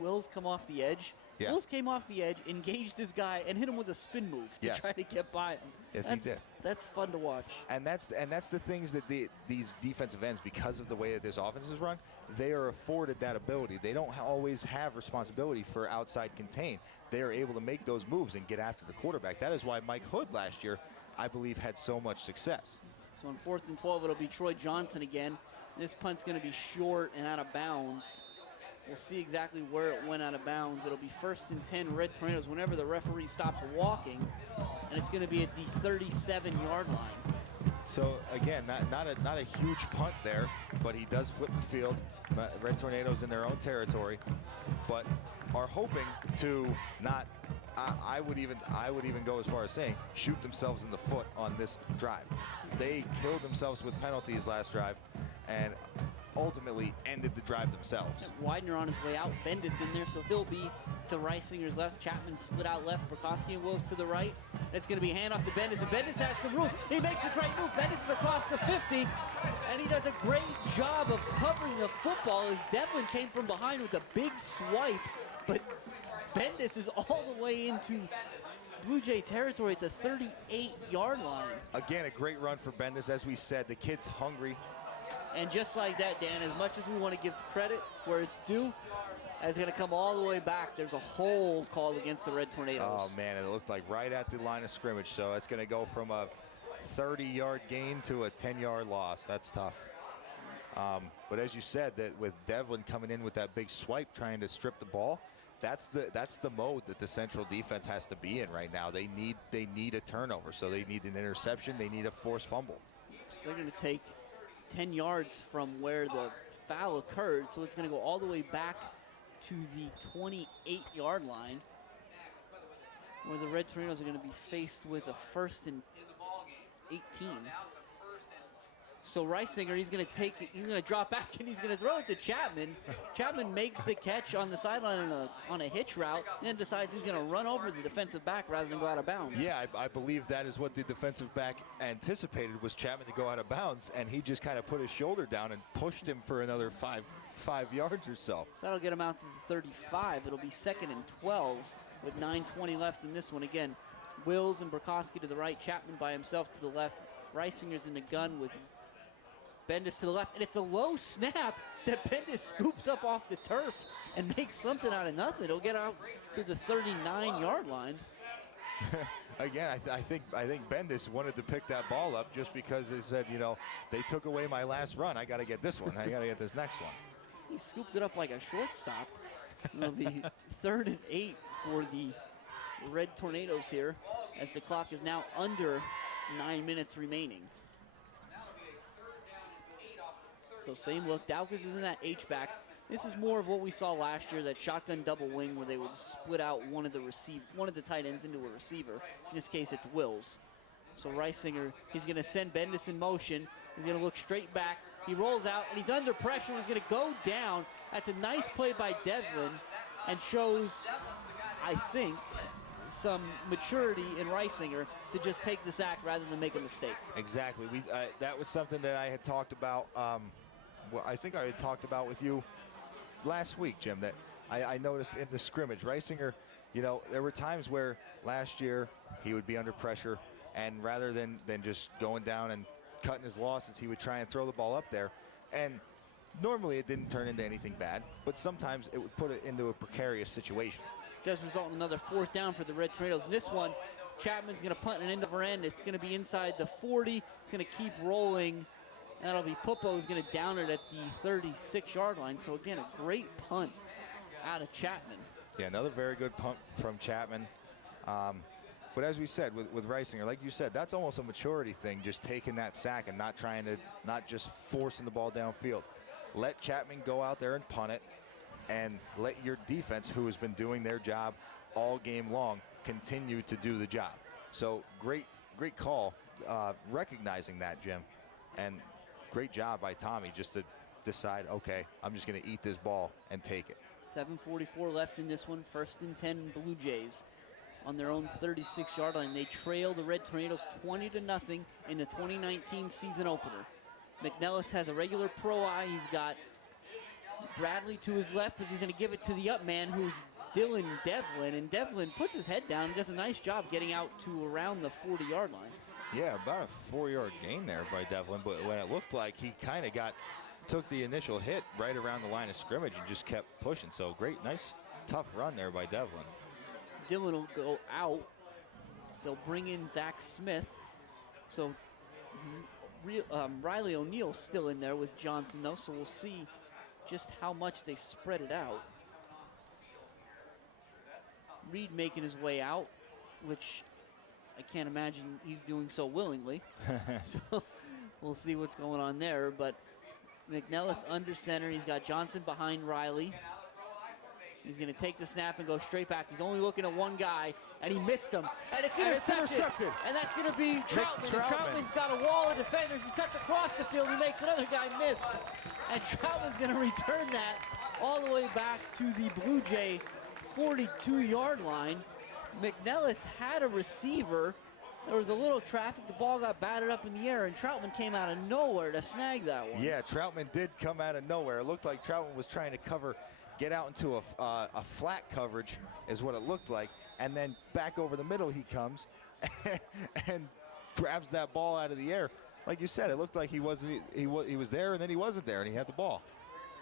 Wills come off the edge? Yeah. Wills came off the edge, engaged his guy, and hit him with a spin move to try to get by him. Yes, he did. That's fun to watch. And that's the things that these defensive ends, because of the way that this offense is run, they are afforded that ability. They don't always have responsibility for outside contain. They are able to make those moves and get after the quarterback. That is why Mike Hood last year, I believe, had so much success. So on 4th and 12, it'll be Troy Johnson again. This punt's going to be short and out of bounds. We'll see exactly where it went out of bounds. It'll be 1st and 10 Red Tornadoes whenever the referee stops walking, and it's going to be at the 37-yard line. So again, not a huge punt there, but he does flip the field. Red Tornadoes in their own territory, but are hoping to not. I would even go as far as saying shoot themselves in the foot on this drive. They killed themselves with penalties last drive, and ultimately ended the drive themselves. Widener on his way out, Bendis in there, so he'll be to Reisinger's left. Chapman split out left, Brokowski and Wills to the right. It's going to be handoff to Bendis, and Bendis has some room. He makes a great move. Bendis is across the 50, and he does a great job of covering the football as Devlin came from behind with a big swipe, but Bendis is all the way into Blue Jay territory at the 38-yard line. Again, a great run for Bendis. As we said, the kid's hungry. And just like that, Dan, as much as we want to give credit where it's due, it's going to come all the way back. There's a hold called against the Red Tornadoes. Oh, man, it looked like right at the line of scrimmage. So it's going to go from a 30-yard gain to a 10-yard loss. That's tough. But as you said, that with Devlin coming in with that big swipe trying to strip the ball, that's the mode that the Central defense has to be in right now. They need a turnover. So they need an interception. They need a forced fumble. So they're going to take 10 yards from where the foul occurred, so it's going to go all the way back to the 28-yard line, where the Red Tornadoes are going to be faced with a 1st and 18. So Reisinger, he's going to drop back and he's going to throw it to Chapman. Chapman makes the catch on the sideline on a hitch route, and then decides he's going to run over the defensive back rather than go out of bounds. Yeah, I believe that is what the defensive back anticipated, was Chapman to go out of bounds, and he just kind of put his shoulder down and pushed him for another five yards or so. So that'll get him out to the 35. It'll be 2nd and 12 with 9:20 left in this one. Again, Wills and Brokowski to the right, Chapman by himself to the left. Reisinger's in the gun with Bendis to the left, and it's a low snap, that Bendis scoops up off the turf and makes something out of nothing. He'll get out to the 39-yard line. Again, I think Bendis wanted to pick that ball up just because he said, you know, they took away my last run. I got to get this one. I got to get this next one. He scooped it up like a shortstop. It'll be 3rd and 8 for the Red Tornadoes here, as the clock is now under 9 minutes remaining. So same look. Daukus is in that H-back. This is more of what we saw last year, that shotgun double wing where they would split out one of the tight ends into a receiver. In this case, it's Wills. So Reisinger, he's going to send Bendis in motion. He's going to look straight back. He rolls out, and he's under pressure. He's going to go down. That's a nice play by Devlin and shows, I think, some maturity in Reisinger to just take the sack rather than make a mistake. Exactly. That was something that I had talked about. Well, I think I had talked about with you last week, Jim, that I noticed in the scrimmage. Reisinger, you know, there were times where last year he would be under pressure, and rather than just going down and cutting his losses, he would try and throw the ball up there. And normally it didn't turn into anything bad, but sometimes it would put it into a precarious situation. Does result in another 4th down for the Red Tornadoes. In this one, Chapman's going to punt an end over end. It's going to be inside the 40. It's going to keep rolling. That'll be Pupo who's going to down it at the 36-yard line. So, again, a great punt out of Chapman. Yeah, another very good punt from Chapman. But as we said, with Reisinger, like you said, that's almost a maturity thing, just taking that sack and not just forcing the ball downfield. Let Chapman go out there and punt it, and let your defense, who has been doing their job all game long, continue to do the job. So great call, recognizing that, Jim. And great job by Tommy just to decide, okay, I'm just going to eat this ball and take it. 7:44 left in this one. 1st and 10 Blue Jays on their own 36-yard line. They trail the Red Tornadoes 20-0 in the 2019 season opener. McNellis has a regular pro eye. He's got Bradley to his left, but he's going to give it to the up man, who's Dylan Devlin. And Devlin puts his head down and does a nice job getting out to around the 40-yard line. Yeah, about a 4-yard gain there by Devlin, but when it looked like he kind of took the initial hit right around the line of scrimmage and just kept pushing. So great, nice, tough run there by Devlin. Dylan will go out. They'll bring in Zach Smith. So Riley O'Neal still in there with Johnson, though, so we'll see just how much they spread it out. Reed making his way out, which I can't imagine he's doing so willingly. So we'll see what's going on there. But McNellis under center. He's got Johnson behind Riley. He's going to take the snap and go straight back. He's only looking at one guy, and he missed him. And it's intercepted. And that's going to be Troutman. Troutman's got a wall of defenders. He cuts across the field. He makes another guy miss. And Troutman's going to return that all the way back to the Blue Jay 42-yard line. McNellis had a receiver. There was a little traffic. The ball got batted up in the air, and Troutman came out of nowhere to snag that one. Yeah, Troutman did come out of nowhere. It looked like Troutman was trying to get out into a flat coverage is what it looked like, and then back over the middle he comes and grabs that ball out of the air. Like you said, it looked like he was there, and then he wasn't there, and he had the ball.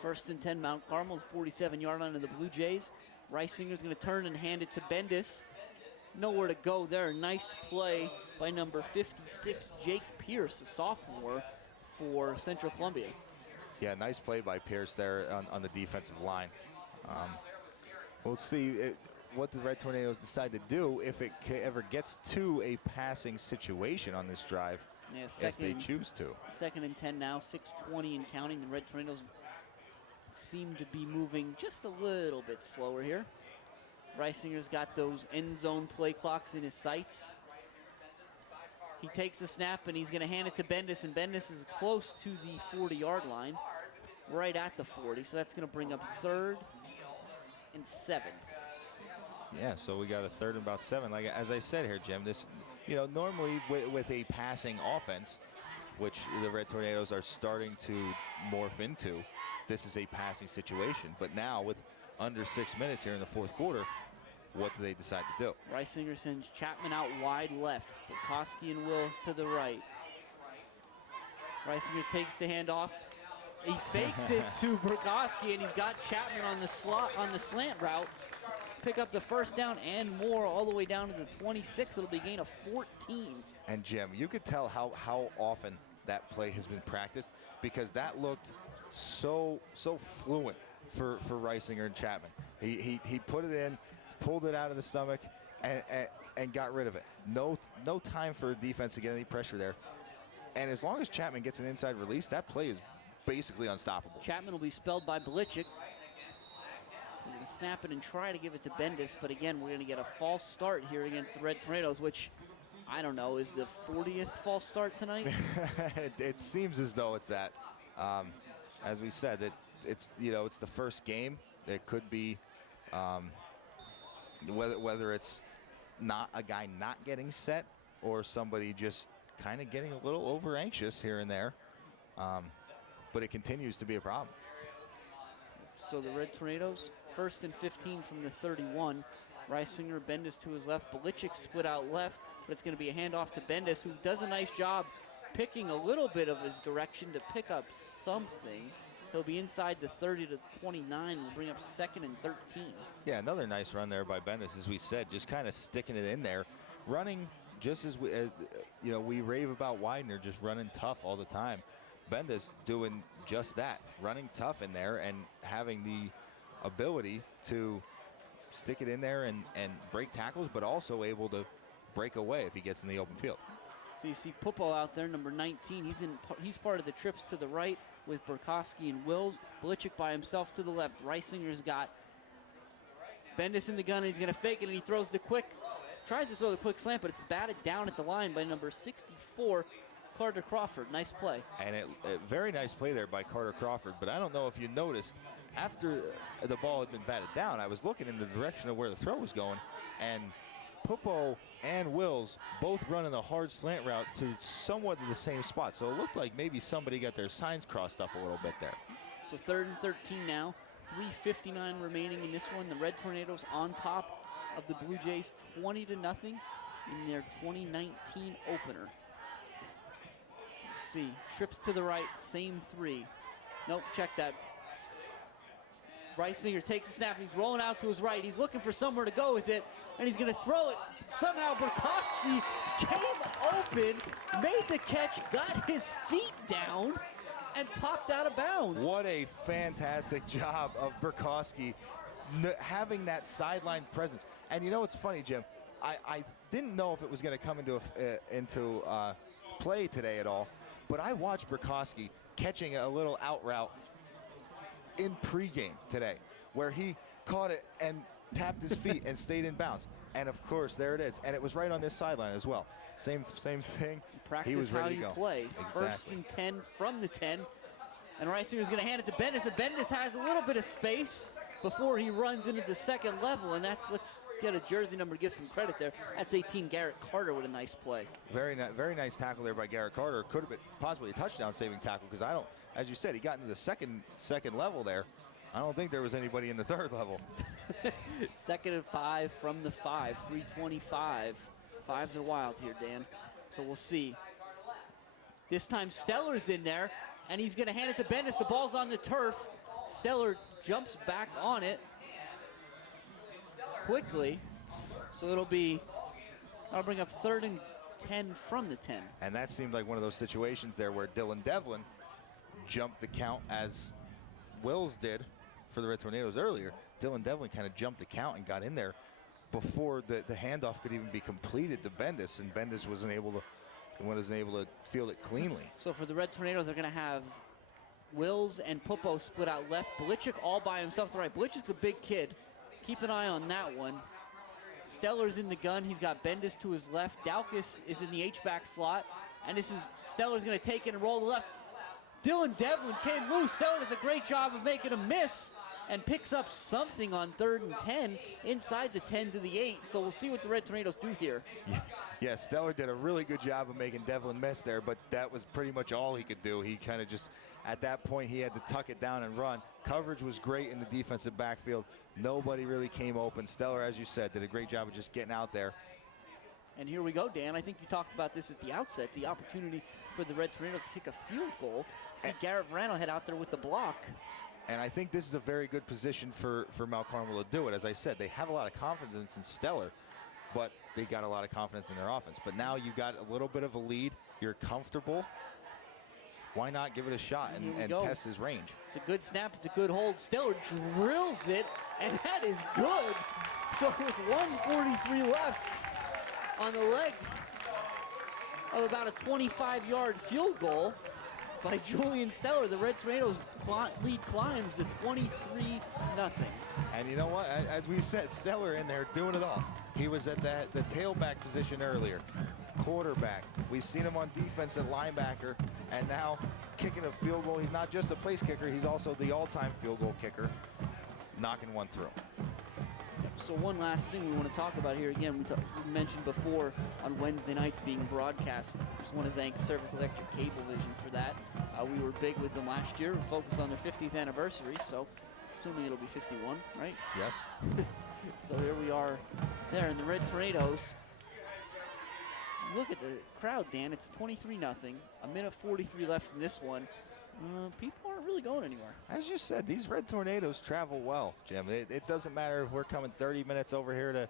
1st and 10, Mount Carmel, 47-yard line of the Blue Jays. Reisinger's going to turn and hand it to Bendis. Nowhere to go there. Nice play by number 56, Jake Pierce, a sophomore for Central Columbia. Yeah, nice play by Pierce there on the defensive line. We'll see what the Red Tornadoes decide to do if it ever gets to a passing situation on this drive, if they choose to. 2nd and 10 now, 6:20 and counting. The Red Tornadoes seem to be moving just a little bit slower here. Reisinger's got those end zone play clocks in his sights. He takes the snap, and he's going to hand it to Bendis, and Bendis is close to the 40-yard line, right at the 40, so that's going to bring up 3rd and 7. Yeah, so we got a 3rd and about 7. Like as I said here, Jim, this, normally with a passing offense, which the Red Tornadoes are starting to morph into, this is a passing situation. But now with under 6 minutes here in the 4th quarter, what do they decide to do? Reisinger sends Chapman out wide left. Bukowski and Wills to the right. Reisinger takes the handoff. He fakes it to Burkowski, and he's got Chapman on the slant route. Pick up the first down and more all the way down to the 26. It'll be a gain of 14. And Jim, you could tell how often that play has been practiced, because that looked so fluent for Reisinger and Chapman. He put it in, pulled it out of the stomach, and got rid of it. No time for defense to get any pressure there. And as long as Chapman gets an inside release, that play is basically unstoppable. Chapman will be spelled by Belichick. We're going to snap it and try to give it to Bendis, but again, we're going to get a false start here against the Red Tornadoes, which, I don't know, is the 40th false start tonight? It seems as though it's that. As we said, it's the first game. It could be whether it's not a guy not getting set or somebody just kind of getting a little over anxious here and there. But it continues to be a problem. So the Red Tornadoes, 1st and 15 from the 31. Reisinger, Bendis to his left. Belichick split out left, but it's going to be a handoff to Bendis, who does a nice job picking a little bit of his direction to pick up something. He'll be inside the 30 to the 29. We'll bring up 2nd and 13. Yeah, another nice run there by Bendis, as we said, just kind of sticking it in there, running just as we rave about Widener, just running tough all the time. Bendis doing just that, running tough in there and having the ability to stick it in there and break tackles, but also able to break away if he gets in the open field. So you see Pupo out there, number 19. He's part of the trips to the right with Burkowski and Wills. Belichick by himself to the left. Reisinger's got Bendis in the gun, and he's going to fake it, and he throws the quick. Tries to throw the quick slant, but it's batted down at the line by number 64, Carter Crawford. Nice play. And a very nice play there by Carter Crawford. But I don't know if you noticed, after the ball had been batted down, I was looking in the direction of where the throw was going, and Pupo and Wills both running a hard slant route to somewhat the same spot. So it looked like maybe somebody got their signs crossed up a little bit there. So 3rd and 13 now. 3:59 remaining in this one. The Red Tornadoes on top of the Blue Jays 20-0 in their 2019 opener. Let's see. Trips to the right, same 3. Nope, check that. Reisinger takes the snap, and he's rolling out to his right. He's looking for somewhere to go with it, and he's going to throw it. Somehow Burkowski came open, made the catch, got his feet down, and popped out of bounds. What a fantastic job of Burkowski having that sideline presence. And you know what's funny, Jim? I didn't know if it was going to come into play today at all, but I watched Burkowski catching a little out route in pregame today, where he caught it and tapped his feet and stayed in bounds. And of course, there it is. And it was right on this sideline as well. Same thing. Practice he was ready how to you go. play. Exactly. 1st and 10 from the 10. And Reisinger's going to hand it to Bendis. And Bendis has a little bit of space before he runs into the second level. And let's get a jersey number to give some credit there. That's 18, Garrett Carter, with a nice play. Very nice tackle there by Garrett Carter. Could have been possibly a touchdown-saving tackle, because as you said, he got into the second level there. I don't think there was anybody in the 3rd level. 2nd and 5 from the 5, 3:25. Fives are wild here, Dan. So we'll see. This time Steller's in there, and he's going to hand it to Bendis. The ball's on the turf. Steller jumps back on it quickly. So that'll bring up 3rd and 10 from the 10. And that seemed like one of those situations there where Dylan Devlin jumped the count, as Wills did for the Red Tornadoes earlier. Dylan Devlin kind of jumped the count and got in there before the handoff could even be completed to Bendis, and Bendis wasn't able to field it cleanly. So for the Red Tornadoes, they're going to have Wills and Pupo split out left. Belichick all by himself to the right. Belichick's a big kid. Keep an eye on that one. Steller's in the gun. He's got Bendis to his left. Daukus is in the H-back slot. And Steller's going to take it and roll to the left. Dylan Devlin came loose. Steller does a great job of making a miss and picks up something on 3rd and 10 inside the 10 to the 8. So we'll see what the Red Tornadoes do here. Yeah, Steller did a really good job of making Devlin miss there, but that was pretty much all he could do. He kind of just, at that point, he had to tuck it down and run. Coverage was great in the defensive backfield. Nobody really came open. Steller, as you said, did a great job of just getting out there And here we go, Dan. I think you talked about this at the outset, the opportunity for the Red Tornadoes to kick a field goal. See Garrett Verano head out there with the block. And I think this is a very good position for Mount Carmel to do it. As I said, they have a lot of confidence in Stellar, but they got a lot of confidence in their offense. But now you got a little bit of a lead. You're comfortable. Why not give it a shot and test his range? It's a good snap. It's a good hold. Stellar drills it, and that is good. So with 1:43 left on the leg of about a 25-yard field goal by Julian Stellar, the Red Tornadoes lead climbs to 23-0. And you know what? As we said, Stellar in there doing it all. He was at the tailback position earlier, quarterback. We've seen him on defense at linebacker, and now kicking a field goal. He's not just a place kicker, he's also the all-time field goal kicker, knocking one through. So one last thing we want to talk about here. Again, we mentioned before on Wednesday nights being broadcast. Just want to thank Service Electric Cablevision for that. We were big with them last year. We focused on their 50th anniversary, so assuming it'll be 51, right? Yes. So here we are there in the Red Tornadoes. Look at the crowd, Dan. It's 23-0. A minute 43 left in this one. People aren't really going anywhere. As you said, these Red Tornadoes travel well, Jim. It doesn't matter if we're coming 30 minutes over here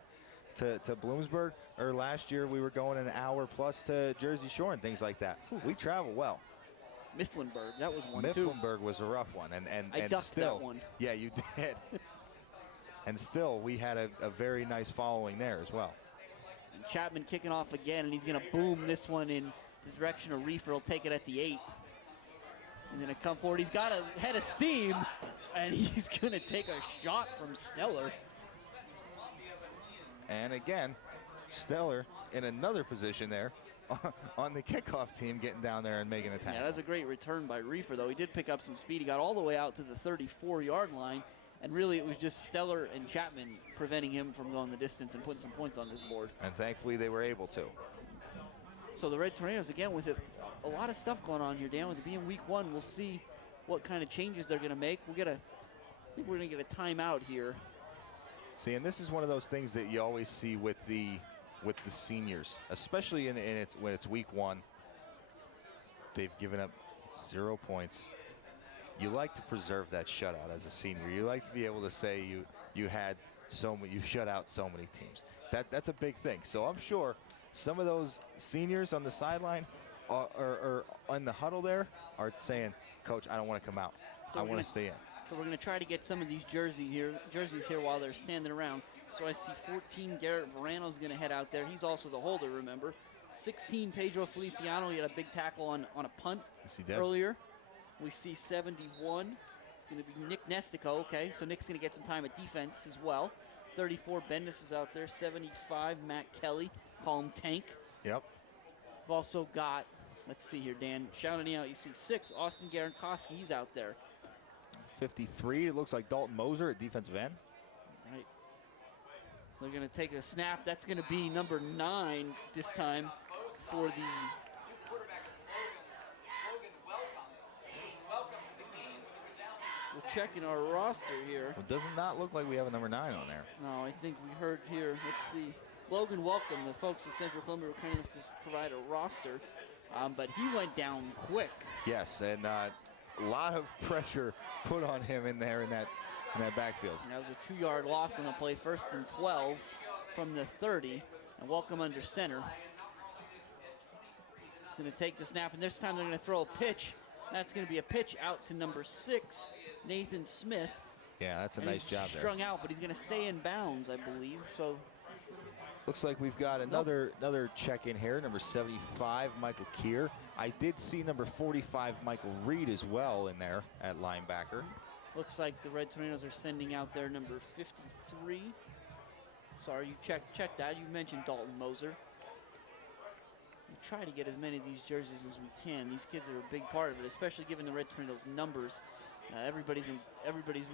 to Bloomsburg, or last year we were going an hour plus to Jersey Shore and things like that. We travel well. Mifflinburg, that was one too. Mifflinburg was a rough one. I ducked still, that one. Yeah, you did. And still, we had a very nice following there as well. And Chapman kicking off again, and he's going to boom this one in the direction of Reefer. He'll take it at the 8. He's going to come forward. He's got a head of steam, and he's going to take a shot from Stellar. And again, Stellar in another position there on the kickoff team, getting down there and making a tackle. Yeah, that was a great return by Reefer, though. He did pick up some speed. He got all the way out to the 34-yard line, and really it was just Stellar and Chapman preventing him from going the distance and putting some points on this board. And thankfully they were able to. So the Red Tornadoes, again, with a lot of stuff going on here, Dan. With it being week 1, we'll see what kind of changes they're going to make. I think we're going to get a timeout here. See, and this is one of those things that you always see with the seniors, especially when it's week 1. They've given up 0 points. You like to preserve that shutout as a senior. You like to be able to say you shut out so many teams. That's a big thing. So I'm sure some of those seniors on the sideline or on the huddle there are saying, "Coach, I don't want to come out. I want to stay in." So we're going to try to get some of these jerseys here while they're standing around. So I see 14, Garrett Verano's going to head out there. He's also the holder, remember. 16, Pedro Feliciano. He had a big tackle on a punt earlier. We see 71. It's going to be Nick Nestico. Okay, so Nick's going to get some time at defense as well. 34, Bendis is out there. 75, Matt Kelly. Call him Tank. Yep. We've also got, let's see here, Dan. Shouting out, you see 6, Austin Garankowski. He's out there. 53, it looks like Dalton Moser at defensive end. Right. So they're going to take a snap. That's going to be number 9 this time for the... We're checking our roster here. It does not look like we have a number 9 on there. No, I think we heard here. Let's see. Logan Welcome, the folks at Central Columbia, were kind enough to provide a roster, but he went down quick. Yes, and a lot of pressure put on him in that backfield. And that was a 2-yard loss on the play, 1st and 12 from the 30, and Welcome under center. Going to take the snap, and this time they're going to throw a pitch. That's going to be a pitch out to number 6, Nathan Smith. Yeah, that's a nice job there. Strung out, but he's going to stay in bounds, I believe. So looks like we've got another check in here, number 75, Michael Keir. I did see number 45, Michael Reed, as well in there at linebacker. Looks like the Red Tornadoes are sending out their number 53. Sorry, you check that. You mentioned Dalton Moser. We try to get as many of these jerseys as we can. These kids are a big part of it, especially given the Red Tornadoes' numbers. Everybody's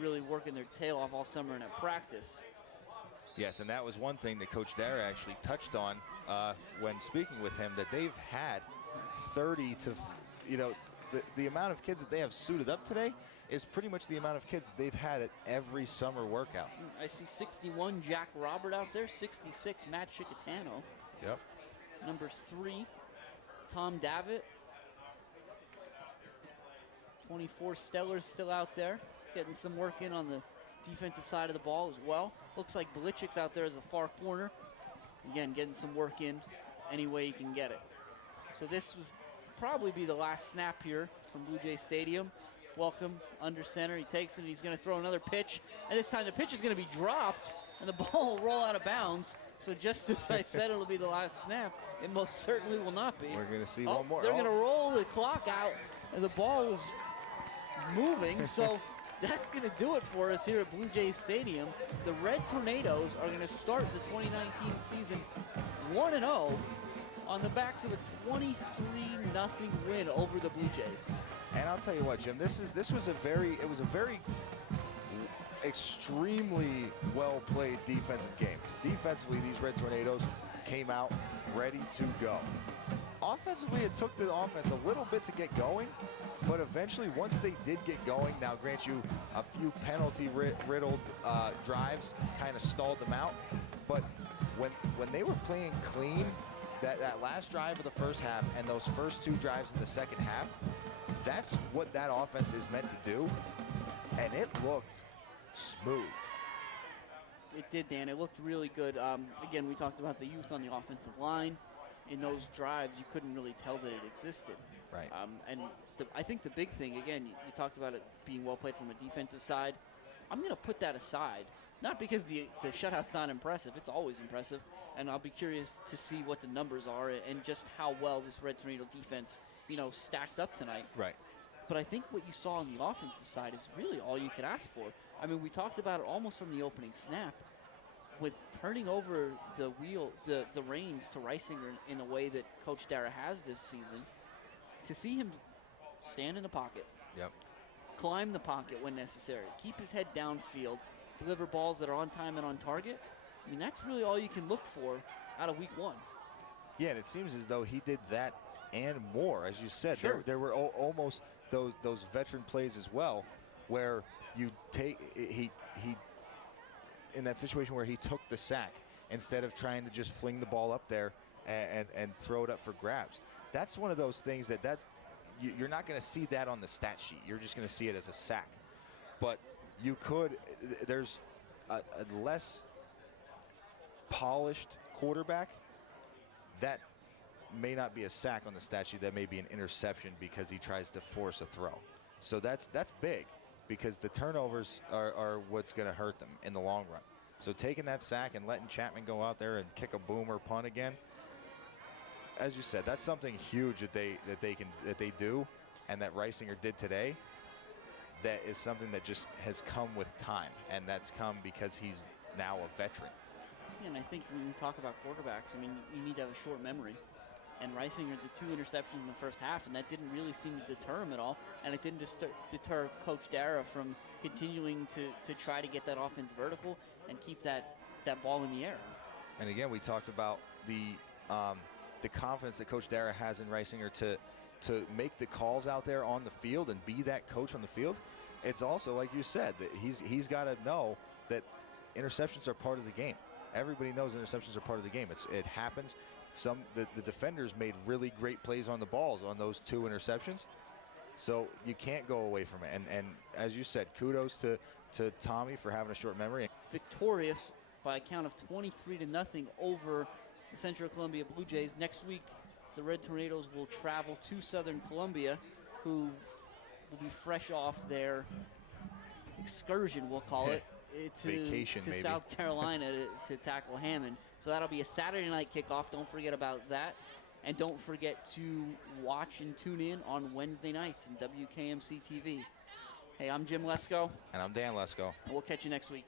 really working their tail off all summer and at practice. Yes, and that was one thing that Coach Dara actually touched on when speaking with him, that they've had 30 to, the amount of kids that they have suited up today is pretty much the amount of kids that they've had at every summer workout. I see 61, Jack Robert out there, 66, Matt Chicatano. Yep. number 3, Tom Davitt. 24, Steller's still out there, getting some work in on the defensive side of the ball as well. Looks like Belichick's out there as a far corner. Again, getting some work in any way you can get it. So this will probably be the last snap here from Blue Jay Stadium. Welcome under center. He takes it, and he's going to throw another pitch. And this time the pitch is going to be dropped, and the ball will roll out of bounds. So just as I said it'll be the last snap, it most certainly will not be. We're going to see one more. They're going to roll the clock out, and the ball was moving. So that's going to do it for us here at Blue Jay Stadium. The Red Tornadoes are going to start the 2019 season 1-0 on the backs of a 23-0 win over the Blue Jays. And I'll tell you what, Jim, this was a very extremely well-played defensive game. Defensively, these Red Tornadoes came out ready to go. Offensively, it took the offense a little bit to get going, but eventually, once they did get going, now grant you a few penalty-riddled drives kind of stalled them out. But when they were playing clean, that last drive of the first half and those first 2 drives in the second half, that's what that offense is meant to do, and it looked smooth. It did, Dan. It looked really good. Again, we talked about the youth on the offensive line. In those drives, you couldn't really tell that it existed. Right. And I think the big thing, again, you talked about it being well played from a defensive side. I'm going to put that aside. Not because the shutout's not impressive. It's always impressive. And I'll be curious to see what the numbers are and just how well this Red Tornado defense, stacked up tonight. Right. But I think what you saw on the offensive side is really all you could ask for. I mean, we talked about it almost from the opening snap with turning over the reins to Reisinger in a way that Coach Dara has this season. To see him stand in the pocket, climb the pocket when necessary, keep his head downfield, deliver balls that are on time and on target, I mean, that's really all you can look for out of week 1. Yeah, and it seems as though he did that and more. As you said, sure. there were almost those veteran plays as well, where you he in that situation where he took the sack instead of trying to just fling the ball up there and throw it up for grabs. That's one of those things you're not going to see that on the stat sheet. You're just going to see it as a sack. But there's a less polished quarterback that may not be a sack on the stat sheet. That may be an interception because he tries to force a throw. So that's big, because the turnovers are what's going to hurt them in the long run. So taking that sack and letting Chapman go out there and kick a boomer punt again, as you said, that's something huge that they do, and that Reisinger did today. That is something that just has come with time, and that's come because he's now a veteran. Yeah, and I think when you talk about quarterbacks, I mean, you need to have a short memory. And Reisinger did 2 interceptions in the first half, and that didn't really seem to deter him at all. And it didn't just deter Coach Dara from continuing to try to get that offense vertical and keep that ball in the air. And again, we talked about the confidence that Coach Dara has in Reisinger to make the calls out there on the field and be that coach on the field. It's also, like you said, that he's got to know that interceptions are part of the game. Everybody knows interceptions are part of the game. It happens. The defenders made really great plays on the balls on those 2 interceptions. So you can't go away from it. And as you said, kudos to Tommy for having a short memory. Victorious by a count of 23-0 over the Central Columbia Blue Jays. Next week, the Red Tornadoes will travel to Southern Columbia, who will be fresh off their excursion, we'll call it, vacation, to maybe. South Carolina to tackle Hammond. So that'll be a Saturday night kickoff. Don't forget about that. And don't forget to watch and tune in on Wednesday nights in WKMC TV. Hey, I'm Jim Lesko. And I'm Dan Lesko. And we'll catch you next week.